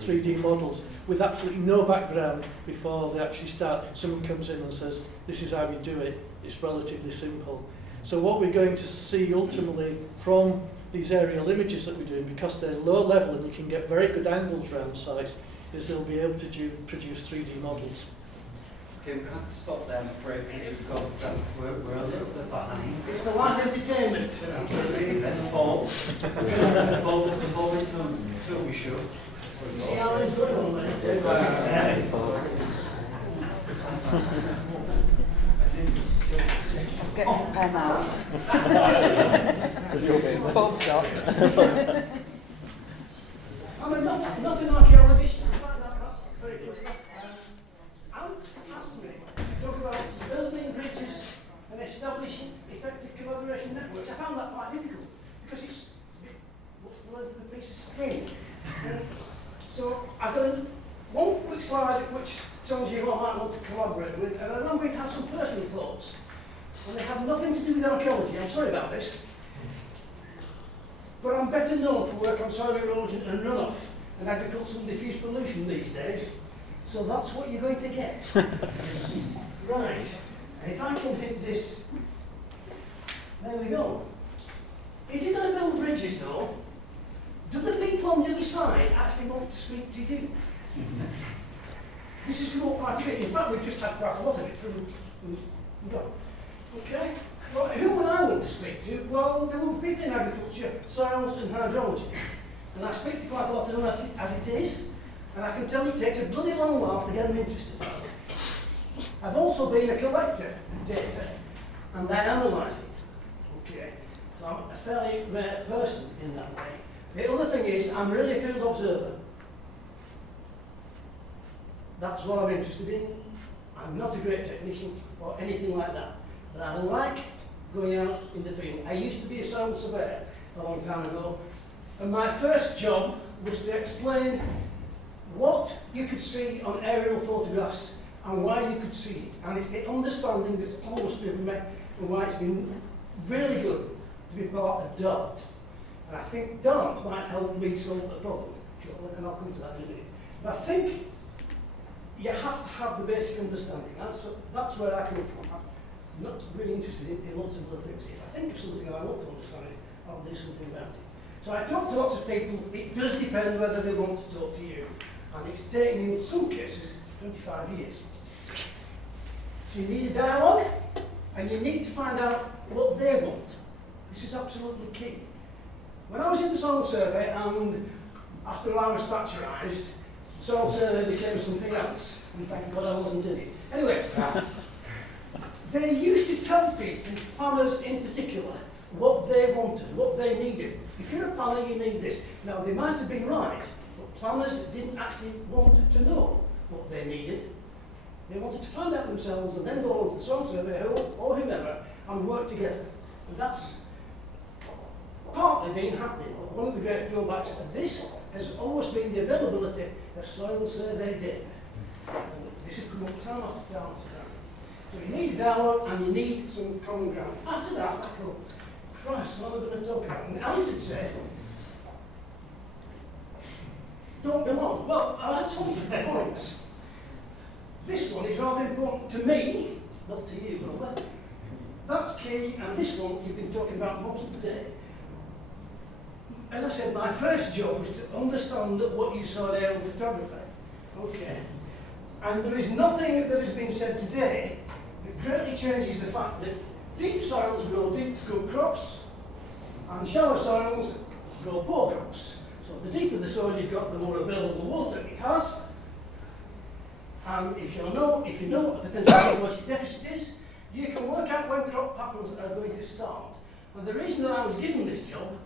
3D models with absolutely no background before they actually start. Someone comes in and says, this is how we do it. It's relatively simple. So what we're going to see ultimately from these aerial images that we're doing, because they're low level and you can get very good angles around sites, is they'll be able to produce 3D models. Okay, we're going to have to stop there, I'm afraid, because we're a little bit behind. It's the light entertainment. Absolutely, then the ball. The ball until we show. See how it's going on there? Get the pen out. This is your business. Bob's up. I'm not an archaeologist. Very good. Out asked me to talk about building bridges and establishing effective collaboration networks. I found that quite difficult because it's a bit, what's the length of the piece of string? So I've done one quick slide which tells you who I might want to collaborate with, and then I'm going to have some personal thoughts. And they have nothing to do with archaeology. I'm sorry about this. But I'm better known for work on soil erosion and runoff and agricultural and diffuse pollution these days. So that's what you're going to get. Right. And if I can hit this, there we go. If you're going to build bridges though, do the people on the other side actually want to speak to you? This has come up quite a bit. In fact, we've just had quite a lot of it from God. Okay? Well, who would I want to speak to? Well, there will be people in agriculture, soils and hydrology. And I speak to quite a lot of them as it is, and I can tell you it takes a bloody long while to get them interested. I've also been a collector of data, and I analyse it. Okay? So I'm a fairly rare person in that way. The other thing is, I'm really a field observer. That's what I'm interested in. I'm not a great technician or anything like that, but I like going out in the field. I used to be a soil surveyor a long time ago, and my first job was to explain what you could see on aerial photographs and why you could see it. And it's the understanding that's almost driven me and why it's been really good to be part of DART. And I think DART might help me solve the problem, and I'll come to that in a minute. But I think you have to have the basic understanding. That's where I come from. I'm not really interested in lots of other things. If I think of something and I want to understand it, I'll do something about it. So I talk to lots of people. It does depend whether they want to talk to you. And it's taken, in some cases, 25 years. So you need a dialogue, and you need to find out what they want. This is absolutely key. When I was in the soil survey, and after I was Thatcherised, the soil survey became something else. And thank God I wasn't in it. Anyway, they used to tell people, planners in particular, what they wanted, what they needed. If you're a planner, you need this. Now, they might have been right, but planners didn't actually want to know what they needed. They wanted to find out themselves and then go on to the soil survey or whomever and work together. And that's partly been happening. But one of the great drawbacks of this has always been the availability of soil survey data. And this has come up time after time after time. So you need a dialogue and you need some common ground. After that, I go, Christ, what am I going to talk about? And Alan had said, don't belong. Well, I had some points. This one is rather important to me, not to you, brother. That's key, and this one you've been talking about most of the day. As I said, my first job was to understand what you saw in aerial photography. Okay. And there is nothing that has been said today that greatly changes the fact that deep soils grow deep good crops, and shallow soils grow poor crops. So the deeper the soil you've got, the more available water it has. And if you know what the potential moisture deficit is, you can work out when crop patterns are going to start. And the reason that I was given this job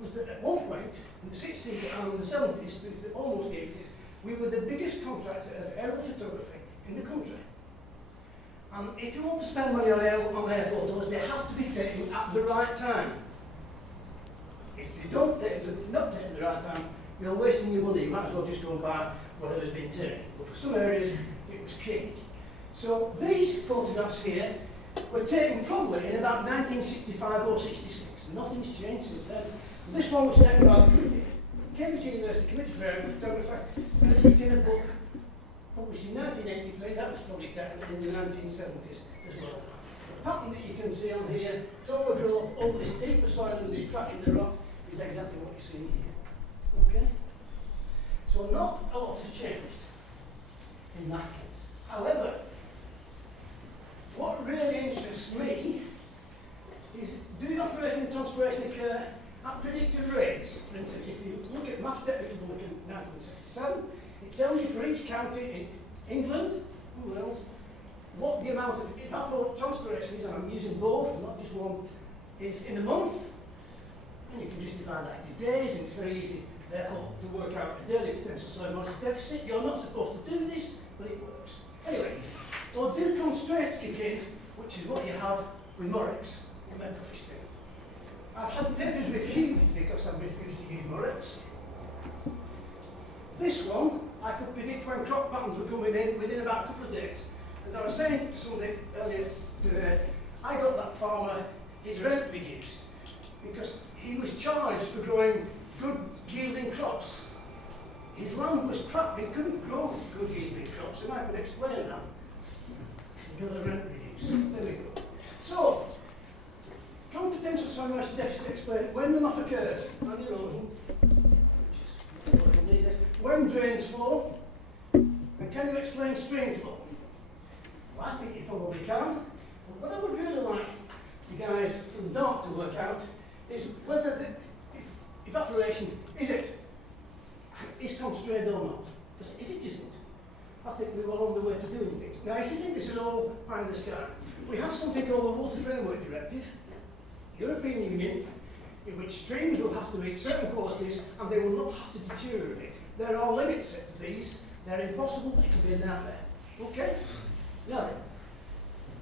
was that at one point, in the 60s and the 70s, through almost the 80s, we were the biggest contractor of aerial photography in the country. And if you want to spend money on air photos, they have to be taken at the right time. If they're not taken at the right time, you're wasting your money. You might as well just go and buy whatever's been taken. But for some areas, it was key. So these photographs here were taken probably in about 1965 or 66. Nothing's changed since then. This one was taken by the committee, Cambridge University Committee for Aerial Photography, and it's in a book published in 1983. That was probably taken in the 1970s as well. The pattern that you can see on here, taller growth over this deeper soil and this crack in the rock, is exactly what you see here. Okay? So not a lot has changed in that case. However, what really interests me is, do the operation and transpiration occur at predicted rates? For instance, if you look at Math Technical Book in 1967, it tells you for each county in England, who else, what the amount of evapotranspiration is, and I'm using both, not just one, is in a month. And you can just divide that into days, and it's very easy, therefore, to work out a daily potential soil moisture deficit. You're not supposed to do this, but it works. Anyway, or do constraints kick in, which is what you have with Murex in Metrophisting. I've had papers refused because I've refused to use Murex. This one, I could predict when crop patterns were coming in within about a couple of days. As I was saying to somebody earlier today, I got that farmer his rent reduced because he was charged for growing good yielding crops. His land was crap, he couldn't grow good yielding crops, and I could explain that. He got the rent reduced. There we go. So, can potential soil moisture deficit explain when runoff occurs and erosion when drains flow, and can you explain stream flow? Well, I think you probably can. But what I would really like you guys from the dark to work out is whether the evaporation is constrained or not. Because if it isn't, I think we're well on the way to doing things. Now, if you think this is all pie in the sky, we have something called the Water Framework Directive, European Union, in which streams will have to meet certain qualities and they will not have to deteriorate. There are limits set to these. They're impossible, but it can be a nightmare. Okay? Now,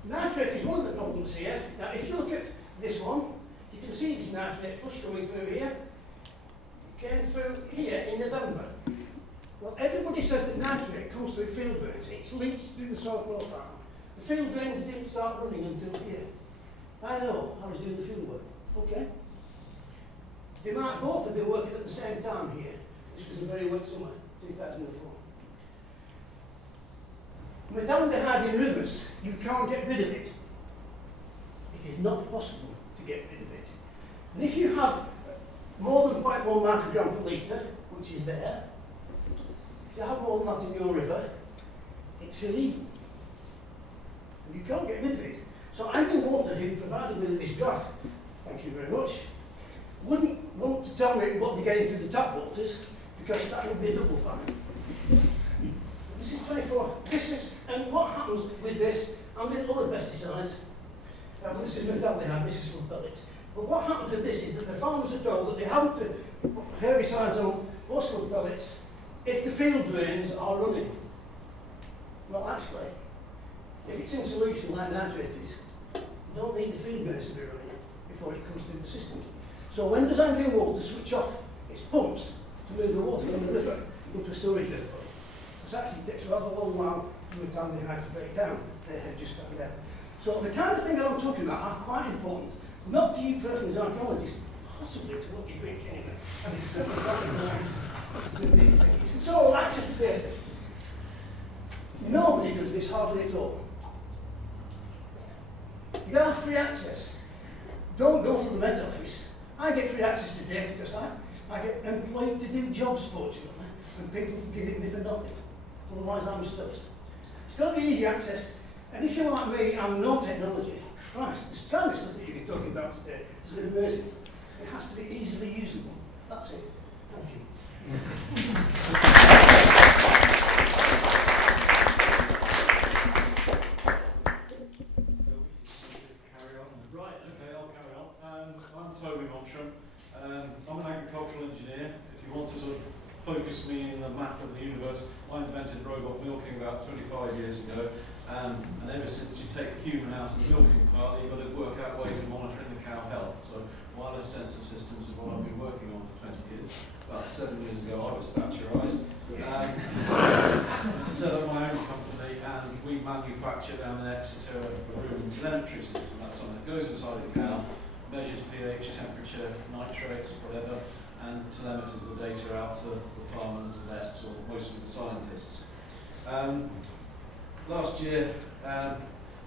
nitrate is one of the problems here. Now, if you look at this one, you can see this nitrate flush going through here. Came through here in November. Well, everybody says that nitrate comes through field drains. It's leached through the soil profile. The field drains didn't start running until here. I know, I was doing the field work. Okay? They might both have been working at the same time here. This was a very wet summer, 2004. Metaldehyde in rivers, you can't get rid of it. It is not possible to get rid of it. And if you have more than 0.1 microgram per litre, which is there, if you have more than that in your river, it's illegal. And you can't get rid of it. So Anglian Water, who provided me with this graph, thank you very much, wouldn't want to tell me what they're getting through the tap waters, because that would be a double fine. This is 24. This is, and what happens with this and with other pesticides? Now, this is metaldehyde, this is from pellets. But what happens with this is that the farmers are told that they have to put herbicides on most of the pellets if the field drains are running. Well, actually, if it's in solution like nitrate is, you don't need the field drains to be running before it comes through the system. So when does Anglian Water switch off its pumps to move the water from the river into a storage depot? It actually takes rather a long while for the metaldehyde to break down. They had just found out. So the kind of thing that I'm talking about are quite important. Not to you personally as archaeologists, possibly to what you drink anyway. And it's certainly quite important to big things. It's all access to data. Nobody does this hardly at all. You gotta have free access. Don't go to the Met Office. I get free access to data because I get employed to do jobs, fortunately, and people give it me for nothing. Otherwise, I'm stuffed. It's got to be easy access. And if you're like me, I'm no technology. Christ, this kind of stuff that you've been talking about today is amazing. It has to be easily usable. That's it. Thank you. Right, okay, I'll carry on. I'm Toby Montram. I'm an agricultural engineer. If you want to sort of focus me in the map of the universe, I invented robot milking about 25 years ago. And ever since you take the human out of the milking part, you've got to work out ways of monitoring the cow health. So wireless sensor systems is what I've been working on for 20 years. About 7 years ago I was Thatcherised. Set up my own company and we manufacture down in Exeter a rumen telemetry system. That's something that goes inside the cow, measures pH, temperature, nitrates, whatever, and telemeters the data out to the farmers, the vets, or mostly the scientists. Last year,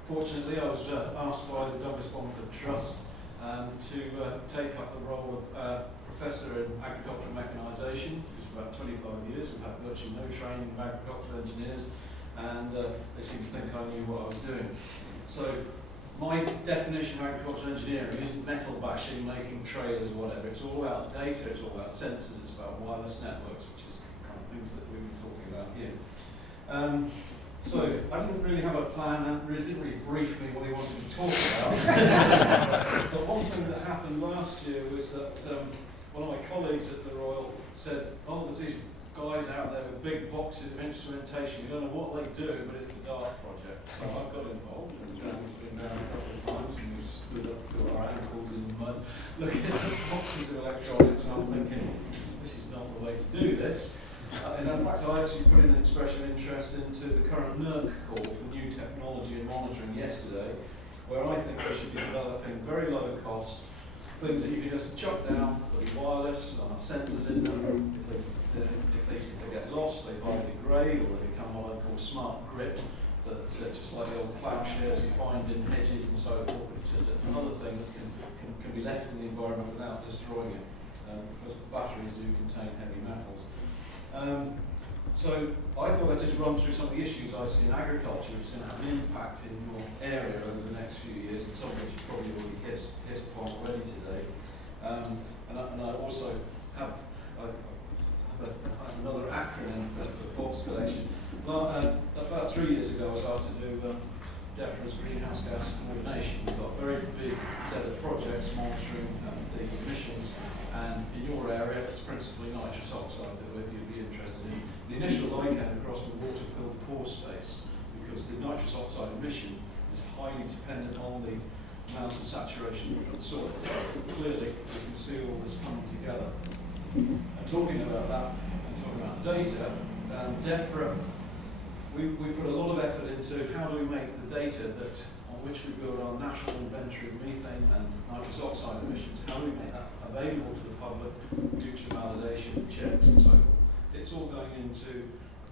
fortunately, I was asked by the Douglas Bomford Trust to take up the role of Professor in Agricultural Mechanisation, which is about 25 years. We've had virtually no training of agricultural engineers, and they seemed to think I knew what I was doing. So my definition of agricultural engineering isn't metal bashing, making trailers or whatever. It's all about data, it's all about sensors, it's about wireless networks, which is the kind of things that we've been talking about here. So I didn't really have a plan, and didn't really brief me what he wanted to talk about. But one thing that happened last year was that one of my colleagues at the Royal said, oh, there's these guys out there with big boxes of instrumentation. We don't know what they do, but it's the DART project. So I've got involved, and we've been down a couple of times, and we've stood up to our ankles in the mud, looking at the boxes of electronics, and I'm thinking, this is not the way to do this. And in fact, I actually put in an expression of interest into the current NERC call for new technology and monitoring yesterday, where I think we should be developing very low cost things that you can just chuck down, they'll be wireless, they'll have sensors in them. If they get lost, they biodegrade, or they become what I call smart grip, that's just like the old ploughshares you find in hedges and so forth. It's just another thing that can be left in the environment without destroying it, because batteries do contain heavy metals. So I thought I'd just run through some of the issues I see in agriculture which is going to have an impact in your area over the next few years, and some of which you've probably already hit upon already today. And I also have another acronym for Bob's collection. About 3 years ago I was asked to do DEFRA's greenhouse gas coordination. We've got a very big set of projects monitoring the emissions, and in your area it's principally nitrous oxide that you'd be interested in. The initials I came across were water-filled pore space, because the nitrous oxide emission is highly dependent on the amount of saturation of the soil. So clearly you can see all this coming together. And talking about that, and talking about data, DEFRA, we put a lot of effort into how do we make the data that on which we build our national inventory of methane and nitrous oxide emissions, how do we make that available to the public, future validation, checks and so forth. It's all going into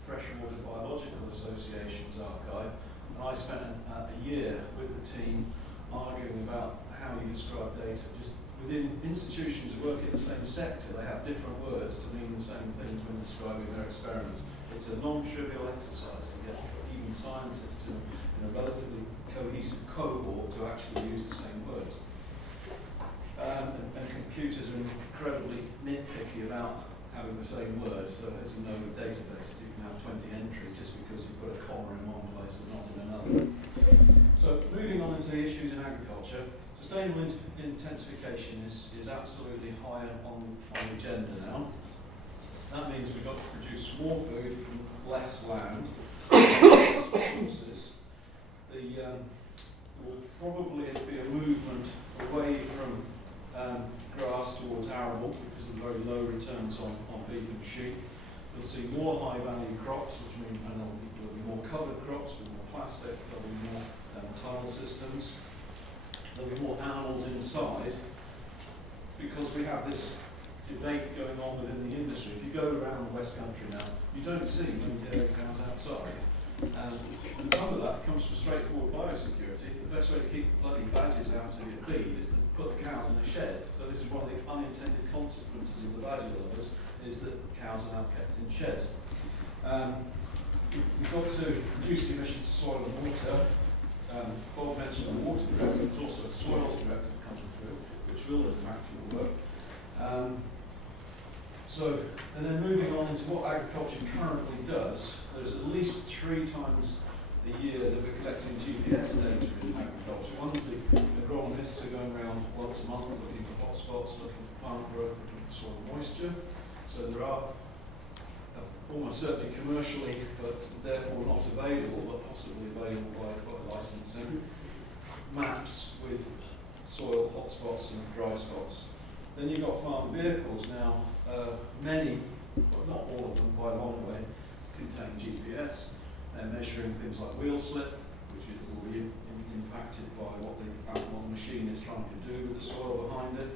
Freshwater Biological Association's archive, and I spent a year with the team arguing about how you describe data. Just within institutions who work in the same sector, they have different words to mean the same things when describing their experiments. It's a non-trivial exercise to get even scientists to, in a relatively cohesive cohort, to actually use the same words. And computers are incredibly nitpicky about having the same words. So as you know, with databases, you can have 20 entries just because you put a comma in one place and not in another. So moving on into the issues in agriculture, sustainable intensification is absolutely high on the agenda now. That means we've got to produce more food from less land, resources. There will probably be a movement away from grass towards arable because of the very low returns on beef and sheep. You'll see more high value crops, which means there'll be more covered crops with more plastic, there'll be more tunnel systems, there'll be more animals inside, because we have this debate going on within the industry. If you go around the West Country now, you don't see many dairy cows outside. And some of that comes from straightforward biosecurity. The best way to keep bloody badgers out of your feed is to put the cows in a shed. So this is one of the unintended consequences of the badger lovers, is that cows are now kept in sheds. We've got to reduce the emissions of soil and water. Bob mentioned the water directive. There's also a soils directive coming through, which will impact your work. And then moving on into what agriculture currently does, there's at least 3 times a year that we're collecting GPS data in agriculture. One's the agronomists are going around once a month looking for hotspots, looking for plant growth, looking for soil moisture. So there are almost certainly commercially, but therefore not available, but possibly available by licensing, maps with soil hotspots and dry spots. Then you've got farm vehicles now, many, but not all of them by a long way, contain GPS. They're measuring things like wheel slip, which will be impacted by what the machine is trying to do with the soil behind it.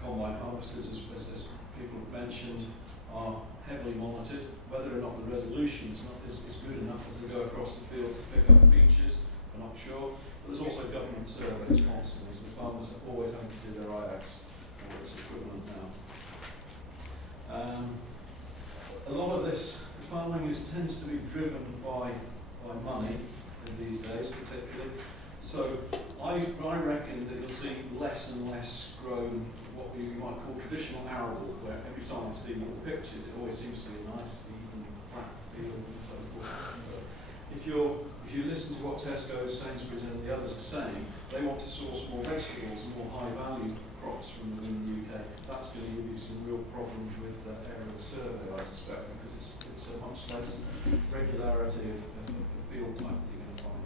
Combine harvesters, as people have mentioned, are heavily monitored. Whether or not the resolution is good enough as they go across the field to pick up features, we're not sure. But there's also government surveys constantly, so the farmers are always having to do their IX, or its equivalent now. A lot of this, the farming tends to be driven by money in these days particularly. So I reckon that you'll see less and less grown what we might call traditional arable, where every time I see your pictures it always seems to be a nice even flat field and so forth. But if you listen to what Tesco, Sainsbury's and the others are saying, they want to source more vegetables and more high value crops from within the UK. That's going to give you some real problems with aerial survey, I suspect, because it's a much less regularity of field type that you're going to find.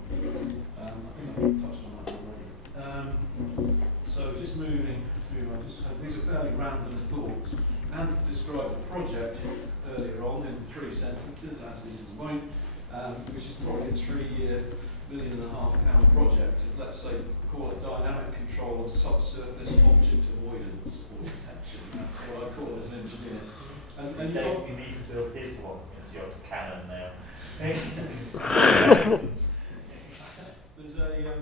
I think I've touched on that already. So just moving on, these are fairly random thoughts. And to describe the project earlier on in 3 sentences, as is his point, which is probably a 3-year, £1.5 million project. Let's say, call it dynamic control of subsurface object avoidance or detection. That's what I call it as an engineer. And Dave, you need to build his one into your cannon now. There are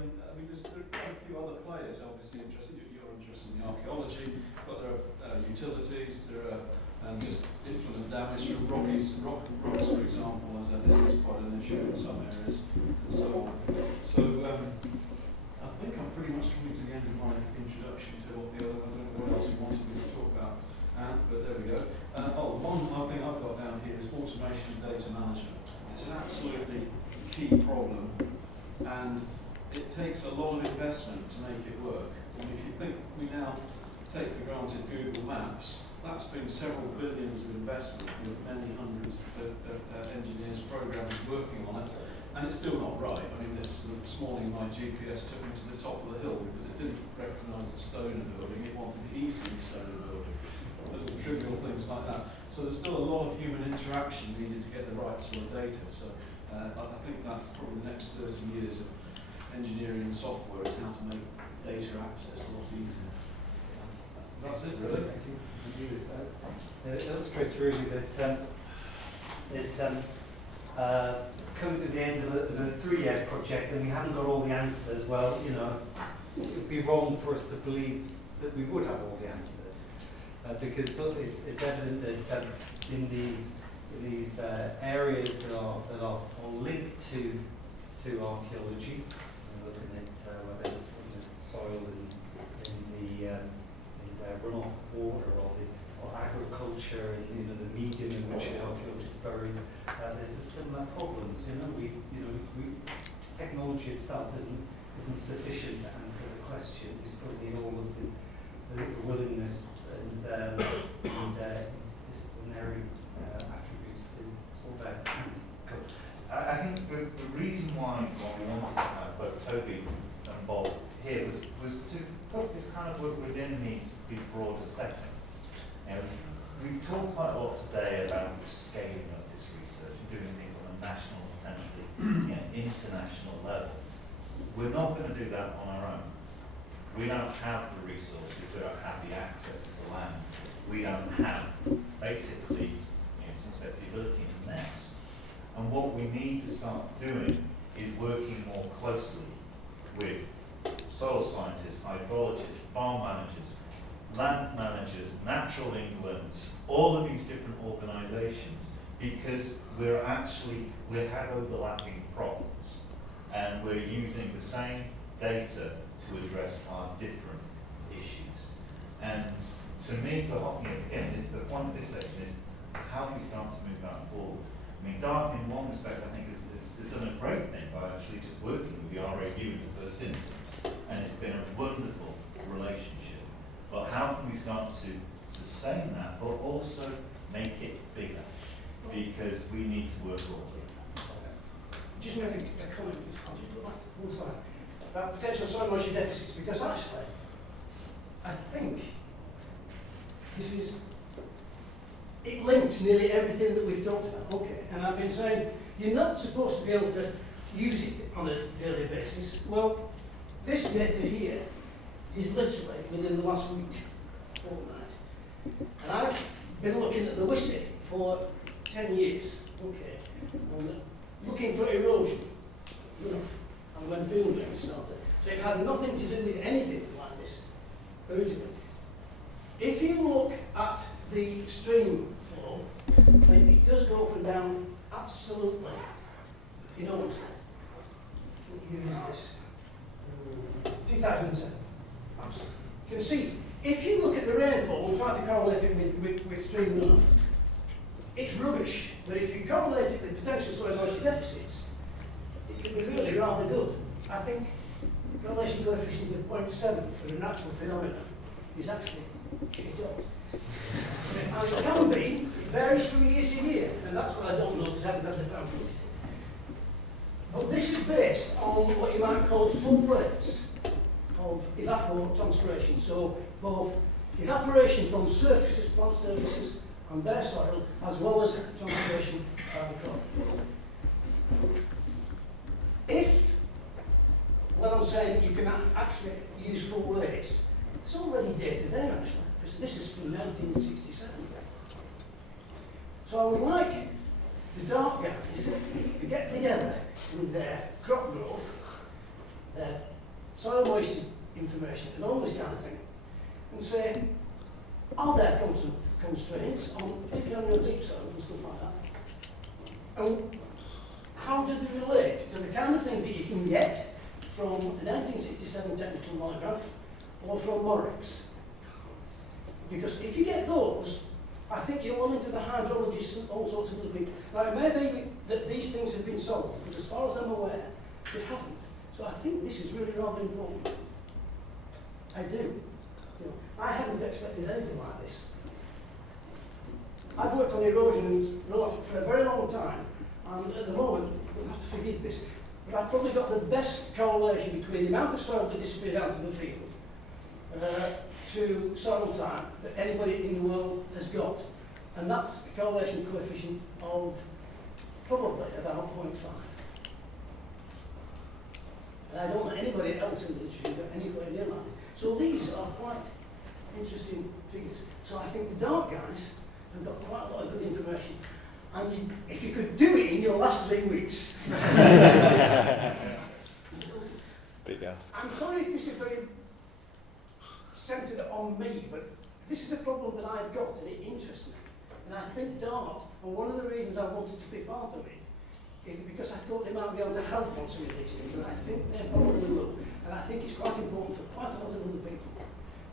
quite a few other players obviously interested. You're interested in archaeology, but there are utilities, there are and just implement damage from rocks, for example, as this is quite an issue in some areas, and so on. So I think I'm pretty much coming to the end of my introduction to what the other, I don't know what else you wanted me to talk about, but there we go. One thing I've got down here is automation of data management. It's an absolutely key problem, and it takes a lot of investment to make it work. And if you think we now take for granted Google Maps, that's been several billions of investment with many hundreds of engineers, programmers working on it, and it's still not right. I mean, this morning my GPS took me to the top of the hill because it didn't recognise the Stoner building, it wanted the East Stoner building. Little trivial things like that. So there's still a lot of human interaction needed to get the right sort of data. So I think that's probably the next 30 years of engineering and software is how to make data access a lot easier. That's it, really. Thank you. It illustrates really that coming to the end of a 3-year project and we haven't got all the answers. Well, you know, it would be wrong for us to believe that we would have all the answers, because it's evident that in these areas that are linked to archaeology, looking at whether it's soil in the runoff of water or agriculture, and the medium in which the archaeology is buried, there's similar problems. Technology itself isn't sufficient to answer the question. You still need all of the willingness and disciplinary attributes to sort out. I think the reason why we wanted to have both Toby and Bob here was to put this kind of work within these broader settings. We've talked quite a lot today about scaling up this research and doing things on a national, potentially international level. We're not going to do that on our own. We don't have the resources, we don't have the access to the land, we don't have basically the ability to nest. And what we need to start doing is working more closely with soil scientists, hydrologists, farm managers, land managers, Natural England, all of these different organisations, because we have overlapping problems and we're using the same data to address our different issues. And to me, the point of this section is how do we start to move that forward? I mean, Dark, in one respect, I think, has done a great thing by actually just working with the RAU in the first instance, and it's been a wonderful relationship. But how can we start to sustain that, but also make it bigger? Because we need to work all over. Just make a comment, I'll just go back to one slide. About potential soil moisture deficits, because actually, I think it links nearly everything that we've talked about. Okay, and I've been saying you're not supposed to be able to use it on a daily basis. Well, this data here is literally within the last week, fortnight. And I've been looking at the WISI for 10 years, okay, and looking for erosion, and when field drains started. So it had nothing to do with anything like this originally. If you look at the stream flow, it does go up and down absolutely enormously. What year is this? 2007. You can see, if you look at the rainfall and try to correlate it with stream runoff, it's rubbish. But if you correlate it with potential soil moisture deficits, it can be really rather good. I think correlation coefficient of 0.7 for a natural phenomenon is actually it up. And it can be, it varies from year to year, and that's what I don't know because I haven't had the time to look at it. But this is based on what you might call full rates of evapotranspiration. So both evaporation from surfaces, plant surfaces, and bare soil, as well as transpiration by the crop. If, what I'm saying, you can actually use full rates, there's already data there actually. This is from 1967. So I would like the dark guys to get together with their crop growth, their soil moisture information, and all this kind of thing, and say, are there constraints, particularly on your deep soils and stuff like that. And how do they relate to the kind of things that you can get from a 1967 technical monograph or from Morix? Because if you get those, I think you're on into the hydrologists and all sorts of other people. Now, it may be that these things have been solved, but as far as I'm aware, they haven't. So I think this is really rather important. I do. You know, I hadn't expected anything like this. I've worked on erosion and runoff for a very long time, and at the moment, you'll have to forgive this, but I've probably got the best correlation between the amount of soil that disappears out of the field to soil type that anybody in the world has got. And that's a correlation coefficient of probably about 0.5. And I don't know anybody else in the industry who's got anywhere near like this. So these are quite interesting figures. So I think the dark guys have got quite a lot of good information. And if you could do it in your last 3 weeks. Big ask. I'm sorry if this is very centred on me, but this is a problem that I've got and it interests me. And I think DART, and one of the reasons I wanted to be part of it, is because I thought they might be able to help on some of these things, and I think they probably will. And I think it's quite important for quite a lot of other people.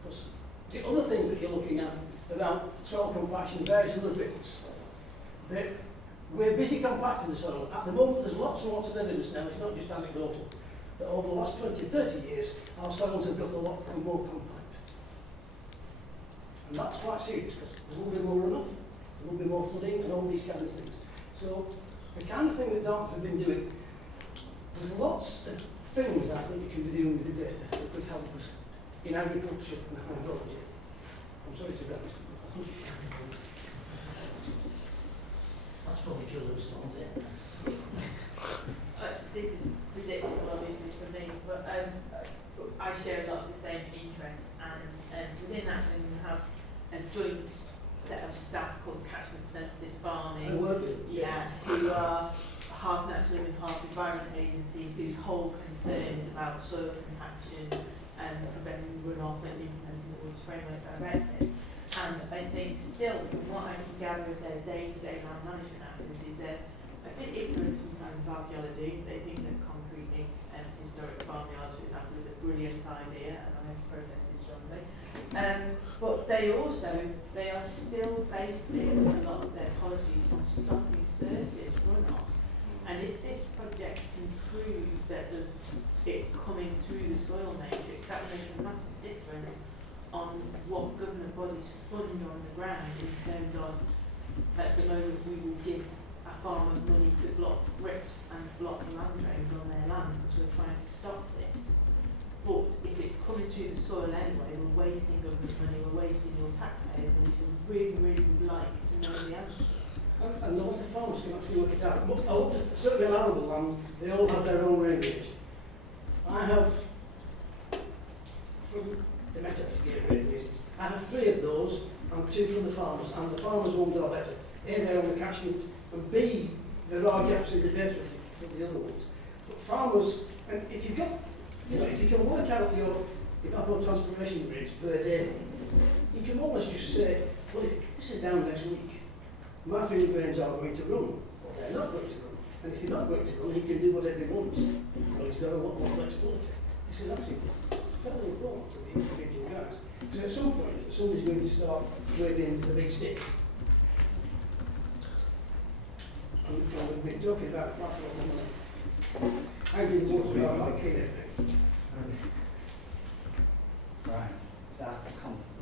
Because the other things that you're looking at about soil compaction, various other things, that we're busy compacting the soil. At the moment, there's lots and lots of evidence now, it's not just anecdotal, that over the last 20, 30 years, our soils have got a lot more compact. And that's quite serious, because there will be more runoff, there will be more flooding, and all these kind of things. So, the kind of thing that DART have been doing, there's lots of things I think you can be doing with the data that could help us in agriculture and hydrology. I'm sorry to go. That's probably killed us all there. This is predictable, obviously, for me, but I share a lot of the same interests, and within that, we have a joint set of staff called Catchment Sensitive Farming, who are half natural and half environment agency, whose whole concern is about soil compaction and preventing runoff and implementing the Water Framework Directive. And I think still, from what I can gather of their day-to-day land management activities, they're a bit ignorant sometimes of archaeology. They think that concrete ink and historic farmyards, for example, is a brilliant idea, and I have protested strongly. But they are still basing a lot of their policies on stopping surface runoff. And if this project can prove that it's coming through the soil matrix, that will make a massive difference on what government bodies fund on the ground in terms of, at the moment, we will give a farmer money to block rips and block land drains on their land because we're trying to stop this. But if it's coming through the soil anyway, we're wasting government money, we're wasting your taxpayers' money, so we really would like to know the answer. And a lot of farmers can actually work it out. But a lot of, certainly on arable land, they all have their own range. I have, from the metaphor ranges, I have 3 of those and 2 from the farmers, and the farmers' ones are better. A, they're on the catchment, and B, there are gaps in the data for the other ones. But farmers, and if you've got, if you can work out your evapotranspiration rates per day, you can almost just say, well, if this is down next week, my field grains are going to run, or they're not going to run. And if you're not going to run, he can do whatever he wants. Well, he's got a lot more flexibility. This is actually very important to the individual guys. Because at some point, somebody's going to start waving the big stick. And we've been talking about quite a lot of money. I'm being more about my case. Right, that's a constant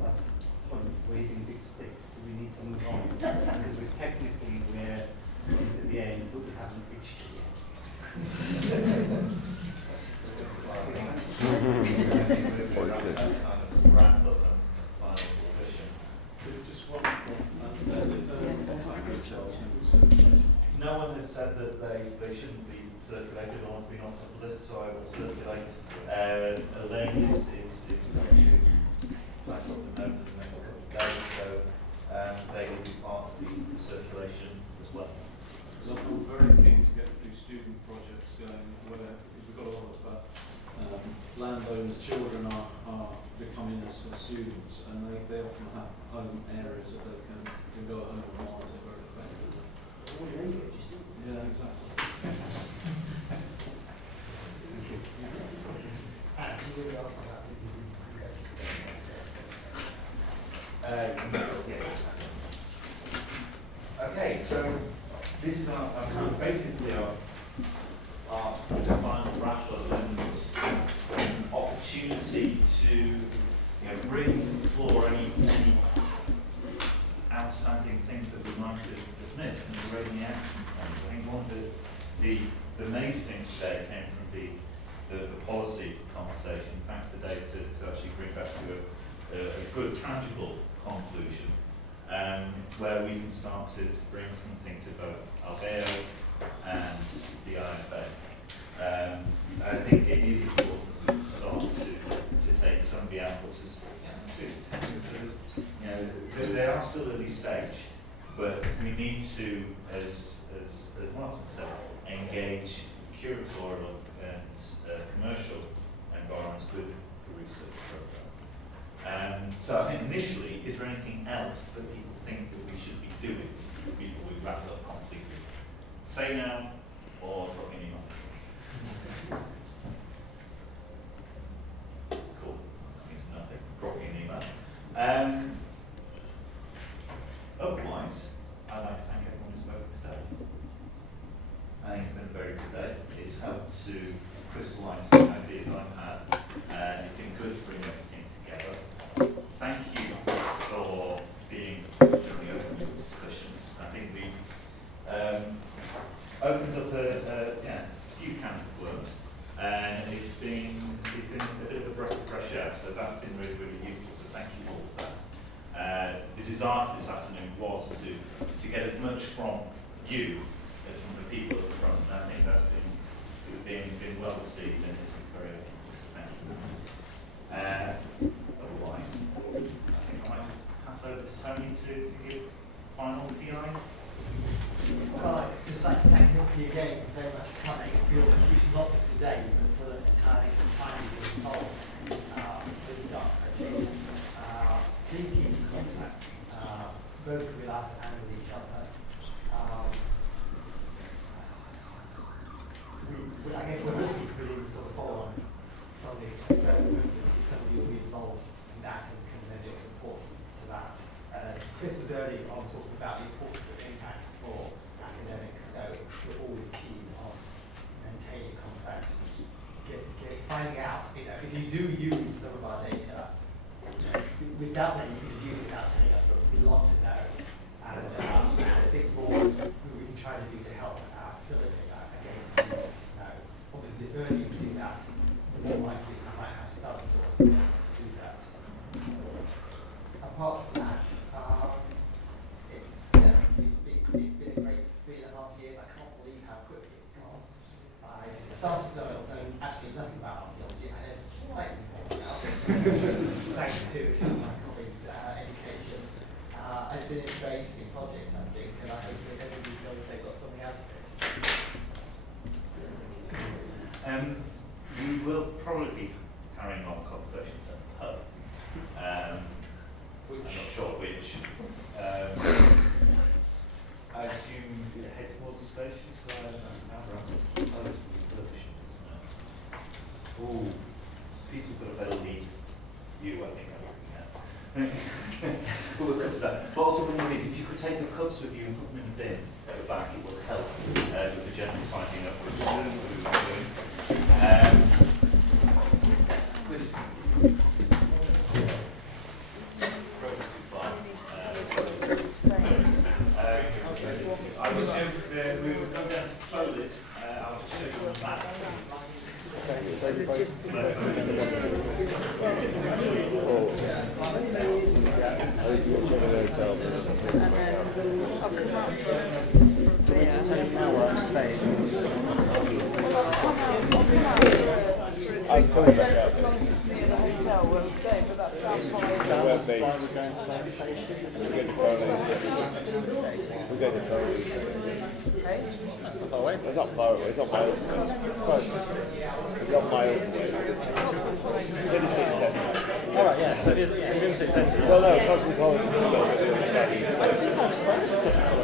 point, waving big sticks. Do we need to move on? Because we're technically at the end, but we haven't reached it yet. Wrap up and final discussion. Just one point. No one has said that they shouldn't be circulated or wants to be knocked off the list, so I will circulate. Elaine is going to flag up the notes in the next couple of days, so they will be part of the circulation as well. So I'm very keen to get a few student projects going, because we've got a lot of landowners, children children are becoming as students, and they often have home areas that they can go home and monitor very effectively. Yeah, exactly. Yes. Okay, so this is our kind of basically our final wrap up and an opportunity to bring the floor any outstanding things that we might have missed and raising the action points. I think one of the major things today came from the policy conversation. Thanks for Dave to actually bring back to a good tangible conclusion where we can start to bring something to both Alveo and the IFA. I think it is important to start to take some of the outputs as tenuous as they are still early stage, but we need to, as Martin said, engage curatorial and commercial environments with the research program. So I think initially, is there anything else that people think that we should be doing before we wrap it up completely? Say now, or drop me an email. Cool. That means nothing. Drop me an email. Otherwise, I'd like to thank everyone who spoke today. I think it's been a very good day. It's helped to crystallise the ideas I've had. It's been good to bring everything together. Thank you for being during the open discussions. I think we've opened up a few cans of worms, and it's been a bit of a breath of fresh air. So that's been really, really useful. So thank you all for that. The desire for this afternoon was to get as much from you as from the people at the front. And I think that's been well received, and it's very helpful. So thank you. Otherwise, I think I might just pass over to Tony to give final PI. Well, I'd just like to thank you again very much for coming. For your contribution, not just today, but for the entire time you've been involved with the dark project. Please keep in contact, both with us and with each other. I guess we're hoping to put in sort of follow-on from this, so hopefully somebody will be involved in that and can lend your support to that. Chris was early on talking about the importance of impact for academics, so we're always keen on maintaining contact, finding out, if you do use some of our data, we doubt that you can just use it without telling us, but we want to know. And the things more we can try to do to help facilitate that, again, please let us know. Obviously, the earlier you do that, the more likely you might have study source to do that. Apart from that, it's been a great 3.5 years. I can't believe how quickly it's gone. I started knowing absolutely nothing about archaeology, and it's slightly more now, thanks to some of my colleagues' education. It's been a very interesting project, I think, and I hope that everybody feels they've got something out of it. We will probably be carrying on conversations at the pub. I'm not sure which. I assume we head towards the station, so that's now just close to the television, isn't it? Ooh, people got a better lead. You, I think, I'm looking at. But we'll come to that. But also, when you leave, if you could take the cups with you and put them in the bin at the back, it will help with the general tidying up, which we're doing. I will show we will go down to Clovis. I'll show you the map. As long as it's near the hotel, we'll stay. day, but that's down by... Sounds like we're going to We're going to Crowley. Hey? That's not far away. It's not far away, it's not miles away. It's close. It's not miles away. It's 36 cents. Alright, yeah, so it is 36 cents. Well, no, Cosmopolitan is a little bit of a southeast. I think that's